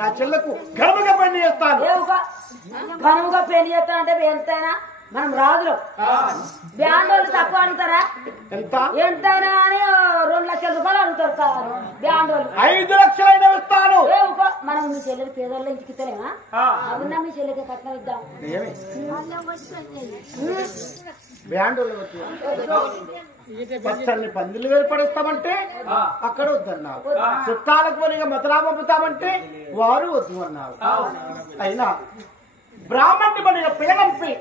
నా చెల్లకు ఘనముగా పెళ్లి చేస్తాను. ఘనముగా పెళ్లి చేస్తానంటే ఎంతైనా మనం రాజులు బ్యాండ్ వాళ్ళు తక్కువ అడుగుతారా? ఎంతైనా అని 2 లక్షల రూపాయలు అడుగుతారు బ్యాండ్ వాళ్ళు. 5 లక్షలైనా ఇస్తాను. మనం మీ చెల్లెలు పేదోళ్ళ ఇంటికి ఇస్తలేమా? అవునా, మీ చెల్లెకి కట్నం ఇద్దాం. పచ్చని పందిళ్ళు ఏర్పడిస్తామంటే అక్కడ వద్దన్నారు. చుట్టాలకు పనిగా మతలా పంపుతామంటే వారు వద్దు అన్నారు. అయినా బ్రాహ్మణ్ణి పనిగా పిల్లనంపి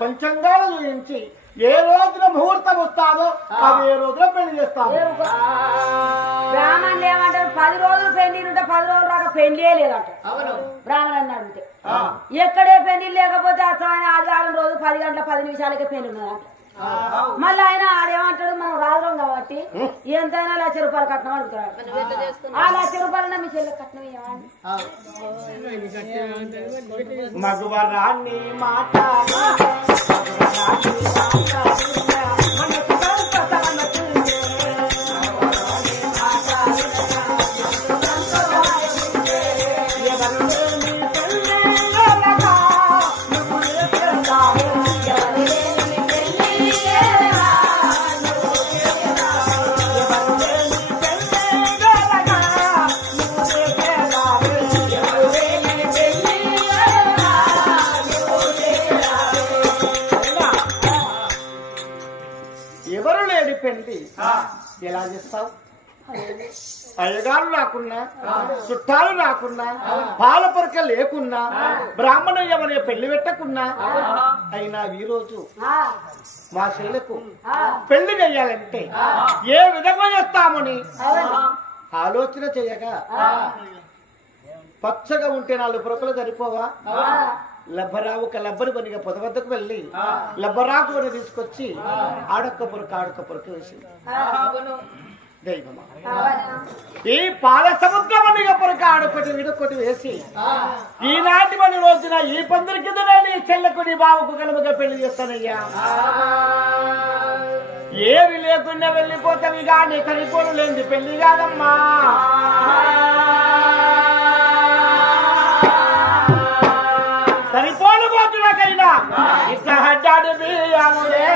పంచంగాలు చూపించి ఏ రోజున ముహూర్తం వస్తాదో అదే రోజున పెళ్లి చేస్తాము. బ్రాహ్మణులు ఏమంటారు? 10 రోజులు పెళ్లి ఉంటే 10 రోజులు రాక పెళ్లి లేదంట బ్రాహ్మణులు అడిగితే. ఎక్కడే పెళ్లి లేకపోతే అసలు ఆదివారం రోజు 10 గంటల 10 నిమిషాలకే పెళ్లి ఉన్నదంట. మళ్ళీ ఆయన ఆడేమంటాడు, మనం రాజులం కాబట్టి ఎంతైనా 1,00,000 రూపాయలు కట్నం అడుగుతాడు. ఆ 1,00,000 రూపాయలు మీ చెల్లెకి కట్నం ఇవ్వండి. మగవరాన్ని మాట ఎలా చేస్తావు? అయ్యగారు రాకున్నా, చుట్టాలు రాకున్నా, పాల పొరక లేకున్నా, బ్రాహ్మణయ్యమనే పెళ్లి పెట్టకున్నా, అయినా ఈ రోజు మా చెల్లెకు పెళ్లి చెయ్యాలంటే ఏ విధంగా చేస్తామని ఆలోచన చేయగా పచ్చగా ఉంటే 4 పొరకలు సరిపోవా? లబ్బరావు ఒక లబ్బరి పనిగా పొద వద్దకు వెళ్ళి లబ్బరాకు పని తీసుకొచ్చి ఆడొక్క పొరక వేసింది. దైవమా, ఈ పాల సముద్రమనిగా పొరక ఆడొక్కటి వీడొక్కటి వేసి ఈనాటి మన రోజున ఈ పందిరి కిందనే నీ చెల్లెకు నీ బావకు కలుపుగా పెళ్లి చేస్తానయ్యా. ఏవి లేకుండా వెళ్ళిపోతావి కానీ సరిపోను లేని పెళ్లి కాదమ్మా. సరిపోను పోతున్నకైనా ఇట్లా హడ్డాడు బియ్యములే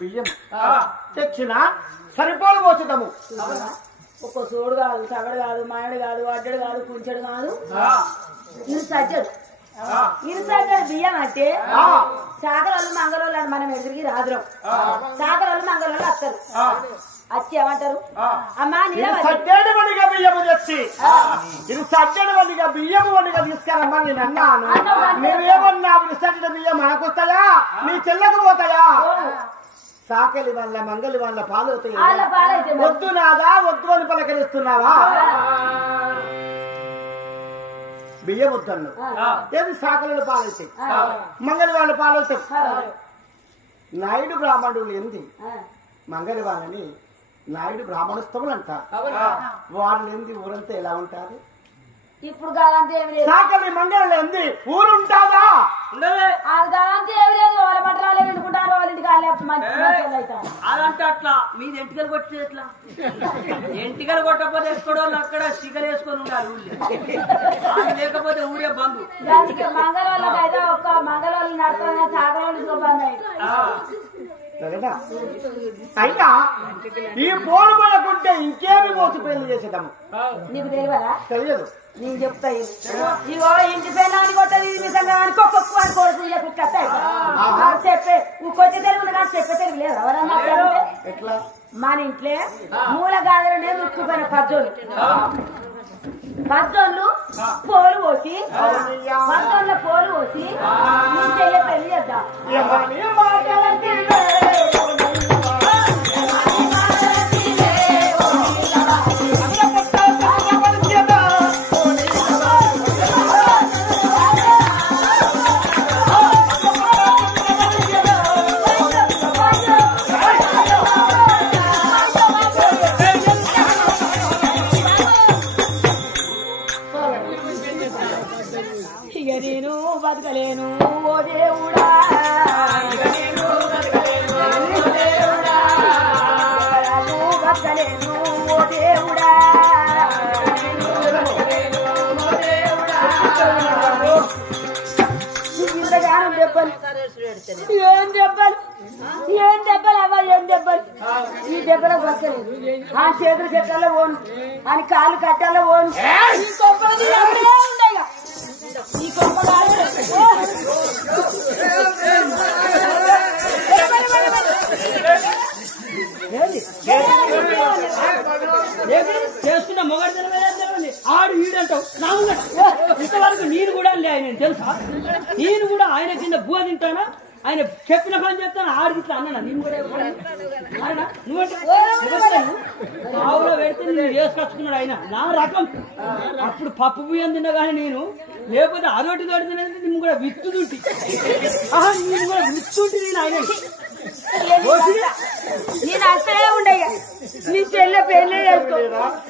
బియ్యం తెచ్చినా సరిపోలు పోచుతాము. ఒక్క సోడు కాదు, సగడు కాదు, మాయడు కాదు, అడ్డడు కాదు, కుంచెడు కాదు, ఇది సజ్జడు. ఇది సజ్జడు బియ్యం అంటే సాగరోళ్ళు మంగళోళ్ళు అని మనం ఎదురికి రాదురం. సాగరోళ్ళు మంగళోళ్ళు వస్తారు. వచ్చి ఏమంటారు? అమ్మా సజ్జడు వనిగా బియ్యము తెచ్చి ఇది సజ్జడు వనిగా బియ్యము వనిగా తీసుకురమ్మా నేను అన్నాను. నువ్వేమన్నావు? సజ్జడు బియ్యం మనకొస్తాయా నీ చెల్లకు పోతాయా? సాకలి వాళ్ళ మంగలి వాళ్ళ పాలు అవుతాయి. వద్దు నాదా వద్దు అని పలకరిస్తున్నావా? బియ్యం వద్దన్ను ఏది సాకలి పాలవుతాయి, మంగలి వాళ్ళ పాలవుతాయి. నాయుడు బ్రాహ్మణులు ఎంది మంగలి వాళ్ళని నాయుడు బ్రాహ్మణోత్సవులు అంటారు. వాళ్ళు ఎంది ఊరంతా ఎలా ఉంటారు? ఇప్పుడు కాదంటే ఏమి లేదు. సాకలి మంగళ ఎంది ఊరుంటాదా? అది కాదంటే ఏమి లేదు. వాళ్ళ బట్టలు వినుకుంటారు, వాళ్ళ ఇంటికి అదంటే అట్లా మీది ఎంటికలు కొట్టి ఎట్లా? ఎంటికలు కొట్టకపోతే ఎక్కడోళ్ళు అక్కడ సిగలు వేసుకొని ఉండాలి ఊళ్ళో, లేకపోతే ఊరే బంధు. మంగళవాళ్ళకైతే ఒక్క మంగళవాళ్ళు నడుతున్నా సాగరోళ్ళు బంద్ అయ్యి. అయినా ఈ పోలు పడకుంటే ఇంకేమి మోసి పెళ్లి చేసేదాము. నీకు తెలియదా? తెలియదు. నేను చెప్తా. ఇగో ఇంటి పెళ్ళాన్ని కొట్టది చెప్పే కొట్టి తెలుగు కానీ చెప్పే తెలుగు లేదు. ఎవరన్నా ఎట్లా? మన ఇంట్లో మూల గాదలనే ముక్కుపోయిన పద్దోళ్ళు పోలు పోసి పద్దోళ్ళ పోలు పోసి నీ చెయ్య పెళ్లి చేద్దాం. ఇక నేను బతకలేను ఓ దేవుడా బతకలేను ఓ దేవుడా ఇంతగానం చెప్పాలి ఏం చెప్పాలి ఏం దెబ్బలు అవ్వ ఏం దెబ్బలు ఈ దెబ్బలో బతకలేదు ఆ చేతులు చెట్టాలో పోను అని కాళ్ళు కట్టాలో పోను ఈ కొబ్బరి ఉంటాయి ఈ కొబ్బరి చేసుకున్న మొగడు తెలవని ఆడు వీడంటావు ఇంతవరకు నేను కూడా ఆయన తెలుసా నేను కూడా ఆయన కింద బువ తింటానా ఆయన చెప్పిన పని చెప్తాను ఆడు ఇట్లా అన్నా నేను కూడా ఆవులో పెడితే నేను వేసుకొచ్చుకున్నాడు ఆయన నా రకం అప్పుడు పప్పు బియ్యం తిన్నా కానీ నేను లేకపోతే అదొకటి తోటి తినేది నేను కూడా విత్తుతుంటి నేను కూడా విత్తుంటి నేను ఆయన నేను అసలే ఉండగా నీ చెల్లె పెళ్ళి చేసుకో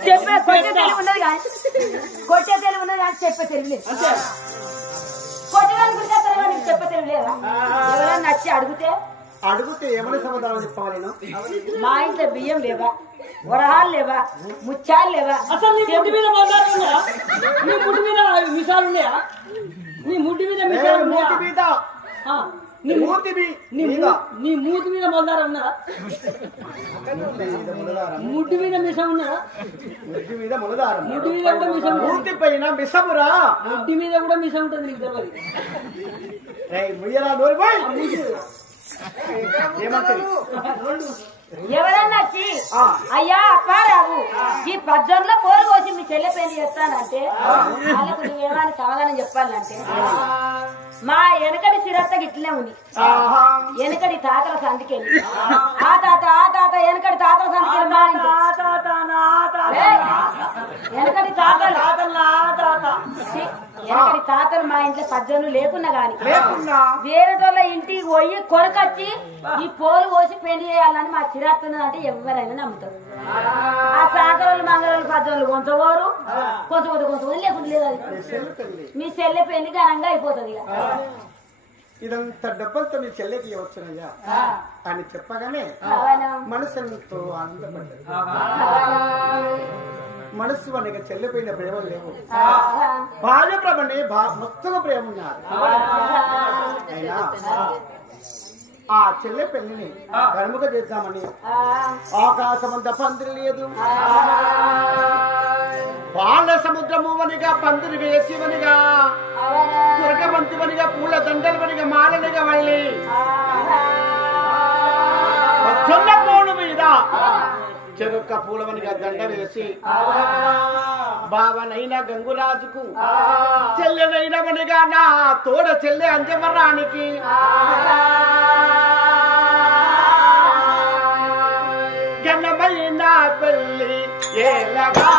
చెప్పే కొట్టే తెలివి ఉన్నది కానీ కొట్టే తెలివి ఉన్నది కానీ చెప్పే తెలివి లేదు కొట్టడానికి నీకు చెప్పే తెలివి లేదా ఎవరైనా నచ్చి అడిగితే ఏమని సమాధానం చెప్పాలి మా ఇంట్లో బియ్యం లేవా వరహాలు లేవా ముత్యాలు లేవా అసలు నీ ముడ్డి మీద బంగారం ఉన్నాయా నీ ముడ్డి మీద మిసాలు ఉన్నాయా నీ ముడ్డి మీద మిసాలు ఉన్నాయా నీ మూతి మీద బంగారం ఉన్నదా ముడ్డి మీద మిసం ఉన్నదా ముడ్డి మీద ములదారం ముడ్డి మీద కూడా మిసం మూతి పైన మిసమురా ముడ్డి మీద కూడా మిసం ఉంటుంది నీకు తెలియదు ముయ్యరా నోరి పోయి ఏమంటారు ఎవరన్నా వచ్చి అయ్యా అప్పారావు ఈ పద్యంలో పోరు వచ్చి మీ చెల్లె పెళ్లి చేస్తానంటే వాళ్ళకు నువ్వేమని సమాధానం చెప్పాలంటే మా వెనకటి సిరత్తకి ఇట్లనే ఉంది వెనకటి తాతల సందికెళ్ళి ఆ తాత వెనకటి తాతల సందికెళ్ళి మా వెనకటి తాతలు వెనకటి తాతలు మా ఇంట్లో పద్యాలు లేకున్నా గాని వేరేటోళ్ళ ఇంటికి పోయి కొరకొచ్చి ఈ పోలు పోసి పెళ్లి చేయాలని మా చిరాత్తున్నది అంటే ఎవరైనా నమ్ముతారు ఆ సాకరోళ్ళు మంగళోళ్ళు పద్యాలు కొంతవారు కొంతమంది లేకుండా లేదు అది మీ చెల్లె పెళ్లి ఘనంగా అయిపోతుంది ఇదంతా డబ్బులతో మీ చెల్లెకి ఇవ్వచ్చునయ్యా అని చెప్పగానే మనసు ఎంతో ఆనందపడ్డది మనస్సు మనకి చెల్లిపోయిన ప్రేమలు లేవు భార్య ప్రభని మొత్తగా ప్రేమ ఉన్నారు అయినా ఆ చెల్లె పెళ్లిని ఘనముగా చేద్దామని ఆకాశమంత పందిరి లేదు పాల సముద్రము వనిగా పందిరి వేసివనిగా దుర్గవంతివనిగా పూల దండలు వనిగా మాలనిగా మళ్ళీ పచ్చొన్న పోను మీద చెరుక్క పూలవనిగా దండ వేసి బావనైనా గంగురాజుకు చెల్లెనైనవనిగా నా తోడ చెల్లె అంజమరానికి ఘనమైన పెళ్లి ఏలగా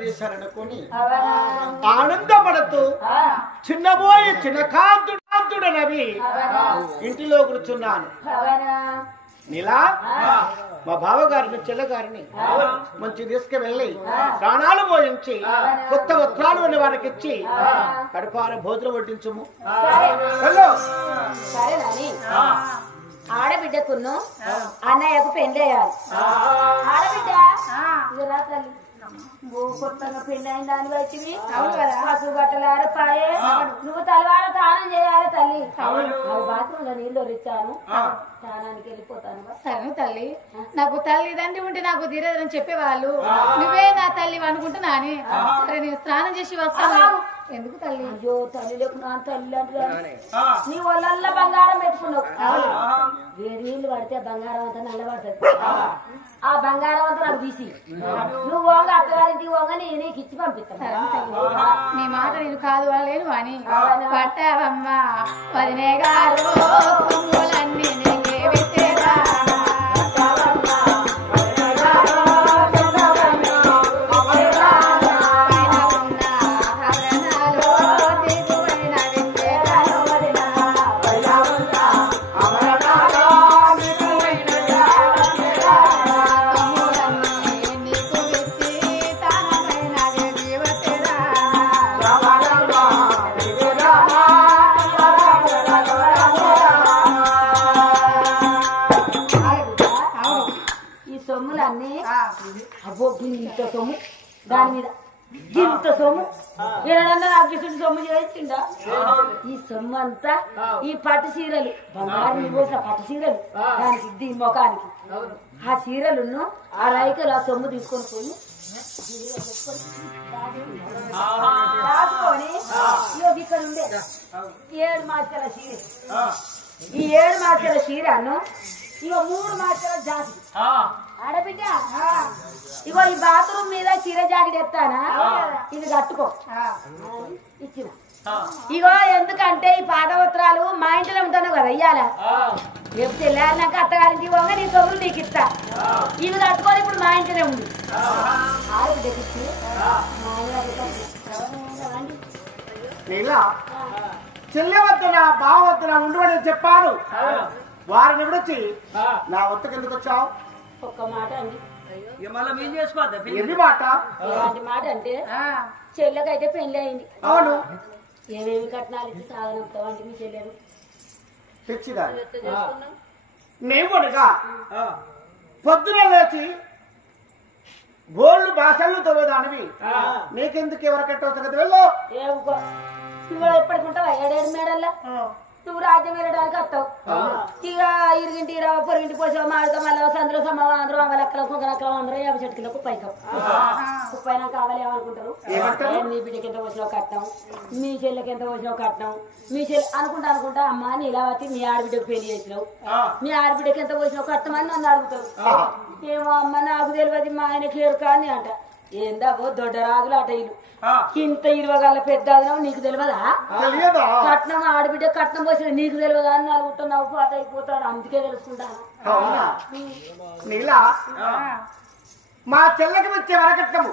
చేశారనుకొని ఆనందపడుతూ చిన్నబోయి చిన్న కాంతుడనవి ఇంటిలో కూర్చున్నాను. నీలా మా బావగారిని చెల్లగారిని మంచి తీసుకువెళ్ళి ప్రాణాలు పోయించి కొత్త వస్త్రాలు అనే వారికి ఇచ్చి కడుపార భోజనం వడ్డించుము. సరే నాని ఆడబిడ్డకును అన్నయ్యకు పెళ్ళేయాలి. ఆడబిడ్డ ఇదిరా తల్లి కొత్తగా పెళ్లి అయిన దాని వచ్చింది పసుపు బట్టలు ఆడపాయే నువ్వు తలవాడ స్నానం చేయాలి తల్లి. బాత్రూమ్ లో నీళ్ళు ఇచ్చాను స్నానానికి వెళ్ళిపోతాను. సరే తల్లి నాకు తల్లిదండ్రి ఉంటే నాకు తీరదని చెప్పేవాళ్ళు నువ్వే నా తల్లి అనుకుంటున్నా అని. సరే నేను స్నానం చేసి వస్తాను. ఎందుకు తల్లి? అయ్యో తల్లి లేకు నా తల్లి అంటే నీ వాళ్ళల్లో బంగారం పెట్టుకున్నావు. వేడి నీళ్ళు పడితే బంగారం అంతా నల్లబడుతుంది. ఆ బంగారం అంతా నాకు తీసి నువ్వు పోగా అత్తగారింటికి పోగా నేను నీకు ఇచ్చి పంపిస్తాను. నీ మాట నేను కాదు వాళ్ళేను అని పట్టావమ్మా వదినే గారు పువ్వులన్నీ నీకే పెట్టేదా. అబ్బో గింత సొమ్ము దాని మీద గింత సొమ్ము ఏదన్నా నాకు ఇసుడు సొమ్ము చేసిండా? ఈ సొమ్ము అంతా ఈ పట్టు చీరలు బంగారం పోసిన పట్టు చీరలు దానికి దీని ముఖానికి ఆ చీరలున్ను ఆ రైకలు ఆ సొమ్ము తీసుకొని పోయి రాసుకొని ఇక్కడ ఉండే 7 మాసాల చీర ఈ 7 మాసాల చీరను ఇగో 3 మాసాల జాతి ఆడబిడ్డ ఇగో ఈ బాత్రూమ్ మీద చీర జాకెట్ ఎత్తానా ఇది కట్టుకో ఇచ్చిన. ఇగో ఎందుకంటే ఈ పాదపత్రాలు మా ఇంట్లో ఉంటాను కదా ఇయ్యాల రేపు తెల్లారినాక అత్తగారింటికి పోగా నీ సొమ్ములు నీకు ఇస్తా. ఇవి కట్టుకొని ఇప్పుడు మా ఇంట్లోనే ఉంది. ఆడబిడ్డకి ఇచ్చి నీలా చెల్లె వద్దన బావ వద్దన ఉండవని చెప్పాను. వారిని విడిచి నా వద్దకు ఎందుకు వచ్చావు? ఒక్క మాట అండి మళ్ళీ మేము చేసుకోవద్దా? ఎన్ని మాట? ఎలాంటి మాట అంటే చెల్లెకైతే పెళ్లి అయింది. అవును. ఏమేమి కట్నాలు ఇచ్చి సాగనంపుతావండి మీ చెల్లెలు తెచ్చిదా? నేమనగా పొద్దున లేచి గోళ్ళు భాషలు తవ్వేదానివి నీకెందుకు ఎవరికట్టో సంగతి వెళ్ళు. ఏమో ఇవాళ ఎప్పటికుంటావా 7 మేడల్లా నువ్వు రాజ్యం వెళ్ళడానికి వస్తావు. ఇక ఇరిగింటి పొరిగింటికి పోసావు మాడతాం మళ్ళీ సందులో సమావం అందరూ అవ్వలెక్కలు కుక్కలెక్కలు అందరూ 50 చెట్టుకిలో కుప్పైతావు. కుప్పైనా కావాలి ఏమనుకుంటారు? నీ బిడ్డకి ఎంత పోసినావు కట్నం, మీ చెల్లెకి ఎంత పోసినావు కట్నం, మీ చెల్లి అనుకుంటా అమ్మ నీలావతి మీ ఆడబిడ్డకు పెళ్లి చేసినావు మీ ఆడబిడ్డకి ఎంత పోసినావు కట్నం అని నన్ను అడుగుతారు. ఏమో అమ్మ నాకు తెలియదు మా ఆయనకి ఏరు కానీ అంట. ఏందావో దొడ్డ రాజులు అట ఇల్లు ఇంత 20 గల పెద్ద నీకు తెలియదా? కట్నం ఆడబిడ్డ కట్నం పోసిన నీకు తెలియదా అని అనుకుంటా నవ్వు పాత అయిపోతాడు. అందుకే తెలుసుకుంటాను. నీలా మా చెల్లకి వచ్చే వరకట్టము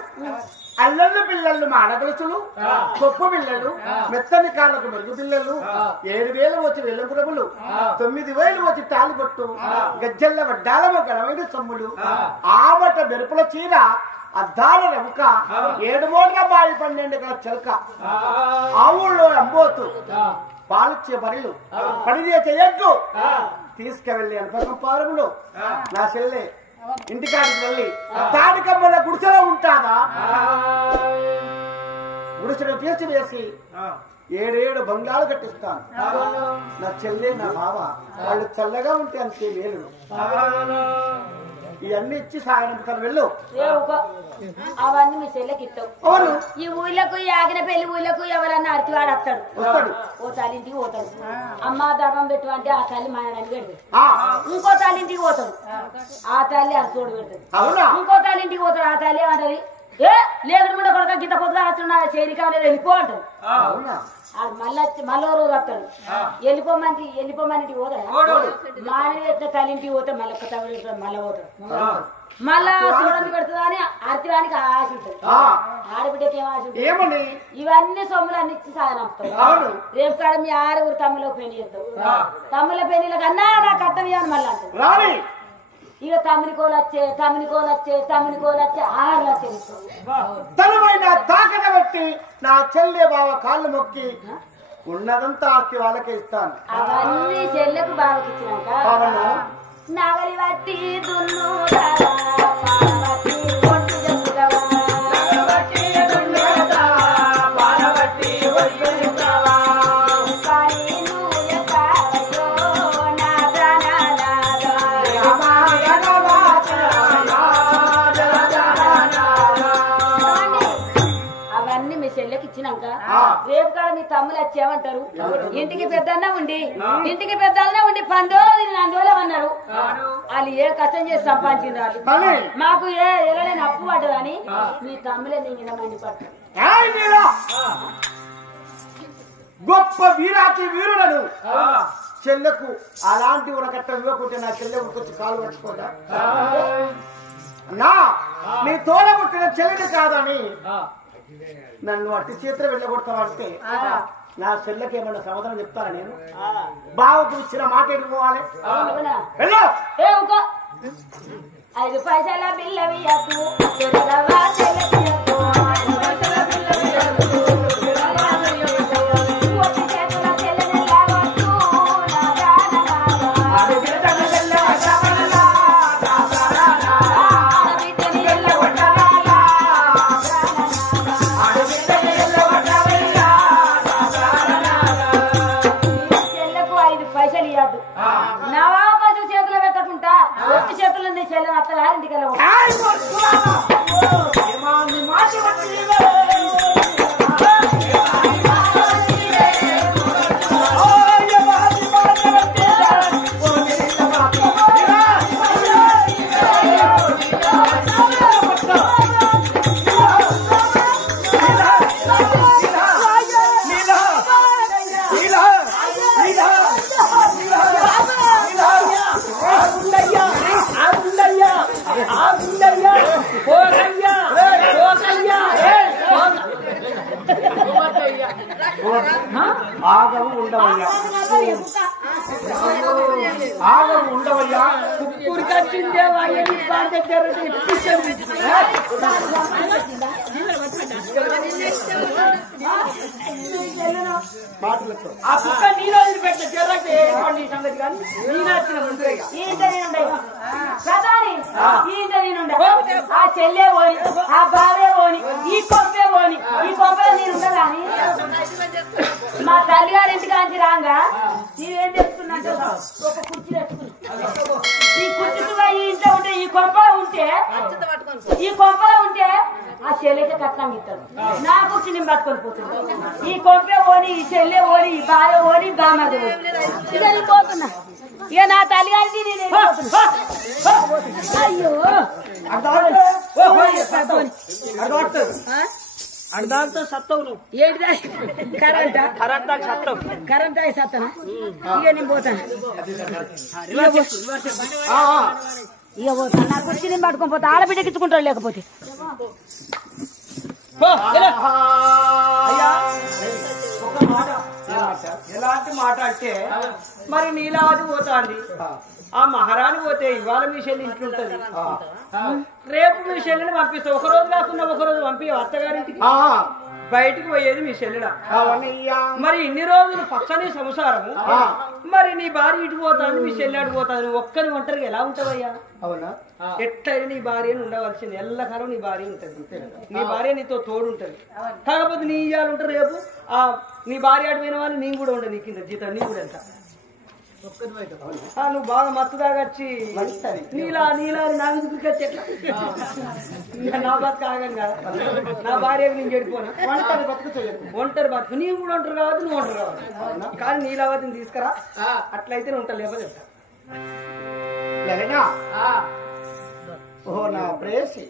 అల్లళ్ళు పిల్లలు మా ఆడపడుచులు గొప్ప పిల్లలు మెత్తని కాళ్ళకు మెరుగు పిల్లలు 7,000 వచ్చి వెల్లంపురములు 9,000 వచ్చి తాలిపొట్టు గజ్జల్ల వడ్డాలము గడవైన సొమ్ములు ఆబట మెరుపుల చీర అద్దాల రముక 7 మూట్ల బావి 12 గల చిలక ఆవుల్లో అంబోతు పాలిచ్చే బరిలు పనిచేసే ఎగ్గు తీసుకువెళ్ళి అనుపకం పారములు నా చెల్లె ఇంటికాడికి వెళ్ళి తాడికమ్మల గుడిసెలో ఉంటాదా గుడిసెను తీసివేసి 7 బంగాలు కట్టిస్తాను. నా చెల్లె నా బావ వాళ్ళు చల్లగా ఉంటే అంతే మేలు. ఇవన్నీ ఇచ్చి సాగనంపుతాను వెళ్ళు. అవన్నీ మీ చెల్లెకి ఇస్తావు. ఈ ఊళ్ళకు ఆగిన పెళ్లి ఊళ్ళకు ఎవరన్నా అరటివాడు వస్తాడు ఓ తల్లింటికి పోతాడు. అమ్మ ధర్మం పెట్టు అంటే ఆ తల్లి మాయడానికి పెడుతుంది. ఇంకో తల్లింటికి పోతాడు ఆ తల్లి అరచోడు పెడుతుంది. ఇంకో తల్లింటికి పోతాడు ఆ తల్లి అంటది ఏ లేకుడు ముందు కొడక గిట్ట పొద్దుగా వస్తున్నా చేరిక అనేది వెళ్ళిపో అంటాడు. మళ్ళీ రోజు వస్తాడు వెళ్ళిపోమని పోతాడు. మాని పెట్టిన తల్లింటికి పోతే మళ్ళీ మళ్ళీ పోతాడు. మళ్ళా చూడండి పెడుతుంది అని అరటివానికి ఆశ ఉంటుంది. ఆడబిడ్డకి ఏం ఆశ ఉంటుంది? ఇవన్నీ సొమ్ములు అన్ని ఇచ్చి సాగనంపుతాడు. రేపు కాడ మీ 6 తమ్ముళ్ళకి పెళ్లి చేస్తావు. తమ్ముళ్ళ పెళ్లిలకు అన్నా నా కట్టం ఇవ్వని మళ్ళీ అంటాడు. ఇక తమిళకోలు వచ్చే 6 లక్షలు తనమైన తాకట బట్టి నా చెల్లె బావ కాళ్ళు మొక్కి ఉన్నదంతా ఆస్తి వాళ్ళకే ఇస్తాను. అవన్నీ చెల్లెకు బావకి ఇచ్చినాక నగలి బట్టి దున్ను రేపు కాడ మీ తమ్ములు వచ్చేమంటారు. ఇంటికి పెద్దన్నా ఉండి పందోళ 4 రోజులు అన్నారు. వాళ్ళు ఏ కష్టం చేసి సంపాదించారు. మాకు ఎలాగైనా అప్పు పడ్డదని మీ తమ్ములే నేను మండి పట్టారు. గొప్ప వీరాకి వీరులను చెల్లెకు అలాంటి ఉరకట్ట ఇవ్వకుంటే నా చెల్లె ఉరికొచ్చి కాలు పట్టుకోదా? నా నీ తోడ పుట్టిన చెల్లెని కాదని నన్ను అట్టి చేతిలో వెళ్ళగొడతావంటే నా చెల్లెకి ఏమన్నా సమాధానం చెప్తారా? నేను బావకు ఇచ్చిన మాట ఎడుకోవాలి. 5 పైసల బిల్లవి నవాపసు చేతులు పెట్టకుండా ఒట్టి చేతులు చెల్లెని అత్తగారింటికి వెళ్ళవు. ఆగవు ఉండవయ్యా, ఆగవు ఉండవయ్యా. మాటలతో ఆ కుక్క నీలో పెట్టిన చెర్రకి సంగతి కానీ ఆ చెల్లె పోని ఆ బావే పోని ఈ కొంపే పోని ఈ కొంపలో నేనుందా కానీ మా తల్లిగారింటికి కాంచి రాగా నీవేం తెచ్చుకున్నా ఒక కుర్చీ తెచ్చుకున్నా. ఈ కుర్చీకి ఈ ఇంట్లో ఉంటే ఈ కొంపలో ఉంటే ఆ చెల్లెకి కట్నం ఇస్తాడు. నా కుర్చీ నేను పట్టుకొని పోతుంది. ఈ కొంపే పోని ఈ చెల్లె పోని ఈ బావ పోని బామది పోతున్నా. ఇక నా తల్లిగారికి నేను అయ్యో అర్ధాంతో సత్తవు నువ్వు ఏంటిదా కరెంటా కరెంట్ అయి సత్తనా ఇక నేను పోతాను. ఇక పోతాను. నా కుర్చీ నేను పట్టుకొని పోతా. ఆడబిడ్డకి ఇచ్చుకుంటాడు లేకపోతే ఎలాంటి మాట అంటే మరి నీలాది పోతాంది. ఆ మహారాణి పోతే ఇవాళ మీ చెల్లి ఇంట్లుంటది, రేపు మీ చెల్లిని పంపిస్తా. ఒక రోజు కాకుండా ఒక రోజు పంపి అత్తగారింటికి బయటికి పోయేది మీ చెల్లెడ. మరి ఇన్ని రోజులు పచ్చని సంసారము, మరి నీ భార్య ఇటు పోతాను మీ చెల్లి అటు పోతాను. ఒక్కరి ఒంటరికి ఎలా ఉంటావయ్యా? అవునా? ఎట్లయినా నీ భార్యను ఉండవలసింది. ఎల్లకాలం నీ భార్య ఉంటది, నీ భార్య నీతో తోడు ఉంటది. కాకపోతే నీ ఇయ్యాలు ఉంటారు. రేపు నీ భార్య అటు పోయిన వాళ్ళు నేను కూడా ఉండదు. నీ కింద జీతం నీ కూడా ఎంత నువ్వు బాగా మత్తు దాగచ్చి నీలా నాకు క్రికెట్ ఎట్లా నా బతుకు ఆగం కదా. నా భార్యకు నేను చెడిపోనా? ఒంటరి బతుకు నీవు కూడా ఉంటారు కాబట్టి నువ్వు ఉంటారు కాబట్టి. కానీ నీలావతిని తీసుకురా, అట్లయితే ఉంటా. లేకపోతే ఓహో నా ప్రేసి,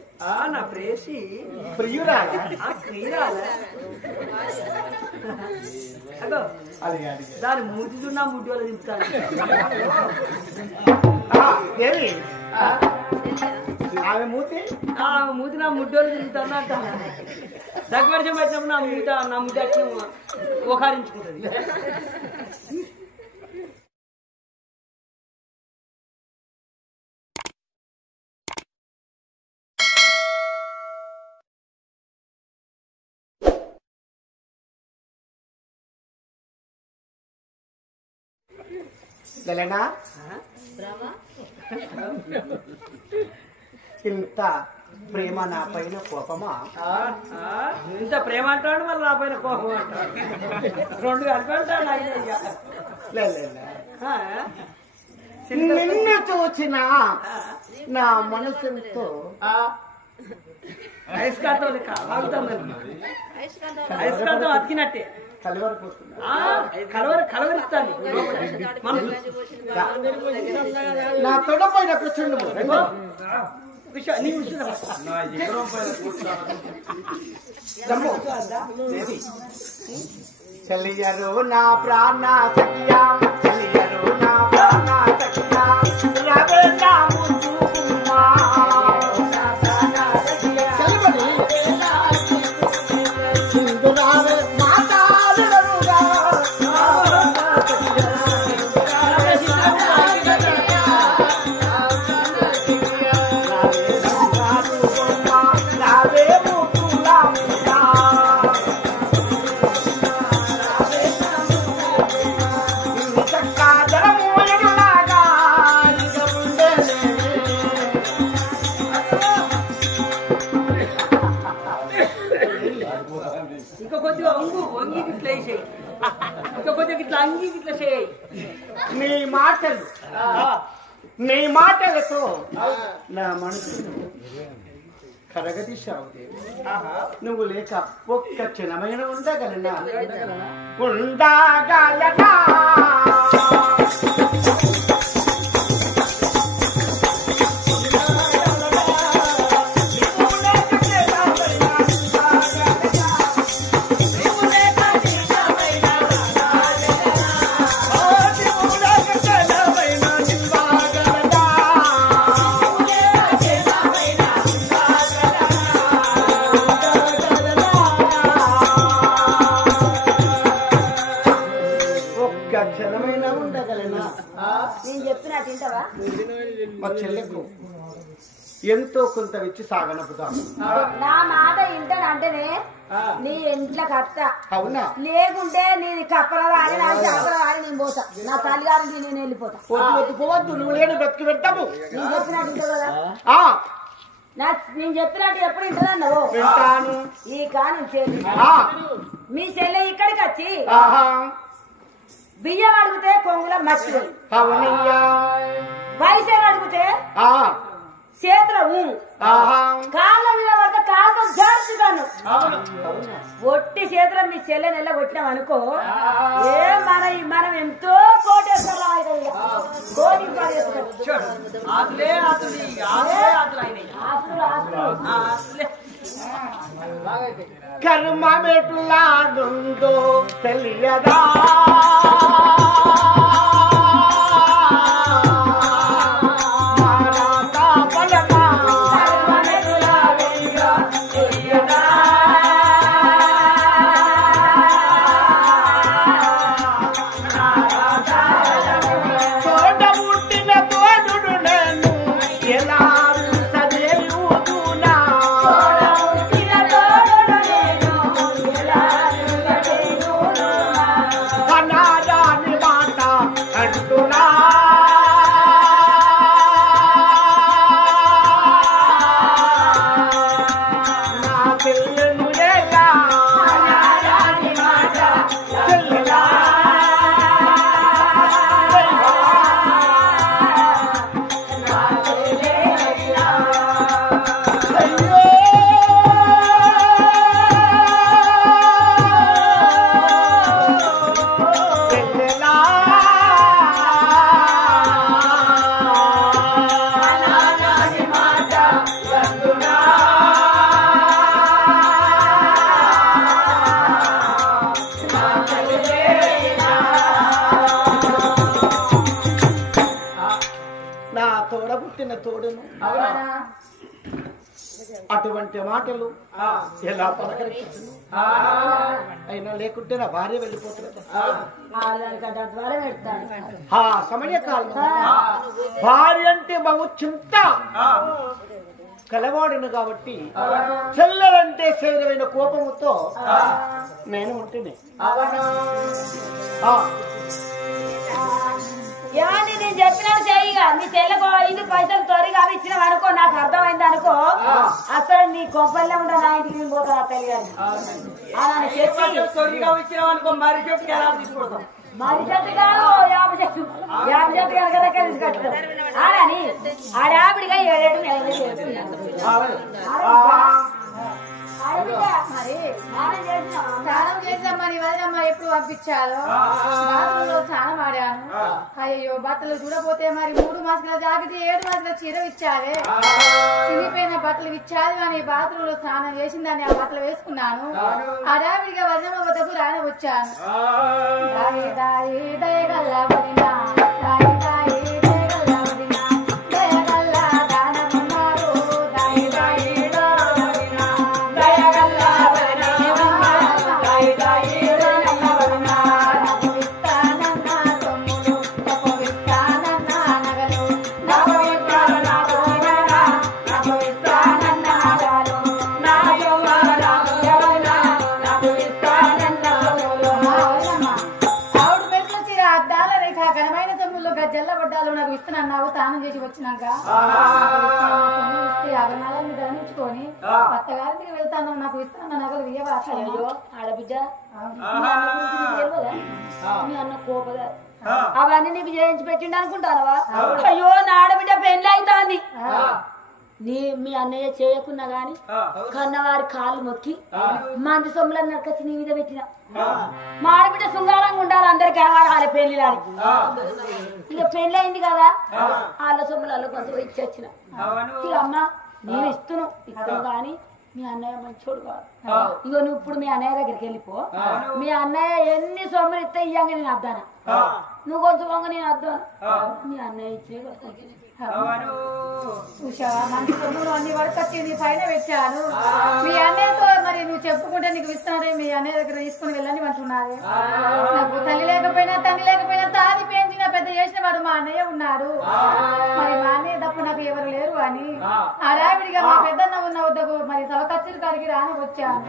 నా ప్రేసి ప్రియురాలా? అదో దాని మూతి చూడు, నా ముడ్డి వాళ్ళు దింపుతాను. ఆమె మూతి నా ముడ్డి వాళ్ళు దింపుతాను అంట. దగ్గర పట్టినప్పుడు నా ముడ్డి అట్లా ఒకరించుకుంటుంది. లలనా ఇంత ప్రేమ నా పైన కోపమా? ఇంత ప్రేమ అంటాడు మళ్ళీ నా పైన కోపం అంటాడు. రెండు కలిపి అంటాడు ఆయన ఇక. నిన్ను చూసిన నా మనసుతో ఐస్కాంతం ఐస్కాంతం అతికినట్టే కలవరిస్తాను. నా తొడ పైన కూర్చుండు చలియరు నా ప్రాణ సఖియా, చలియరు నా ప్రాణ సఖియా, రవే నా ముద్దుమా చలిబడి సింధురావే మాతాలుగా రావే ముద్దులా ఇంకా కొద్దిగా వంగి ఇట్లా వేసేయి, ఇంకా కొద్దిగా ఇట్లా అంగి ఇట్లా చేయి. నీ మాటలతో నా మనసును కరగదీశావు దేవి. నువ్వు లేక ఒక్క క్షణమైన ఉండగలనా? ఉండగలనా? క్షణమైనా ఉండగలనా? నేను చెప్పినా తింటావా? మా చెల్లెకు ఎంతో కొంత ఇచ్చి సాగనపుదాం. నా మాట ఇంటనంటేనే నీ ఇంట్లోకి వస్తా. అవునా? లేకుంటే నీది కప్పల వాడి నా చేపల వాడి నేను పోతా. నా తల్లిగారికి నేను వెళ్ళిపోతా. పోవద్దు, నువ్వు లేని బ్రతికి పెట్టాము. నేను చెప్పినట్టు ఇంటా కదా? నేను చెప్పినట్టు ఎప్పుడు ఇంటదన్నావు? వింటాను. ఈ కాను చెల్లి మీ చెల్లె ఇక్కడికి వచ్చి బియ్యం అడిగితే కొంగుల మట్టి, పైసలు అడిగితే చేతుల కాళ్ళ మీద పడితే కాళ్ళతో జార్చుతాను. ఒట్టి చేతుల మీ చెల్లె నెల కొట్టినాం అనుకో, మనం ఎంతో కోటేశ్వరం కోటి కర్మ మెట్లాడుందో తెలియదా? తోడును అటువంటి మాటలు ఎలా పలకరించు? అయినా లేకుంటే నా భార్య వెళ్ళిపోతుంది. ఆ సమయకాలం భార్య అంటే బహు చింత కలవాడును కాబట్టి చెల్లెలంటే చేరువైన కోపముతో నేను ఉంటేనే చెప్పినట్టు చెయ్యిగా నీ చెల్లెకు 5 పైసలు త్వరగా అవి ఇచ్చిన అనుకో నాకు అర్థమైంది అనుకో అసలు నీ కొంపల్లో ఉండ నా ఇంటికి నేను పోతా తల్లి గారు అలా చెప్పి తొలిగా ఇచ్చినావు అనుకో మరి చెట్టుకి ఎలా తీసుకొస్తాం మరి చెట్టు కాదు 50 చెట్టు కనుక దగ్గర తీసుకొచ్చాం ఆడని ఆడావిడిగా 7 నెలలు మరి స్నానం చేసినా మరి వదినమ్మ ఎప్పుడు పంపించాలో బాత్రూంలో స్నానం ఆడాను అయ్యో బట్టలు చూడపోతే మరి 3 మాసాల జాకెట్ 7 మాసాల చీర ఇచ్చారే చినిపోయిన బట్టలు ఇచ్చారు కానీ బాత్రూంలో స్నానం చేసిన దాన్ని ఆ బట్టలు వేసుకున్నాను అడావిడిగా వదినమ్మ వద్దకు రాని వచ్చాను దాయి దాయి దయగల్లా వదినా దాయి దాయి దయగల్లా వదినా దయగల్లా దానమున్నారు దాయి దాయి స్నానం చేసి వచ్చినాక అగనాలని ధరించుకొని పట్టగారికి వెళ్తాను నాకు ఇస్తాను నగలు ఇయ్యవా అయ్యో ఆడబిడ్డ మీ అన్న కోపగా అవన్నీ నీకు చేయించి పెట్టిండు అనుకుంటానవా అయ్యో నా ఆడబిడ్డ పెళ్లి అవుతాంది మీ అన్నయ్య చేయకున్నా గాని కన్నవారి కాళ్ళు మొక్కి మంది సొమ్ములను నరకచ్చి నీ మీద పెట్టిన మా ఆడబిడ్డ శృంగారంగా ఉండాలి అందరికి ఆడాలి పెళ్లి దానికి ఇక పెళ్లి అయింది కదా వాళ్ళ సొమ్ములలో కొంచెం ఇచ్చి వచ్చిన ఇక అమ్మ నేను ఇస్తున్నాను కానీ మీ అన్నయ్య మంచోడు కాదు ఇగో నువ్వు ఇప్పుడు మీ అన్నయ్య దగ్గరికి వెళ్ళిపో మీ అన్నయ్య ఎన్ని సొమ్ములు ఇస్తే ఇయ్యంగా నేను అద్దానా నువ్వు కొంచెం వంగ నేను అద్దాను మీ అన్నయ్య ఇచ్చే చూసావా మంచి సొమ్ములు అన్ని వడకచ్చి నీ పైన పెట్టాను మీ అన్నయ్యతో మరి నువ్వు చెప్పుకుంటే నీకు ఇస్తున్నాడే మీ అన్నయ్య దగ్గర తీసుకుని వెళ్ళని అంటున్నారే నాకు తల్లి లేకపోయినా తండ్రి లేకపోయినా సాది పెంచిన పెద్ద చేసిన వాడు మా అన్నయ్య ఉన్నాడు మరి మా అన్నయ్య తప్ప నాకు ఎవరు లేరు అని అడావిడిగా మా పెద్దన్న ఉన్న వద్దకు మరి సవకచ్చులు కాడికి రాని వచ్చాను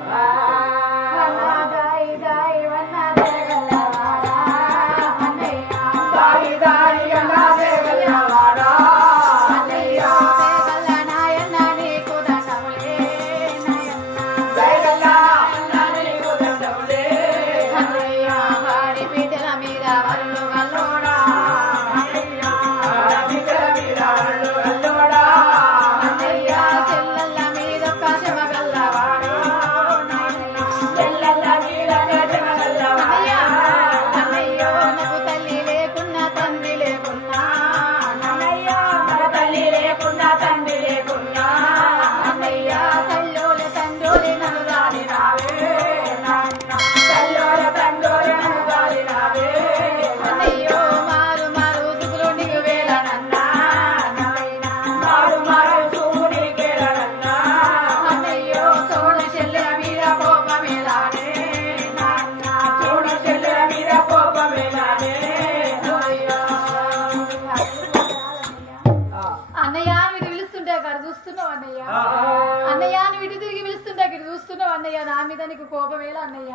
కోపమేలా అన్నయ్య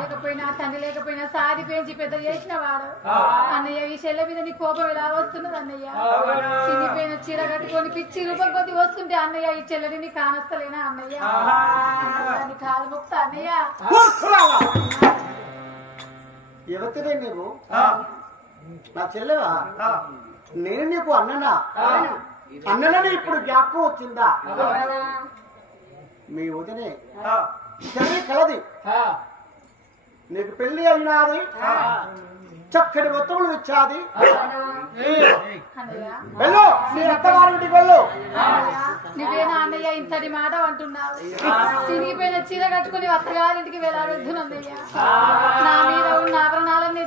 లేకపోయినా తండ్రి లేకపోయినా సాది పెంచి పెద్ద చేసిన వాడు అన్నయ్య ఈ చెల్లె మీద నీ కోపం ఎలా వస్తున్నది అన్నయ్య చినిపోయిన చీర కట్టుకొని పిచ్చి రూపం కొద్ది వస్తుంటే అన్నయ్య ఈ చెల్లెని నీ కానస్తలేనా అన్నయ్య కాలు మొక్త అన్నయ్య ఎవరిదే నువ్వు నా చెల్లెవా నేను నీకు అన్ననా అన్నలని ఇప్పుడు జ్ఞాపకం వచ్చిందా మీ వదినే కలది నీకు పెళ్లి అయినాది చక్కటి వస్తువులు ఇచ్చాది వెళ్ళు నీ అత్తగారింటికి వెళ్ళు నువ్వేనా అన్నయ్య ఇంతటి మాట అంటున్నావు చిరిగిపోయిన చీర కట్టుకుని అత్తగారింటికి వెళ్ళాలొద్దు అన్నయ్య నా మీద ఉన్న ఆభరణాలన్నీ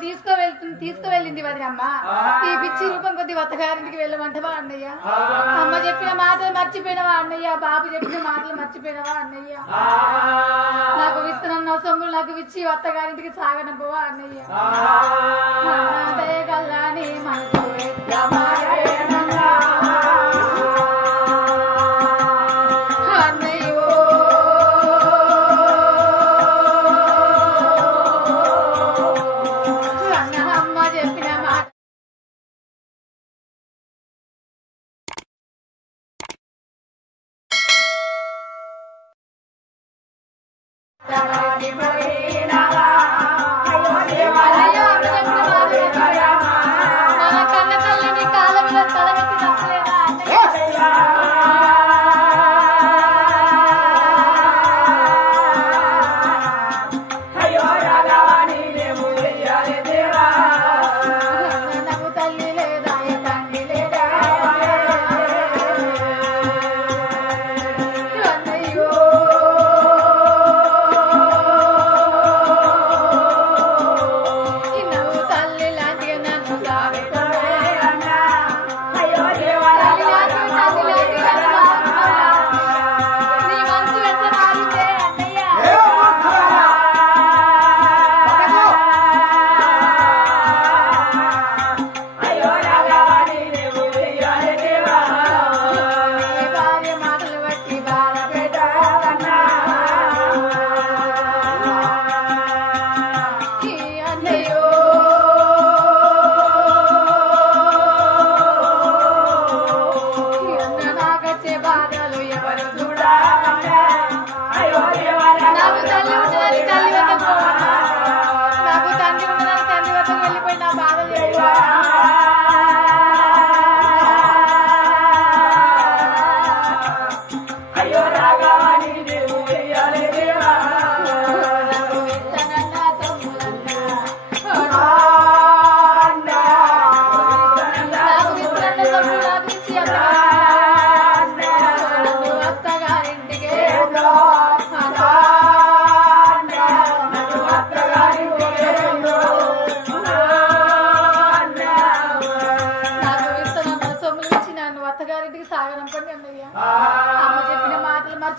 తీసుకువెళ్ళింది వదినమ్మ ఈ పిచ్చి రూపం కొద్ది అత్తగారింటికి వెళ్ళమంటవా అన్నయ్య అమ్మ చెప్పిన మాటలు మర్చిపోయినవా అన్నయ్య బాబు చెప్పిన మాటలు మర్చిపోయినవా అన్నయ్య నాకు విస్తరన్న సొమ్ములు నాకు ఇచ్చి అత్తగారింటికి సాగనపోవా అన్నయ్య దయగల్లాని మనసు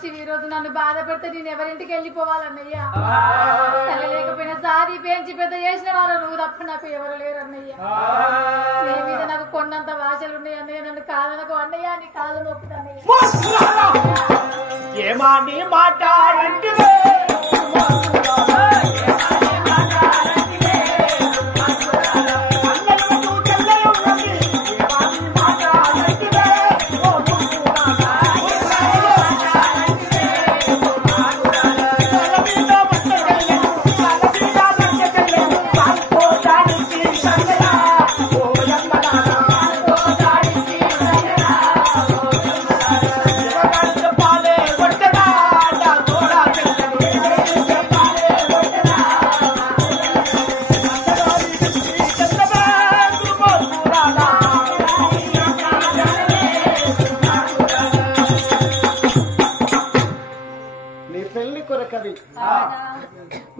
వచ్చి ఈ రోజు నన్ను బాధ పెడితే నేను ఎవరింటికి వెళ్ళిపోవాలన్నయ్యా తల్లి లేకపోయినా సారి పెంచి పెద్ద చేసిన వాళ్ళు నువ్వు తప్ప నాకు ఎవరు లేరు అన్నయ్య నీ మీద నాకు కొన్నంత భాషలు ఉన్నాయి అన్నయ్య నన్ను కాదనకు అన్నయ్య నీ కాదు నొప్పుదన్నయ్య ఏమాని మాట్లాడండి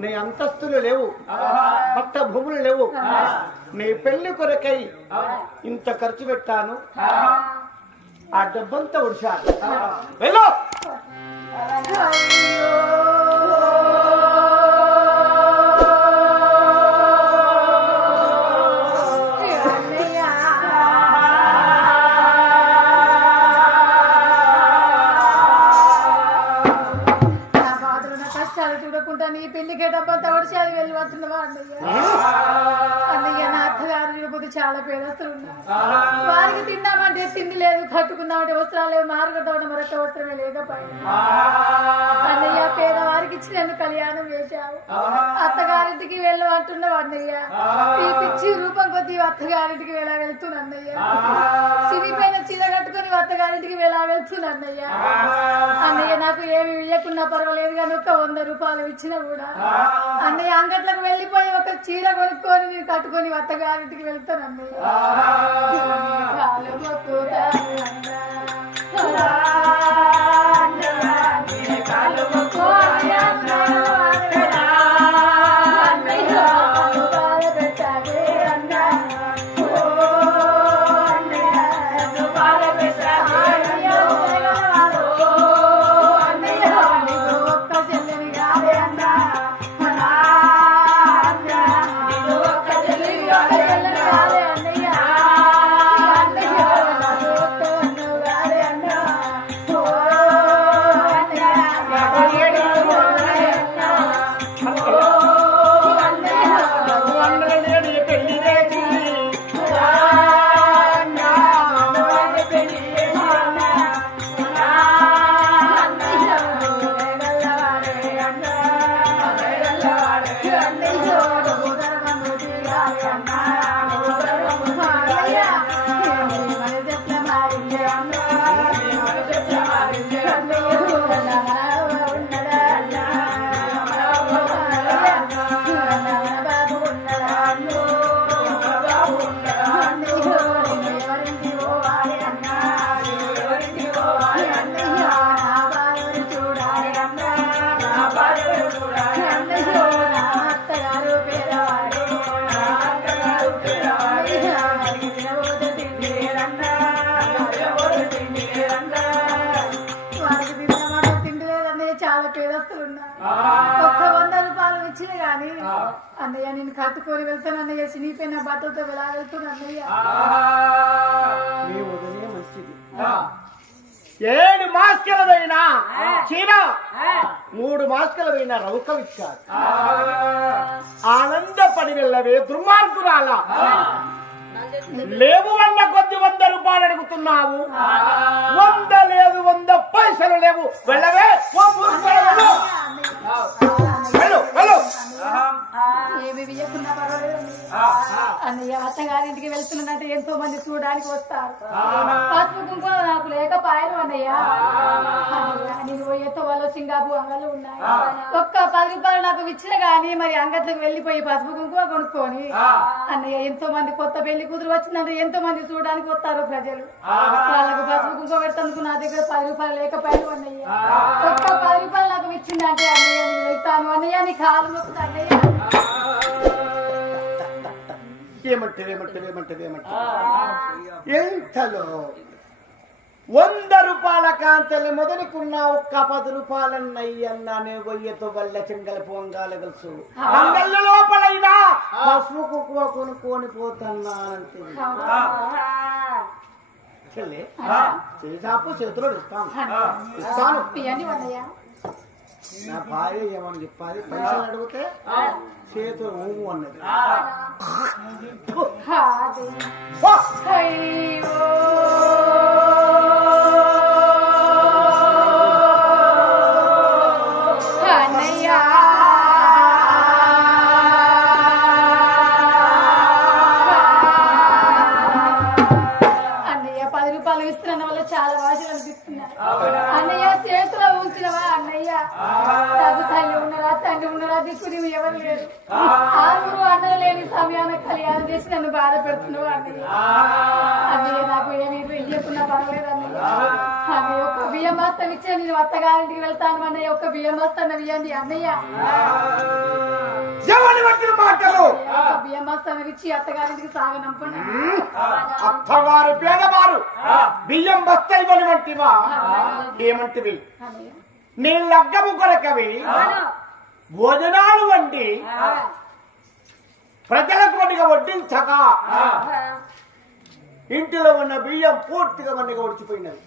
నీ అంతస్తులు లేవు, పట్ట భూములు లేవు, నీ పెళ్లి కొరకై ఇంత ఖర్చు పెట్టాను, ఆ డబ్బంతా ఉడిచాను. వెళ్ళు. నీ పెళ్లికే డబ్బంతా వచ్చి అది వెళ్ళి వస్తున్నావా అన్నయ్య? అన్నయ్య నా అత్తగారు తిరుపతి చాలా పేదస్తులు ఉన్నారు. వారికి తిందామంటే తిండి లేదు, కట్టుకుందామంటే వస్త్రాలు లేవు, మారుగడ్డ మరొక వస్త్రమే లేకపోయినా అన్నయ్య పేదవారికి ఇచ్చి నన్ను కళ్యాణం చేశావు. అత్తగారింటికి వెళ్ళమంటున్నావు అన్నయ్య. ఈ పిచ్చి రూపం కొద్ది అత్తగారింటికి వెళ్ళా వెళ్తున్నా అన్నయ్య. చిరిగిపోయిన చీర కట్టుకుని అత్తగారింటికి వెళ్ళా వెళ్తున్నా అన్నయ్య. అన్నయ్య నాకు ఏమి ఇవ్వకున్నా పర్వాలేదు కానీ ఒక 100 రూపాయలు ఇచ్చినా కూడా అన్నయ్య అంగట్లకు వెళ్ళిపోయి ఒక చీర కొనుక్కొని నేను కట్టుకొని అత్తగారింటికి వెళ్తాను అన్నయ్య. ఒక్క 100 రూపాయలు ఇచ్చిన గాని అన్నయ్య నేను కట్టుకొని వెళ్తాను అన్నయ్య. చినిపోయిన బట్టలతో ఎలా వెళ్తున్నా అన్నయ్య? 7 మాస్కలదైనా చీర 3 మాస్కలదైనా రౌకం ఇచ్చారు. ఆనందపడి వెళ్ళవే దుర్మార్గురాల. లేవు అన్న కొద్ది 100 రూపాయలు అడుగుతున్నావు, 100 లేదు 100 పైసలు లేవు. వెళ్ళవే ఏమి వియ్యకున్నా పర్వాలేదు అన్నయ్య. అత్తగారింటికి వెళ్తున్నదంటే ఎంతో మంది చూడడానికి వస్తారు. పసుపు కుంకుమ నాకు లేకపోయాను అన్నయ్య. నేను పోయేతో వాళ్ళు సింగాపు అంగళ్ళు ఉన్నాయి. ఒక్క 10 రూపాయలు నాకు ఇచ్చిన గాని మరి అంగట్లకు వెళ్లిపోయి పసుపు కుంకుమ కొనుక్కొని అన్నయ్య ఎంతో మంది కొత్త పెళ్లి కూతురు వచ్చిందంటే ఎంతో మంది చూడడానికి వస్తారు ప్రజలు. వాళ్ళకు పసుపు కుంకుమ పెడతాను నా దగ్గర 10 రూపాయలు లేకపోయాను అన్నయ్య. ఒక్క 10 రూపాయలు నాకు ఇచ్చిందంటే అన్నయ్య నేను వెళ్తాను అన్నయ్య. నీ కాలు నొప్పుతుంది అన్నయ్య. ఏమంటే ఎంతలో 100 రూపాయల కాంతలు మొదలుకున్న ఒక్క 10 రూపాయలన్నయ్యన్నానే గొయ్యతో వల్ల చెంగల పొంగాల గలుసు అంగళ్ళ లోపలైనా పసుపు కుక్కువ కొనుక్కొని పోతున్నానంటే చెల్లి చేసాపు చేతిలో ఇస్తాను నా భార్య ఏమని చెప్పాలి పైసలు అడిగితే చేతులు ఊము అన్నది అన్నయ్య 10 రూపాయలు ఇస్తున్న వల్ల చాలా భాషలు అనిపిస్తున్నాయి. అన్నయ్య చేతిలో ఉంచినవా అన్నయ్య? నాకు తల్లి ఉన్నరా తండ్రి ఉన్నరా దిక్కు నువ్వు ఎవరు లేరు. ఆరుగురు అన్నలు లేని సమయాన్ని కళ్యాణం చేసి నన్ను బాధ పెడుతున్నావు అన్నయ్య. అన్నయ్య నాకు ఏమి ఇయ్యకున్నా పర్వాలేదు అన్నయ్య. అన్నయ్య ఒక్క బియ్యం బస్తా ఇచ్చే నేను అత్తగారింటికి వెళ్తాను అన్నయ్య. ఒక్క బియ్యం బస్తా ఇవ్వండి అన్నయ్య. బియ్యం బస్తా ఇచ్చి అత్తగారింటికి సాగనంపండి. అత్తవారు పేదవారు బియ్యం బస్తా ఇవ్వని వంటివా ఏమంటివి? నీ లగ్గము కొరకవి భోజనాలు వండి ప్రజలకు వడ్డీగా వడ్డించక ఇంటిలో ఉన్న బియ్యం పూర్తిగా వడ్డీగా ఒడిచిపోయినది.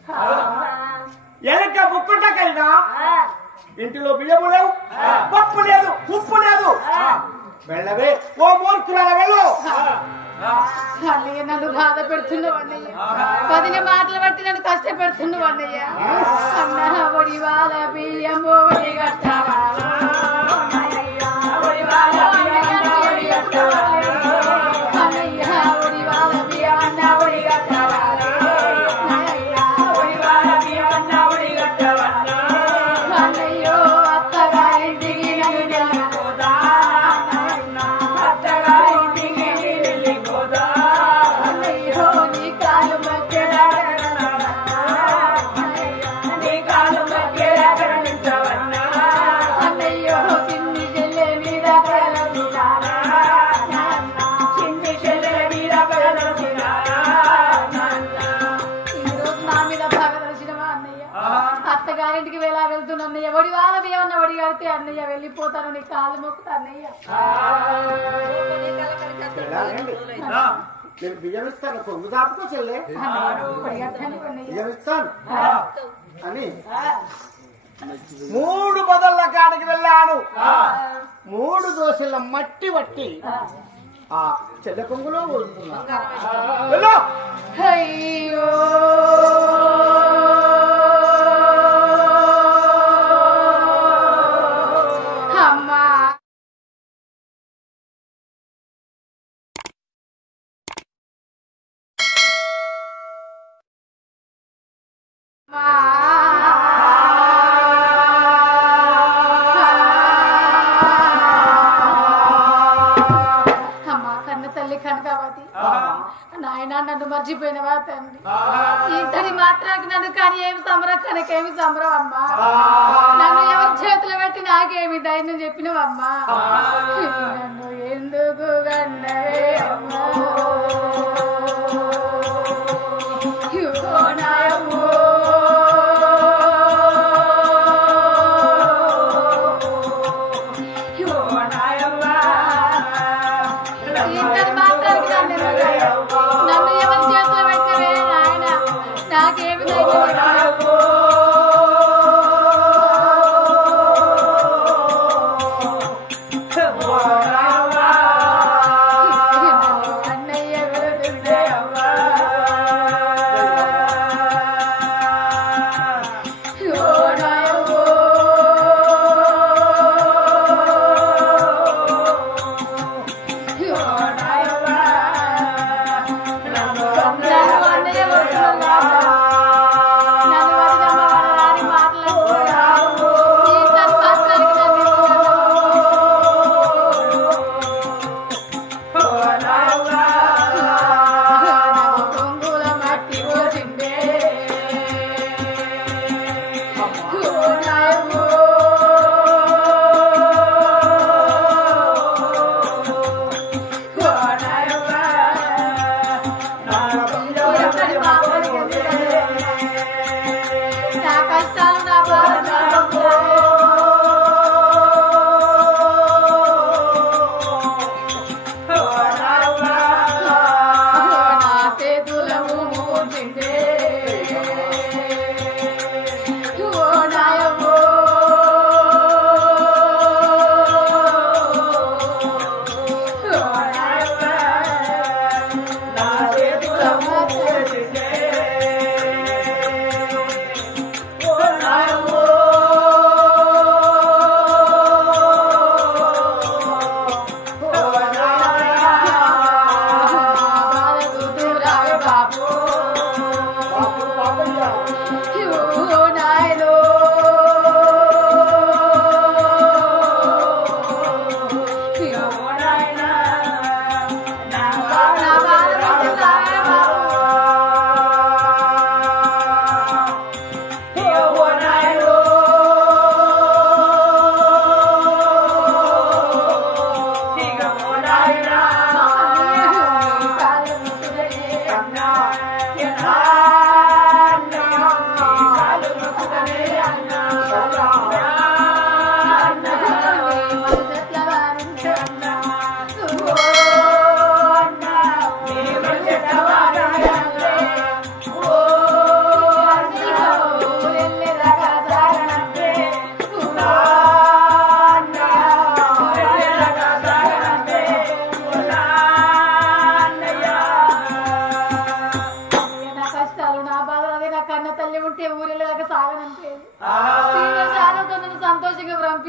ఎలక ముప్పటకైనా ఇంటిలో బియ్యము లేవు, పప్పు లేదు, ఉప్పు లేదు. వెళ్ళవే ఓ మూర్ఖుల వెళ్ళు. అన్నయ్య నన్ను బాధ పెడుతున్నావు అన్నయ్య. 10 మాటలు బట్టి నన్ను కష్టపెడుతున్నావు అన్నయ్య. అన్న ఒడి వాళ్ళ బియ్యం ఒడి కట్టావా అన్నయ్య ఒడి వాళ్ళ బియ్యం అన్న ఒడి కట్టావా అన్నయ్య ఒడి వాళ్ళ బియ్యం అన్న ఒడి కట్టావా అన్నయ్యో అత్తగారింటికి అన్నయ్యో నీ కాలు అన్నయ్యో చిన్ని చెల్లె మీద ఈరోజు నా మీద బాగా తెలిసినవా అన్నయ్య? అత్తగారింటికి వెళ్తున్నా అన్నయ్య. ఒడి వాళ్ళ ఏమన్నా ఒడి కడితే అన్నయ్య వెళ్ళిపోతాను. నీ కాళ్ళు మొక్కుతా అన్నయ్య. నేను బియ్యం ఇస్తాను, కొంగు దాపుకో చెల్లె, బియ్యం ఇస్తాను అని 3 బదళ్ళ కాడికి వెళ్ళాను. 3 దోశల మట్టి పట్టి ఆ చెల్ల కొంగులో వదులుతున్నా. అయ్యో అమ్మా అమ్మా కన్న తల్లి కనకావతి నాయన నన్ను మర్చిపోయినవా తండ్రి? ఇంతని మాత్రానికి నన్ను కానీ ఏమి సంబరం కనకేమి సంబరం అమ్మా. నన్ను ఎవరి చేతులు పెట్టి నాకేమి ధైర్యం చెప్పినవమ్మా. నన్ను ఎందుకు గన్నవే అమ్మా నాయమ్మో. ఇంతని మాత్రానికి నన్ను ఎవరి చేతులు పెట్టవే నాయన నాకేమి ధైర్యం అన్నయ్య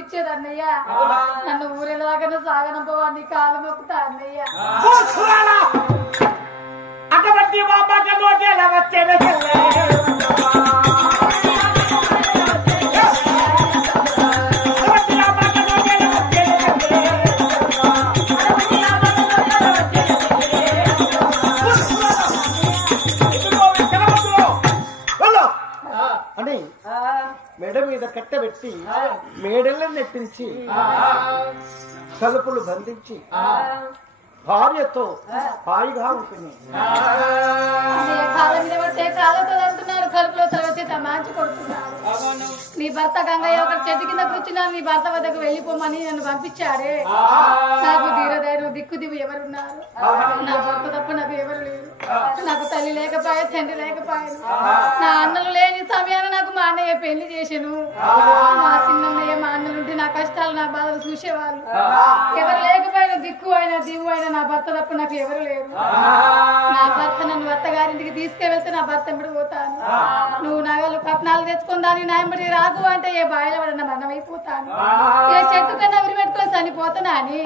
పంపించేది అన్నయ్య. నన్ను ఊరెళ్ళదాకా సాగనంపవా నీ కాలు మొక్కుతా అన్నయ్య. అటువంటి వచ్చేది అని మెడ మీద కట్టబెట్టి మేడలను నెట్టించి తలుపులు బంధించి భార్యతో హాయిగా ఉంటుంది. కాళ్ళ మీద పడితే కాళ్ళతో అంటున్నారు, కలుపులో తలవచ్చి తమాంచి కొడుతున్నారు. నీ భర్త గంగయ్య ఒక చెట్టు కింద కూర్చున్నారు, నీ భర్త వద్దకు వెళ్ళిపోమని నన్ను పంపించారే. నాకు ధీరధైర్యం దిక్కు దిగు ఎవరున్నారు? నా భర్త తప్ప నాకు ఎవరు లేరు. నాకు తల్లి లేకపోయా, తండ్రి లేకపోయాను. నా అన్నలు లేని సమయాన్ని నాకు మా అన్నయ్య పెళ్లి చేసాను. మా చిన్నయ్య మా అన్నలుంటే నా కష్టాలు నా బాధలు చూసేవాళ్ళు. ఎవరు లేకపోయినా దిక్కు అయినా దిగు అయినా నా భర్త తప్ప నాకు ఎవరు లేరు. నా భర్త నన్ను అత్తగారింటికి తీసుకెళ్తే నా భర్త ఎంబడి పోతాను. నువ్వు నగలు కట్నాలు తెచ్చుకుందాని నా ఎంబడి రాదు అంటే ఏ బాయిలో పడిన మరణమైపోతాను. ఏ చెట్టు కన్నా ఉరి పెట్టుకొని చనిపోతానా అని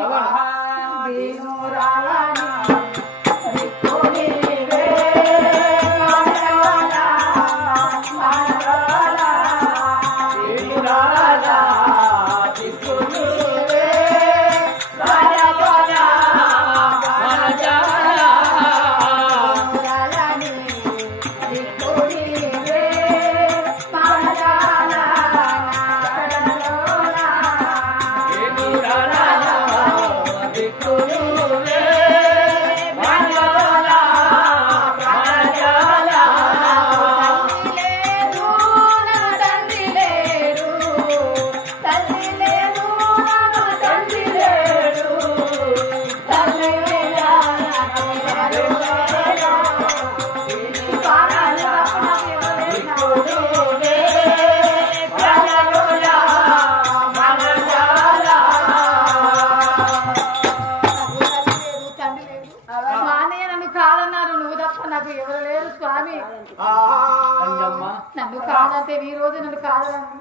నన్ను కాదంటే ఈ రోజు నన్ను కాదనండి.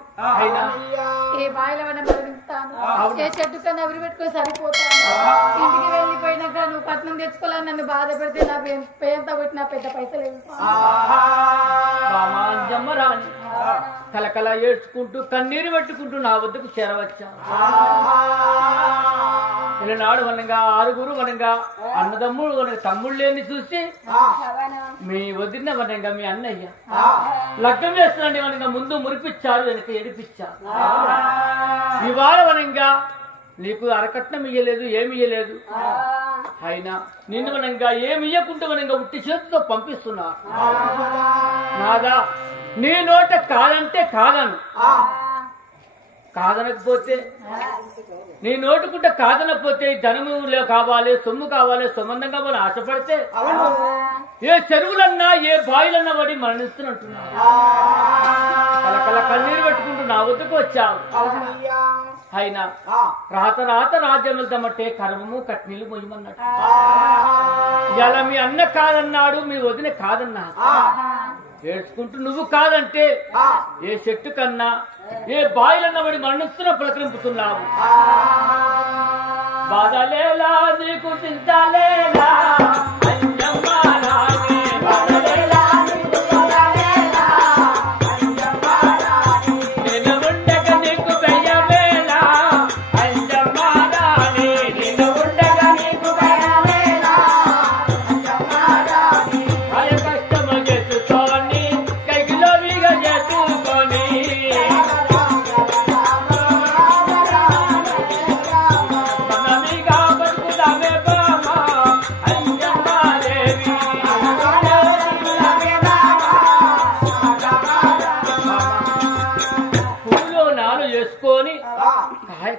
ఏ బాయిలో మరణిస్తాను, ఏ చెట్టు కన్నా ఉరి పెట్టుకొని సరిపోతాను. ఇంటికి వెళ్ళిపోయినాక నువ్వు పట్నం తెచ్చుకోవాలని నన్ను బాధ పెడితే నా పేరుతో కొట్టిన పెద్ద పైసలు కలకల ఏడ్చుకుంటూ కన్నీరు పెట్టుకుంటూ నా వద్దకు చేరవచ్చా. ఇలానాడు వనంగా ఆరుగురు వనంగా అన్నదమ్ముడు వనగా తమ్ముళ్ళేని చూసి మీ వదిన వనంగా మీ అన్నయ్య లగ్గం చేస్తున్నాండి వనంగా ముందు మురిపిచ్చారు, వెనక ఏడిపించారు. ఇవాళ వనంగా నీకు అరకట్నం ఇయ్యలేదు, ఏమి ఇయ్యలేదు. అయినా నిన్ను వనంగా ఏమి ఇయ్యకుండా వనంగా ఉట్టి చేతితో పంపిస్తున్నారు. నాదా నీ నోట కాదంటే కాదను, కాదనకపోతే నీ నోటుకుంటే కాదనకపోతే ధనము కావాలి, సొమ్ము కావాలి, సంబంధం కావాలి ఆశపడితే ఏ చెరువులన్నా ఏ బాయిలన్నా పడి మరణిస్తున్నట్టున్నా కలకల కన్నీరు పెట్టుకుంటూ నా వద్దకు వచ్చావు. అయినా రాత రాత రాజ్యం వెళ్తామంటే కర్మము కట్నీలు మొయ్యమన్నట్టు. ఇలా మీ అన్న కాదన్నాడు, మీ వదిన కాదన్నాడు. ఏడ్చుకుంటూ నువ్వు కాదంటే ఏ చెట్టు కన్నా ఏ బాయిలన్నా పడి మరణిస్తున్నా పులకరింపుతున్నావు. బాధలేలా నీకు చింతలేలా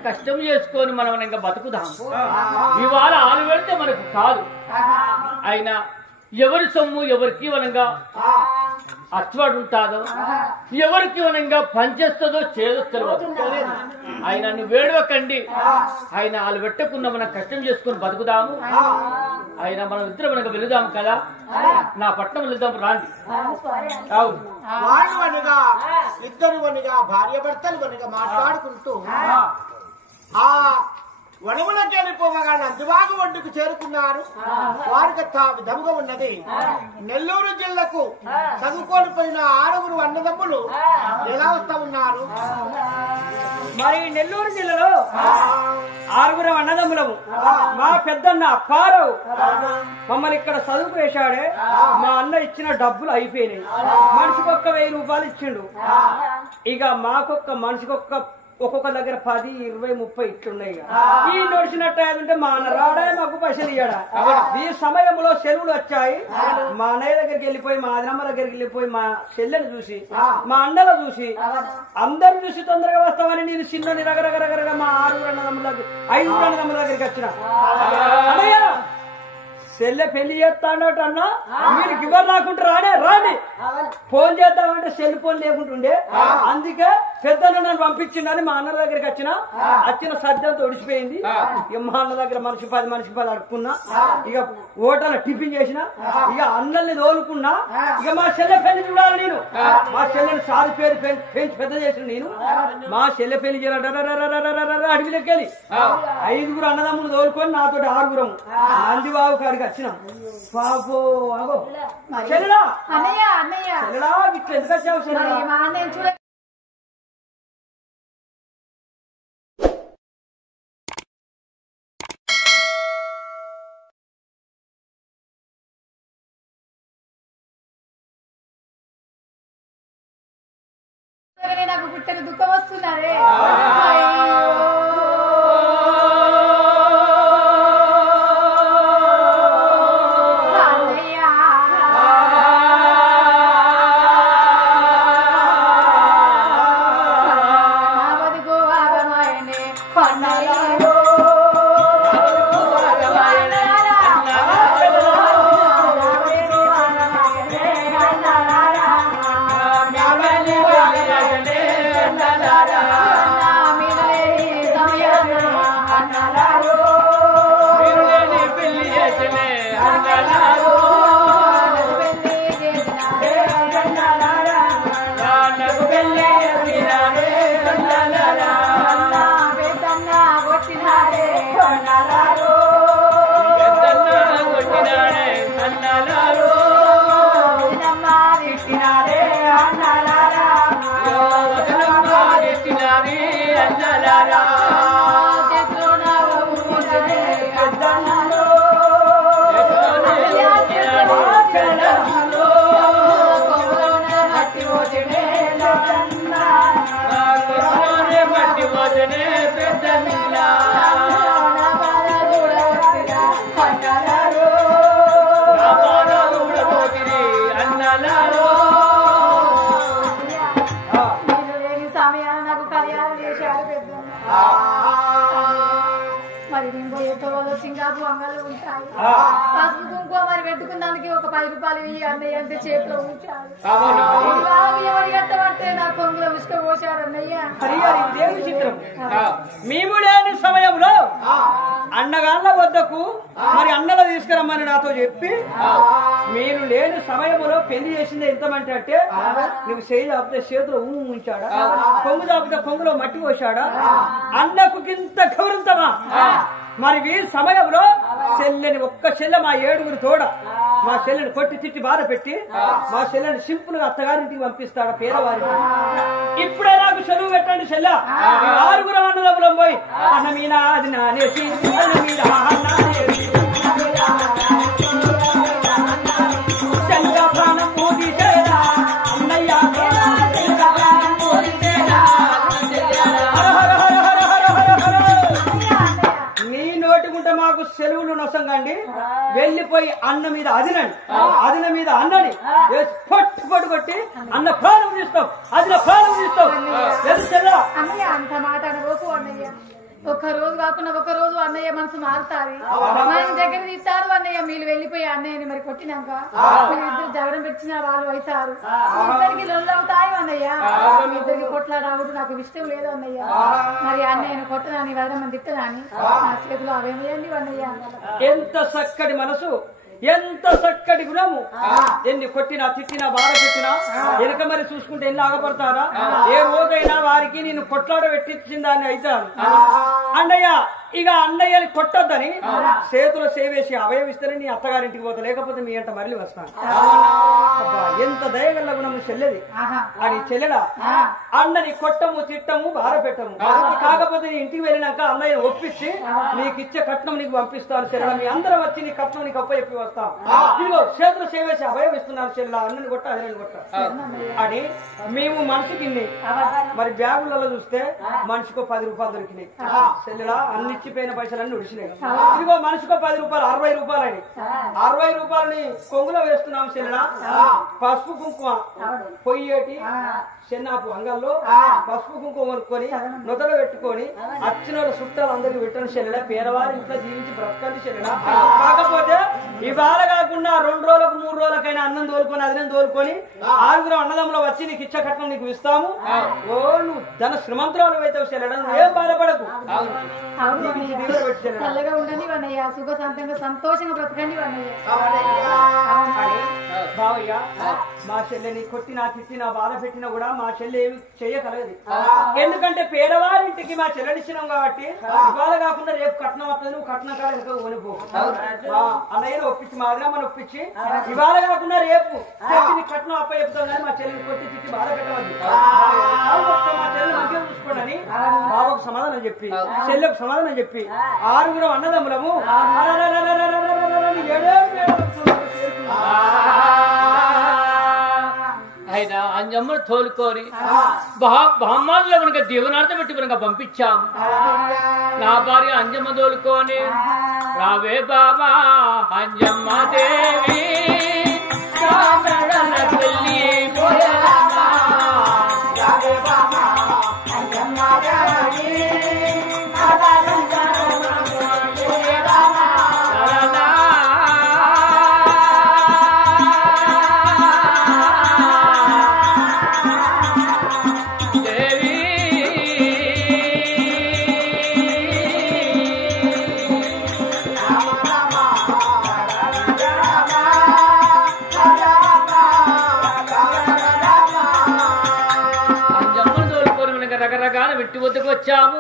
కష్టం చేసుకొని మనం ఇంకా బతుకుదాం. ఇవాళ ఆలు పెడితే మనకు కాదు. అయినా ఎవరి సొమ్ము ఎవరికి వనంగా అచ్చవాడు ఉంటాదో, ఎవరికి వనంగా పనిచేస్తుందో చేదో తెలియదు. ఆయన నువ్వు వేడవకండి. ఆయన వాళ్ళు పెట్టకుండా మనం కష్టం చేసుకుని బతుకుదాము. ఆయన మనం ఇద్దరు మనకు వెళుదాము కదా, నా పట్నం వెళుదాము రాండి. వాళ్ళు వనగా ఇద్దరు వనగా భార్య భర్తలు వనగా మాట్లాడుకుంటూ ఆ వనములకి వెళ్ళిపోవగా నందివాగు ఒడ్డుకు చేరుకున్నారు. వారికి విధముగా ఉన్నది. నెల్లూరు జిల్లాకు చదువుకొని పోయిన 6 అన్నదమ్ములు ఎలా వస్తా ఉన్నారు? మరి నెల్లూరు జిల్లాలో 6 అన్నదమ్ములము. మా పెద్దన్న అప్పారావు మమ్మల్ని ఇక్కడ చదువుకు వేశాడే. మా అన్న ఇచ్చిన డబ్బులు అయిపోయినాయి. మనిషికి 1000 రూపాయలు ఇచ్చిండు. ఇక మాకొక్క మనిషికొక్క ఒక్కొక్క దగ్గర 10, 20, 30 ఇట్లున్నాయి. ఈ నడిచినట్టు అంటే మా అన్న రాడా మాకు పైసలు ఇయ్యడా. ఈ సమయంలో సెలవులు వచ్చాయి. మా అన్నయ్య దగ్గరికి వెళ్ళిపోయి, మా అదనమ్మ దగ్గరికి వెళ్ళిపోయి, మా చెల్లెని చూసి, మా అన్నలో చూసి, అందరు చూసి తొందరగా వస్తామని నేను చిన్నని రగరగరగరగా మా 6 అన్నదమ్ముల దగ్గర 5 అన్నదమ్ముల దగ్గరికి వచ్చిన. అన్నయ్య చెల్లె పెళ్లి చేస్తాడట అన్న, మీరు గివర్ రాకుండా రాని ఫోన్ చేద్దామంటే సెల్ ఫోన్ లేకుంటుండే. అందుకే పెద్దన్న నన్ను పంపించిందని మా అన్న దగ్గరికి వచ్చిన సద్యంతో ఒడిచిపోయింది. ఇక మా అన్న దగ్గర మనిషి 10 అడుక్కున్నా. ఇక హోటల్ టిఫిన్ చేసిన. ఇక అన్నల్ని తోలుకున్నా. ఇక మా చెల్లె పెళ్లి చూడాలి నేను. మా చెల్లెని సారి పేరు పెంచి పెద్ద చేసిన నేను. మా చెల్లె పెళ్లి చేయాలి అడవిలోకెళ్ళి 5 అన్నదమ్ములు తోలుకొని నాతో 6 నందిబాబు కాడికి వచ్చినాం. బాబో ఆగో చెల్లెలా చెల్లెలా ఇట్లా ఎందుకు వచ్చావు చెల్లెలా? నాకు పుట్టని దుఃఖం వస్తున్నారే. సింగాపు అంగళ్ళు ఉంటాయి. పసుపు కుంకుమ మరి పెట్టుకున్నందుకు ఒక 10 రూపాయలు ఇవి అన్నయ్య అంటే చేతిలో ఉంచారు. కట్టమంటే నా కొంగులో ఉసుక పోశారు అన్నయ్య. చిత్రం మేము లేని సమయంలో అన్నగాళ్ళ వద్దకు మరి అన్నలు తీసుకురమ్మని నాతో చెప్పి, మీరు లేని సమయంలో పెళ్లి చేసింది ఎంతమంటే అంటే నువ్వు చేయి ఆపితే చేతిలో ఉంచాడా, కొంగు ఆపితే కొంగులో మట్టి పోశాడా, అన్నకు ఇంత గౌరవంతమా? మరి ఈ సమయంలో చెల్లెని ఒక్క చెల్లె మా 7 తోడ మా చెల్లెని కొట్టి తిట్టి బాధ పెట్టి మా చెల్లెని సింపుల్ గా అత్తగారింటికి పంపిస్తాడు పేదవారికి. ఇప్పుడే నాకు చెరువు పెట్టండి చెల్ల. 6 అన్నదమ్ములం పోయి అన్న మీద అది నానేసి అన్న మీద చెల్ల ప్రాణం మోదీ చేరా అన్నయ్య మాకు సెలవులు నొసంగండి. వెళ్ళిపోయి అన్న మీద అదినండి, అదిన మీద అన్నని పట్టు పట్టు కొట్టి అన్న ప్రాణం తీస్తాం, అదిన ప్రాణం తీస్తాం. అన్నయ్య అంత మాట అనుకోకు అన్నయ్య. ఒక్క రోజు కాకుండా ఒక రోజు అన్నయ్య మనసు మారుతారు, మన దగ్గర తీస్తారు అన్నయ్య. మీరు వెళ్ళిపోయి అన్నయ్యని మరి కొట్టినాక ఇద్దరు జగడం పెట్టిన వాళ్ళు అవుతారు, ఇద్దరికి లొల్లు అవుతాయి అన్నయ్య. ఇద్దరికి కొట్లాడావుడు నాకు ఇష్టం లేదు అన్నయ్య. మరి అన్నయ్యను కొట్టదాని వదలమని తిట్టదాని నా చేతిలో అవేమియండి అన్నయ్య. ఎంత చక్కటి మనసు, ఎంత చక్కటి గుణము ఎన్ని కొట్టినా తిట్టినా బాధ పెట్టినా వెనుక మరి చూసుకుంటే ఎన్ని ఆగపడతారా ఏ రోజైనా వారికి నేను కొట్లాడ పెట్టించిన దాన్ని అవుతాను అన్నయ్య ఇక అన్నయ్యని కొట్టొద్దని చేతులు సేవేసి అవయవిస్తేనే నీ అత్తగారింటికి పోతా లేకపోతే మీ అంట మరలి వస్తాను ఎంత దయగల్ల గుణము చెల్లెది అని చెల్లెడా అన్నని కొట్టము తిట్టము బాధ పెట్టము కాకపోతే నీ ఇంటికి వెళ్ళినాక అన్నయ్యని ఒప్పించి నీకు ఇచ్చే కట్నం నీకు పంపిస్తాను చెల్లెడ మీ అందరం వచ్చి నీ కట్నం నీకు అప్ప చెప్పి వస్తాం ఇదిగో చేతులు సేవేసి అభయమిస్తున్నాను చెల్లెడ అన్నని కొట్ట అదని కొట్ట అని మేము మనిషికి మరి బ్యాగులలో చూస్తే మనిషికో 10 రూపాయలు దొరికినాయి చెల్లెడా అన్ని ఇచ్చిపోయిన పైసలన్నీ ఉడిచినాయి ఇదిగో మనిషికో 10 రూపాయలు 60 రూపాయలు అని 60 రూపాయలని కొంగులో వేస్తున్నాం చెల్లెడా పసుపు కుంకుమ పొయ్యేటి చెన్నాపు అంగల్లో పసుపు కుంకుమ కొనుక్కొని నొదలు పెట్టుకొని అచ్చిన చుట్టాలు అందరికి పెట్టని చెల్లెడా పేదవారి ఇంట్లో జీవించి బ్రతకండి చెల్లెడా కాకపోతే ఇవాళ కాకుండా 2 రోజులకు 3 రోజులకైనా అన్నం తోలుకొని అదినం తోలుకొని 6 అన్నదమ్ములో వచ్చి నీకు ఇచ్చే కట్నం నీకు ఇస్తాము ఓ నువ్వు ధన శ్రీమంతురాలు అయితే చెల్లెడా నువ్వేం బాధపడకు చల్లగా ఉండండి వన్నయ్య సుఖశాంతంగా సంతోషంగా బ్రతకండి వన్నయ్య బావయ్య మా చెల్లెని కొట్టినా తిట్టినా బాధ పెట్టినా కూడా మా చెల్లె ఏమి చెయ్యగలదు ఎందుకంటే పేదవారింటికి మా చెల్లెనిచ్చినాం కాబట్టి ఇవాళ కాకుండా రేపు కట్నం వస్తుంది నువ్వు కట్నం కాడ వెనక కొనిపో అన్నయ్యను ఒప్పించి మా అదనమ్మని ఒప్పించి ఇవాళ కాకుండా రేపు నీ కట్నం అప్ప చెప్తాం కానీ మా చెల్లిని కొట్టి తిట్టి బాధ పెట్టవద్దు మా చెల్లెని మంచిగా చూసుకోండి బాబాకు సమాధానం చెప్పి చెల్లెకు సమాధానం చెప్పి 6 అన్నదమ్ములము ఆయన అంజమ్మను తోలుకొని బహుమానులు కనుక దీవనార్థం పెట్టి కనుక పంపించాము నా భార్య అంజమ్మ తోలుకొని రావే బాబా అంజమ్మ దేవి ఇంటి వద్దకు వచ్చాము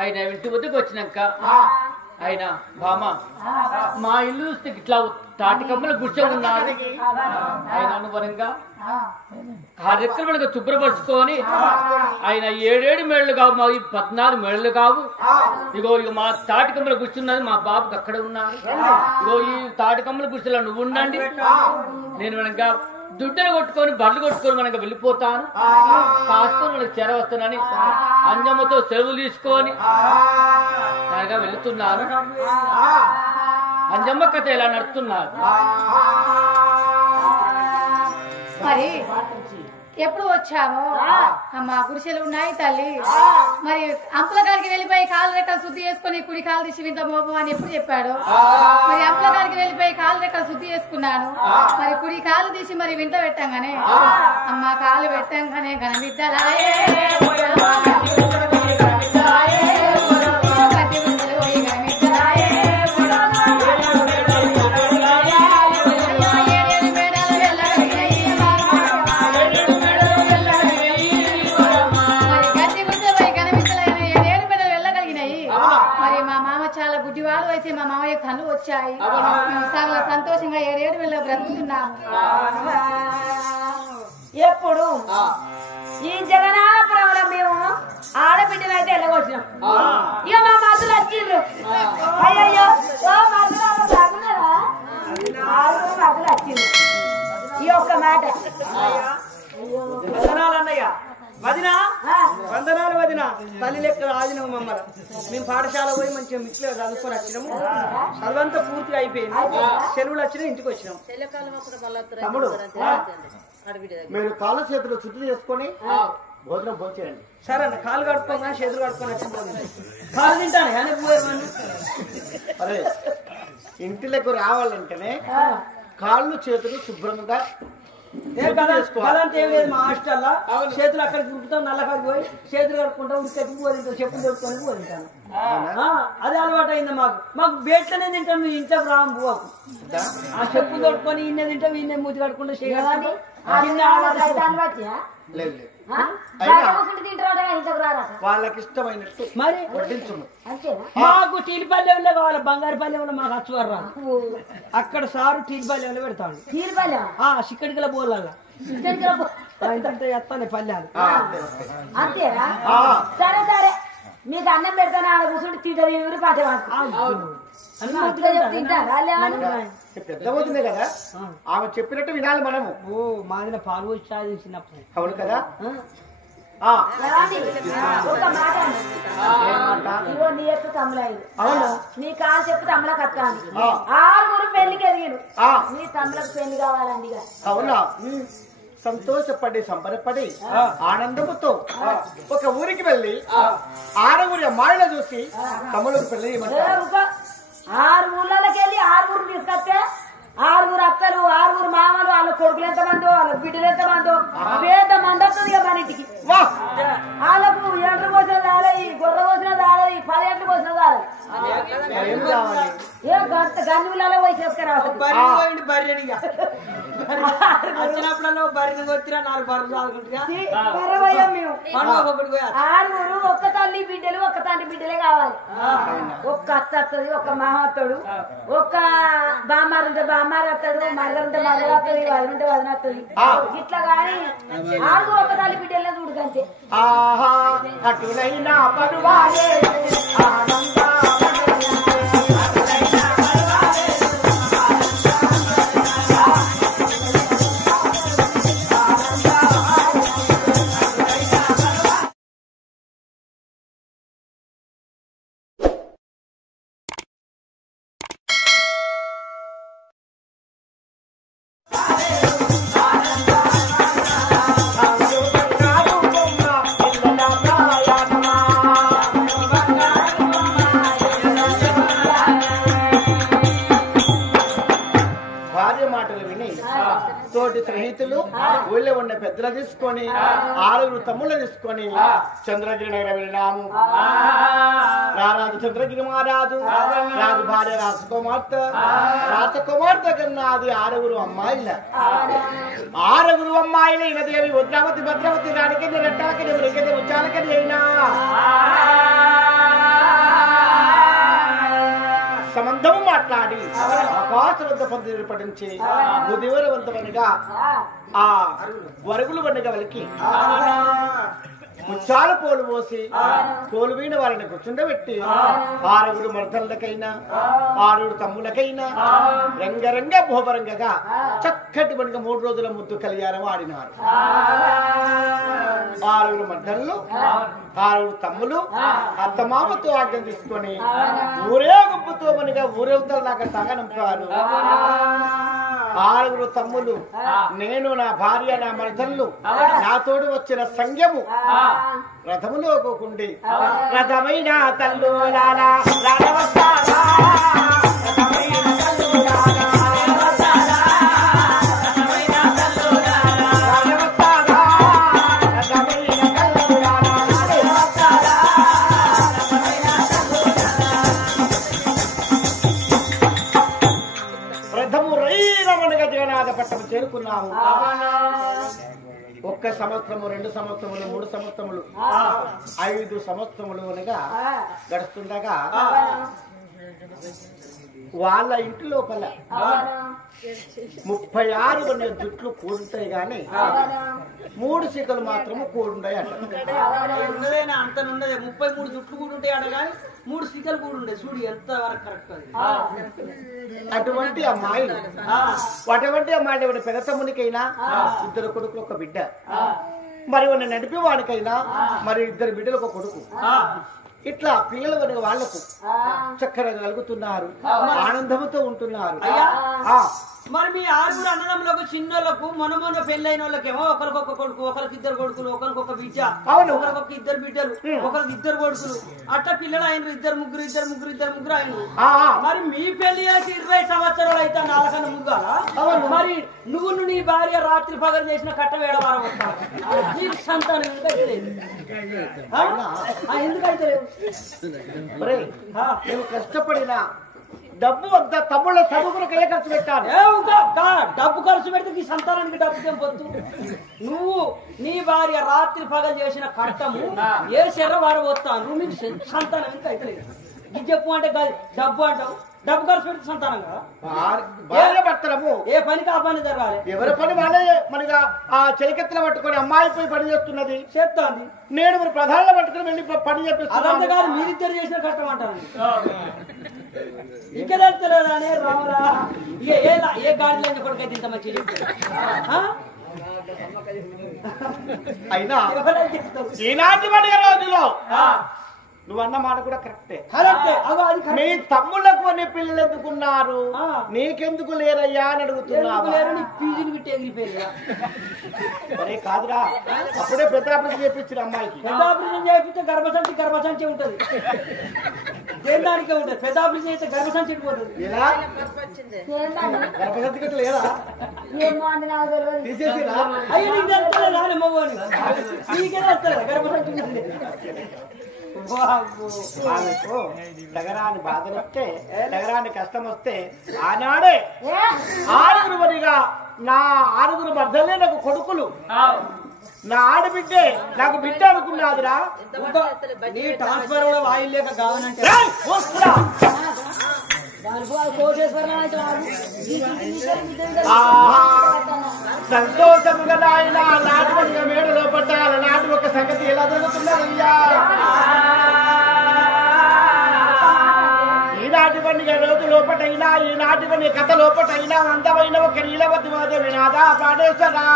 ఆయన ఇంటి వద్దకు వచ్చినాక ఆయన బామ మా ఇల్లు చూస్తే ఇట్లా తాటి కమ్మలు కూర్చొని ఉన్నారు ఆయన అనువరంగా కార్యక్రమాలుగా శుభ్రపరుచుకొని ఆయన 7 మేళ్లు కావు మా 14 మేళ్లు కావు ఇగో మా తాటి కమ్మలు కూర్చున్నది మా బాబుకి అక్కడ ఉన్నారు ఇగో ఈ తాటి కమ్మలు కూర్చున్నా నువ్వు ఉండండి నేను మనగా దుడ్డలు కొట్టుకొని బట్టలు కొట్టుకొని మనకు వెళ్ళిపోతాను కాసుకొని మనకు చెర వస్తానని అంజమ్మతో సెలవులు తీసుకొని అనగా వెళుతున్నారు అంజమ్మ కథ ఇలా నడుస్తున్నారు మరి ఎప్పుడు వచ్చామో అమ్మా గుడిసెలు ఉన్నాయి తల్లి మరి అంపుల కాడికి వెళ్ళిపోయి కాలు రెక్కలు శుద్ధి చేసుకుని కుడి కాలు తీసి వింత మోపం అని ఎప్పుడు చెప్పాడు మరి అంపుల కాడికి వెళ్ళిపోయి కాలు రెక్కలు శుద్ధి చేసుకున్నాను మరి కుడి కాలు తీసి మరి వింత పెట్టంగానే అమ్మ కాలు పెట్టంగానే గణవిద్దలాయే మా మామయ్య కళ్ళు వచ్చాయి చాలా సంతోషంగా 7 వేళ బ్రతుకుతున్నాము ఎప్పుడు ఈ జగన్నాథపురంలో మేము ఆడబిడ్డలు అయితే వెళ్ళగొచ్చినాం ఇక మా మధులు వచ్చిండ్రు అయ్యో మధులు వచ్చిండ్రు ఈ ఒక్క మాట అన్నయ్య వదినా వందనాలు వదిన తల్లి లెక్క రాజినాము మమ్మల్ని మేము పాఠశాల పోయి మంచిగా మిత్రులు చదువుకొని వచ్చినాము చదువంతా పూర్తిగా అయిపోయింది సెలవులు వచ్చినా ఇంటికి వచ్చినాం తమ్ముడు మీరు కాళ్ళ చేతులు చుట్టూ చేసుకొని భోజనం భోంచేయండి సరే అన్న కాలు కడుక్కోమా చేతులు కడుక్కొని వచ్చింది కాలు తింటాను కానీ అరే ఇంటిలోకి రావాలంటేనే కాళ్ళు చేతులు శుభ్రంగా కదంతా ఏం లేదు మా హాస్టల్లో చేతులు అక్కడికి ఉరుకుతాం నల్లకాడికి పోయి చేతులు కడుక్కుంటాం ఉడికి పోలింటాం చెప్పులు దొరుకుకొని పోలింటాను అదే అలవాటు అయింది మాకు బేట్లనే తింటాం నువ్వు ఇంట్లోకి రాము పోకు ఆ చెప్పులు దొరుకుని ఇన్నే తింటాం ఇన్నే మూతి కడుకుంటా చేయాలి వాళ్ళకి ఇష్టమైనట్టు మరి వడ్డించుము. మాకు టీలు పల్లెంలో కావాలి బంగారు పల్లెంలో మాకు అచ్చువారు రాదు అక్కడ సారు టీలు పల్లెంలో పెడతాడు చిక్కడికల బోర్లల్లా ఇంతంటే ఎత్తానే పల్లెలు అంతేనా సరే సరే మీకు అన్నం పెడతాను ఆడ కూర్చుంటే తింటారు ఎవరు పెద్ద అవుతుంది కదా ఆమె చెప్పినట్టు వినాలి మనము. ఓ మాదిన పాలు వచ్చి చిన్నప్పుడు అవును కదా. ఒక మాట ఇగో నీ ఎత్తు తమ్ములయ్యి నీ కాలు చెప్పు తమ్ముల కట్టాలి 6 పెళ్లికి ఎదిగిరు నీ తమ్ములకు పెళ్లి కావాలండి. అవునా సంతోషపడి సంబరపడి ఆనందముతో ఒక ఊరికి వెళ్ళి 6 అమ్మాయిలు చూసి తమ్ములకు పెళ్లి 6 ఊళ్ళకి వెళ్ళి 6 తీసుకొస్తే 6 అత్తలు 6 మామలు వాళ్ళ కొడుకులు ఎంతమందో వాళ్ళ బిడ్డలు ఎంతమందో పేద మంది వస్తుంది కదా మన ఇంటికి. వాళ్ళకు ఎండ్రు పోసిన కాలేదు గొర్రె పోసిన కాలేదు 10 ఎండ్లు పోసిన కాలేదు ఏ గన్నులలో పోయి చేసుకురావాలి. వచ్చినప్పుడల్లా బర్రెని కొట్టిరా 4 బర్రెలు సాగుకుంటుగా 6 ఒక్క తల్లి బిడ్డలు ఒక్క తండ్రి బిడ్డలే కావాలి. ఒక్క అత్త వస్తుంది ఒక్క మామ వస్తాడు ఒక్క బామ్మారు ఉంటే బామ్మారు వస్తాడు మరగలుంటే మరగలు వస్తుంది వదనుంటే వదన వస్తుంది ఇట్లా గాని 6 ఒక్క తల్లి బిడ్డలే చూడకంతే. తోటి స్నేహితులు ఊళ్ళో ఉన్న పెద్దలు తీసుకొని 6 తమ్ముళ్ళు తీసుకొని చంద్రగిరి నగరం వెళ్ళినాము. రారాజు చంద్రగిరి మహారాజు రాజు భార్య రాజకుమార్తె రాజకుమార్తె కన్నా అది 6 అమ్మాయిల 6 అమ్మాయిల ఇనదేవి భద్రావతి భద్రావతి రానికని రెట్టాకని మృగది ఉచ్చాలకని అయినా సంబంధము మాట్లాడి ఆకాశవంత పొంది పఠించి బుద్ధివరవంతమనిగా ఆ వరుగులు బండిగా వాళ్ళకి ముచ్చాల పోలు పోసి పోలు వీణ వారిని కూర్చుండబెట్టి 6 మర్దలకైనా 6 తమ్ములకైనా రంగరంగ భోపరంగగా చక్కటి పనిగా 3 రోజుల ముద్దు కళ్యాణం ఆడినారు. 6 మర్దలు 6 తమ్ములు అత్తమామతో ఆజ్ఞ తీసుకొని ఊరేగింపుతో మనగా ఊరేగుతారు నాకు సాగనంపారు. 6 తమ్ములు నేను నా భార్య నా మర్దలు నాతోడు వచ్చిన సంఘము రథములో పోకుండి రథమైన తల్లు లాలా రాజవస్తారా రథము రైరమనగా జగన్నాథ పట్టణం చేరుకున్నాము. 1 సంవత్సరము 2 సంవత్సరములు 3 సంవత్సరములు 5 సంవత్సరములు అనగా గడుస్తుండగా వాళ్ళ ఇంటి లోపల 36 జుట్లు కూడుంటాయి గాని 3 చీకలు మాత్రము కూడుంటాయి అంట. అంత ఉండదు 33 జుట్లు కూడా ఉంటాయి అట కానీ 3 చీకలు కూడా ఉండే చూడు ఎంత వరకు కరెక్ట్. అటువంటి అమ్మాయిలు పెద్ద తమ్మునికైనా 2 కొడుకులు 1 బిడ్డ మరి వాడిని నడిపే వాడికైనా మరి 2 బిడ్డలు 1 కొడుకు ఇట్లా పిల్లలు కనుక వాళ్లకు చక్కగా కలుగుతున్నారు ఆనందంతో ఉంటున్నారు. మరి మీ 6 అన్నదమ్ములకు చిన్నోళ్ళకు మొన్న పెళ్ళైన వాళ్ళకేమో ఒకరికొక కొడుకు ఒకరికి 2 కొడుకులు ఒకరికొక బిడ్డ ఒకరికొక 2 బిడ్డలు ఒకరికి 2 కొడుకులు అట్లా పిల్లలు అయిన 2 ముగ్గురు అయిన. మరి మీ పెళ్లి చేసి 20 సంవత్సరాలు అయితే 4 ముగ్గాల మరి నువ్వు నీ భార్య రాత్రి పగలు చేసిన కట్ట వేడవారం నీకు సంతానం ఎందుకైతే లేవు నేను కష్టపడినా డబ్బు వద్ద తమ్ముళ్ళ చదువుకులకు ఏ ఖర్చు పెట్టాను డబ్బు ఖర్చు పెడితే నీ సంతానానికి డబ్బు తెంపొద్దు నువ్వు నీ భార్య రాత్రి పగలు చేసిన కట్టము ఏ శర్ర వారం వస్తాను నీకు సంతానం ఎంత అయితే లేదు ఇది చెప్పు అంటే డబ్బు అంటావు డబ్బు ఖర్చు పెడితే సంతానం కదా భార్య భర్తలము ఏ పనికి ఆ పని జరగాలి ఎవరి పని వాళ్ళే మరిగా ఆ చెలికెత్తలు పట్టుకొని అమ్మాయి పోయి పని చేస్తున్నది చేస్తాంది నేను మరి ప్రధానంగా పట్టుకుని వెళ్ళి పని చేపిస్తున్నాను అదంతా కాదు మీరిద్దరు చేసిన కట్టం అంటాను ఇక్కడ తెలియదానే రామరా ఇక ఏ గాడిలో కొడుకైతే ఇంత మంచి అయినా ఈనాటి పండుగ రోజులో నువ్వన్న మాట కూడా కరెక్టే మీ తమ్ముళ్ళకు అనే పిల్లలు ఎందుకున్నారు నీకెందుకు లేరయ్యా అని అడుగుతున్నావు అరే కాదురా అప్పుడే పెద్ద ఆపరేషన్ చేపించిన అమ్మాయికి పెద్ద ఆపరేషన్ చేపిస్తే గర్భసంచి ఉంటది దేనికే ఉంటది పెద్ద ఆపరేషన్ చేస్తే గర్భసంచి పోతుంది ఎలా గర్భసంచి గట్ల లేదా తీసేసిరా అయ్యో నీకు తెలుస్తలేదా మగవాని నీకే తెలుస్తలేదా గర్భసంచి ఉంటుంది ఆమెకు నగరాన్ని బాధలు వస్తే నగరాన్ని కష్టం వస్తే ఆనాడే ఆరుగురు మరిగా నా ఆరుగురు మధ్యలో నాకు కొడుకులు నా ఆడబిడ్డే నాకు బిడ్డ అనుకున్నాదిరా నీ ట్రాన్స్ఫర్ కూడా వాయిల్ లేక కావాలంటే సంతోషముగా నాయన నాటి మేడలో పట్టాల నాటి ఒక సంగతి ఎలా జరుగుతున్నదయ్యా ఈనాటి పండుగ రోజు లోపటైనా ఈనాటి పండుగ కథ లోపటైనా అందమైన ఒక నీలవతి మాధవి నాదా ప్రాణేశ్వరా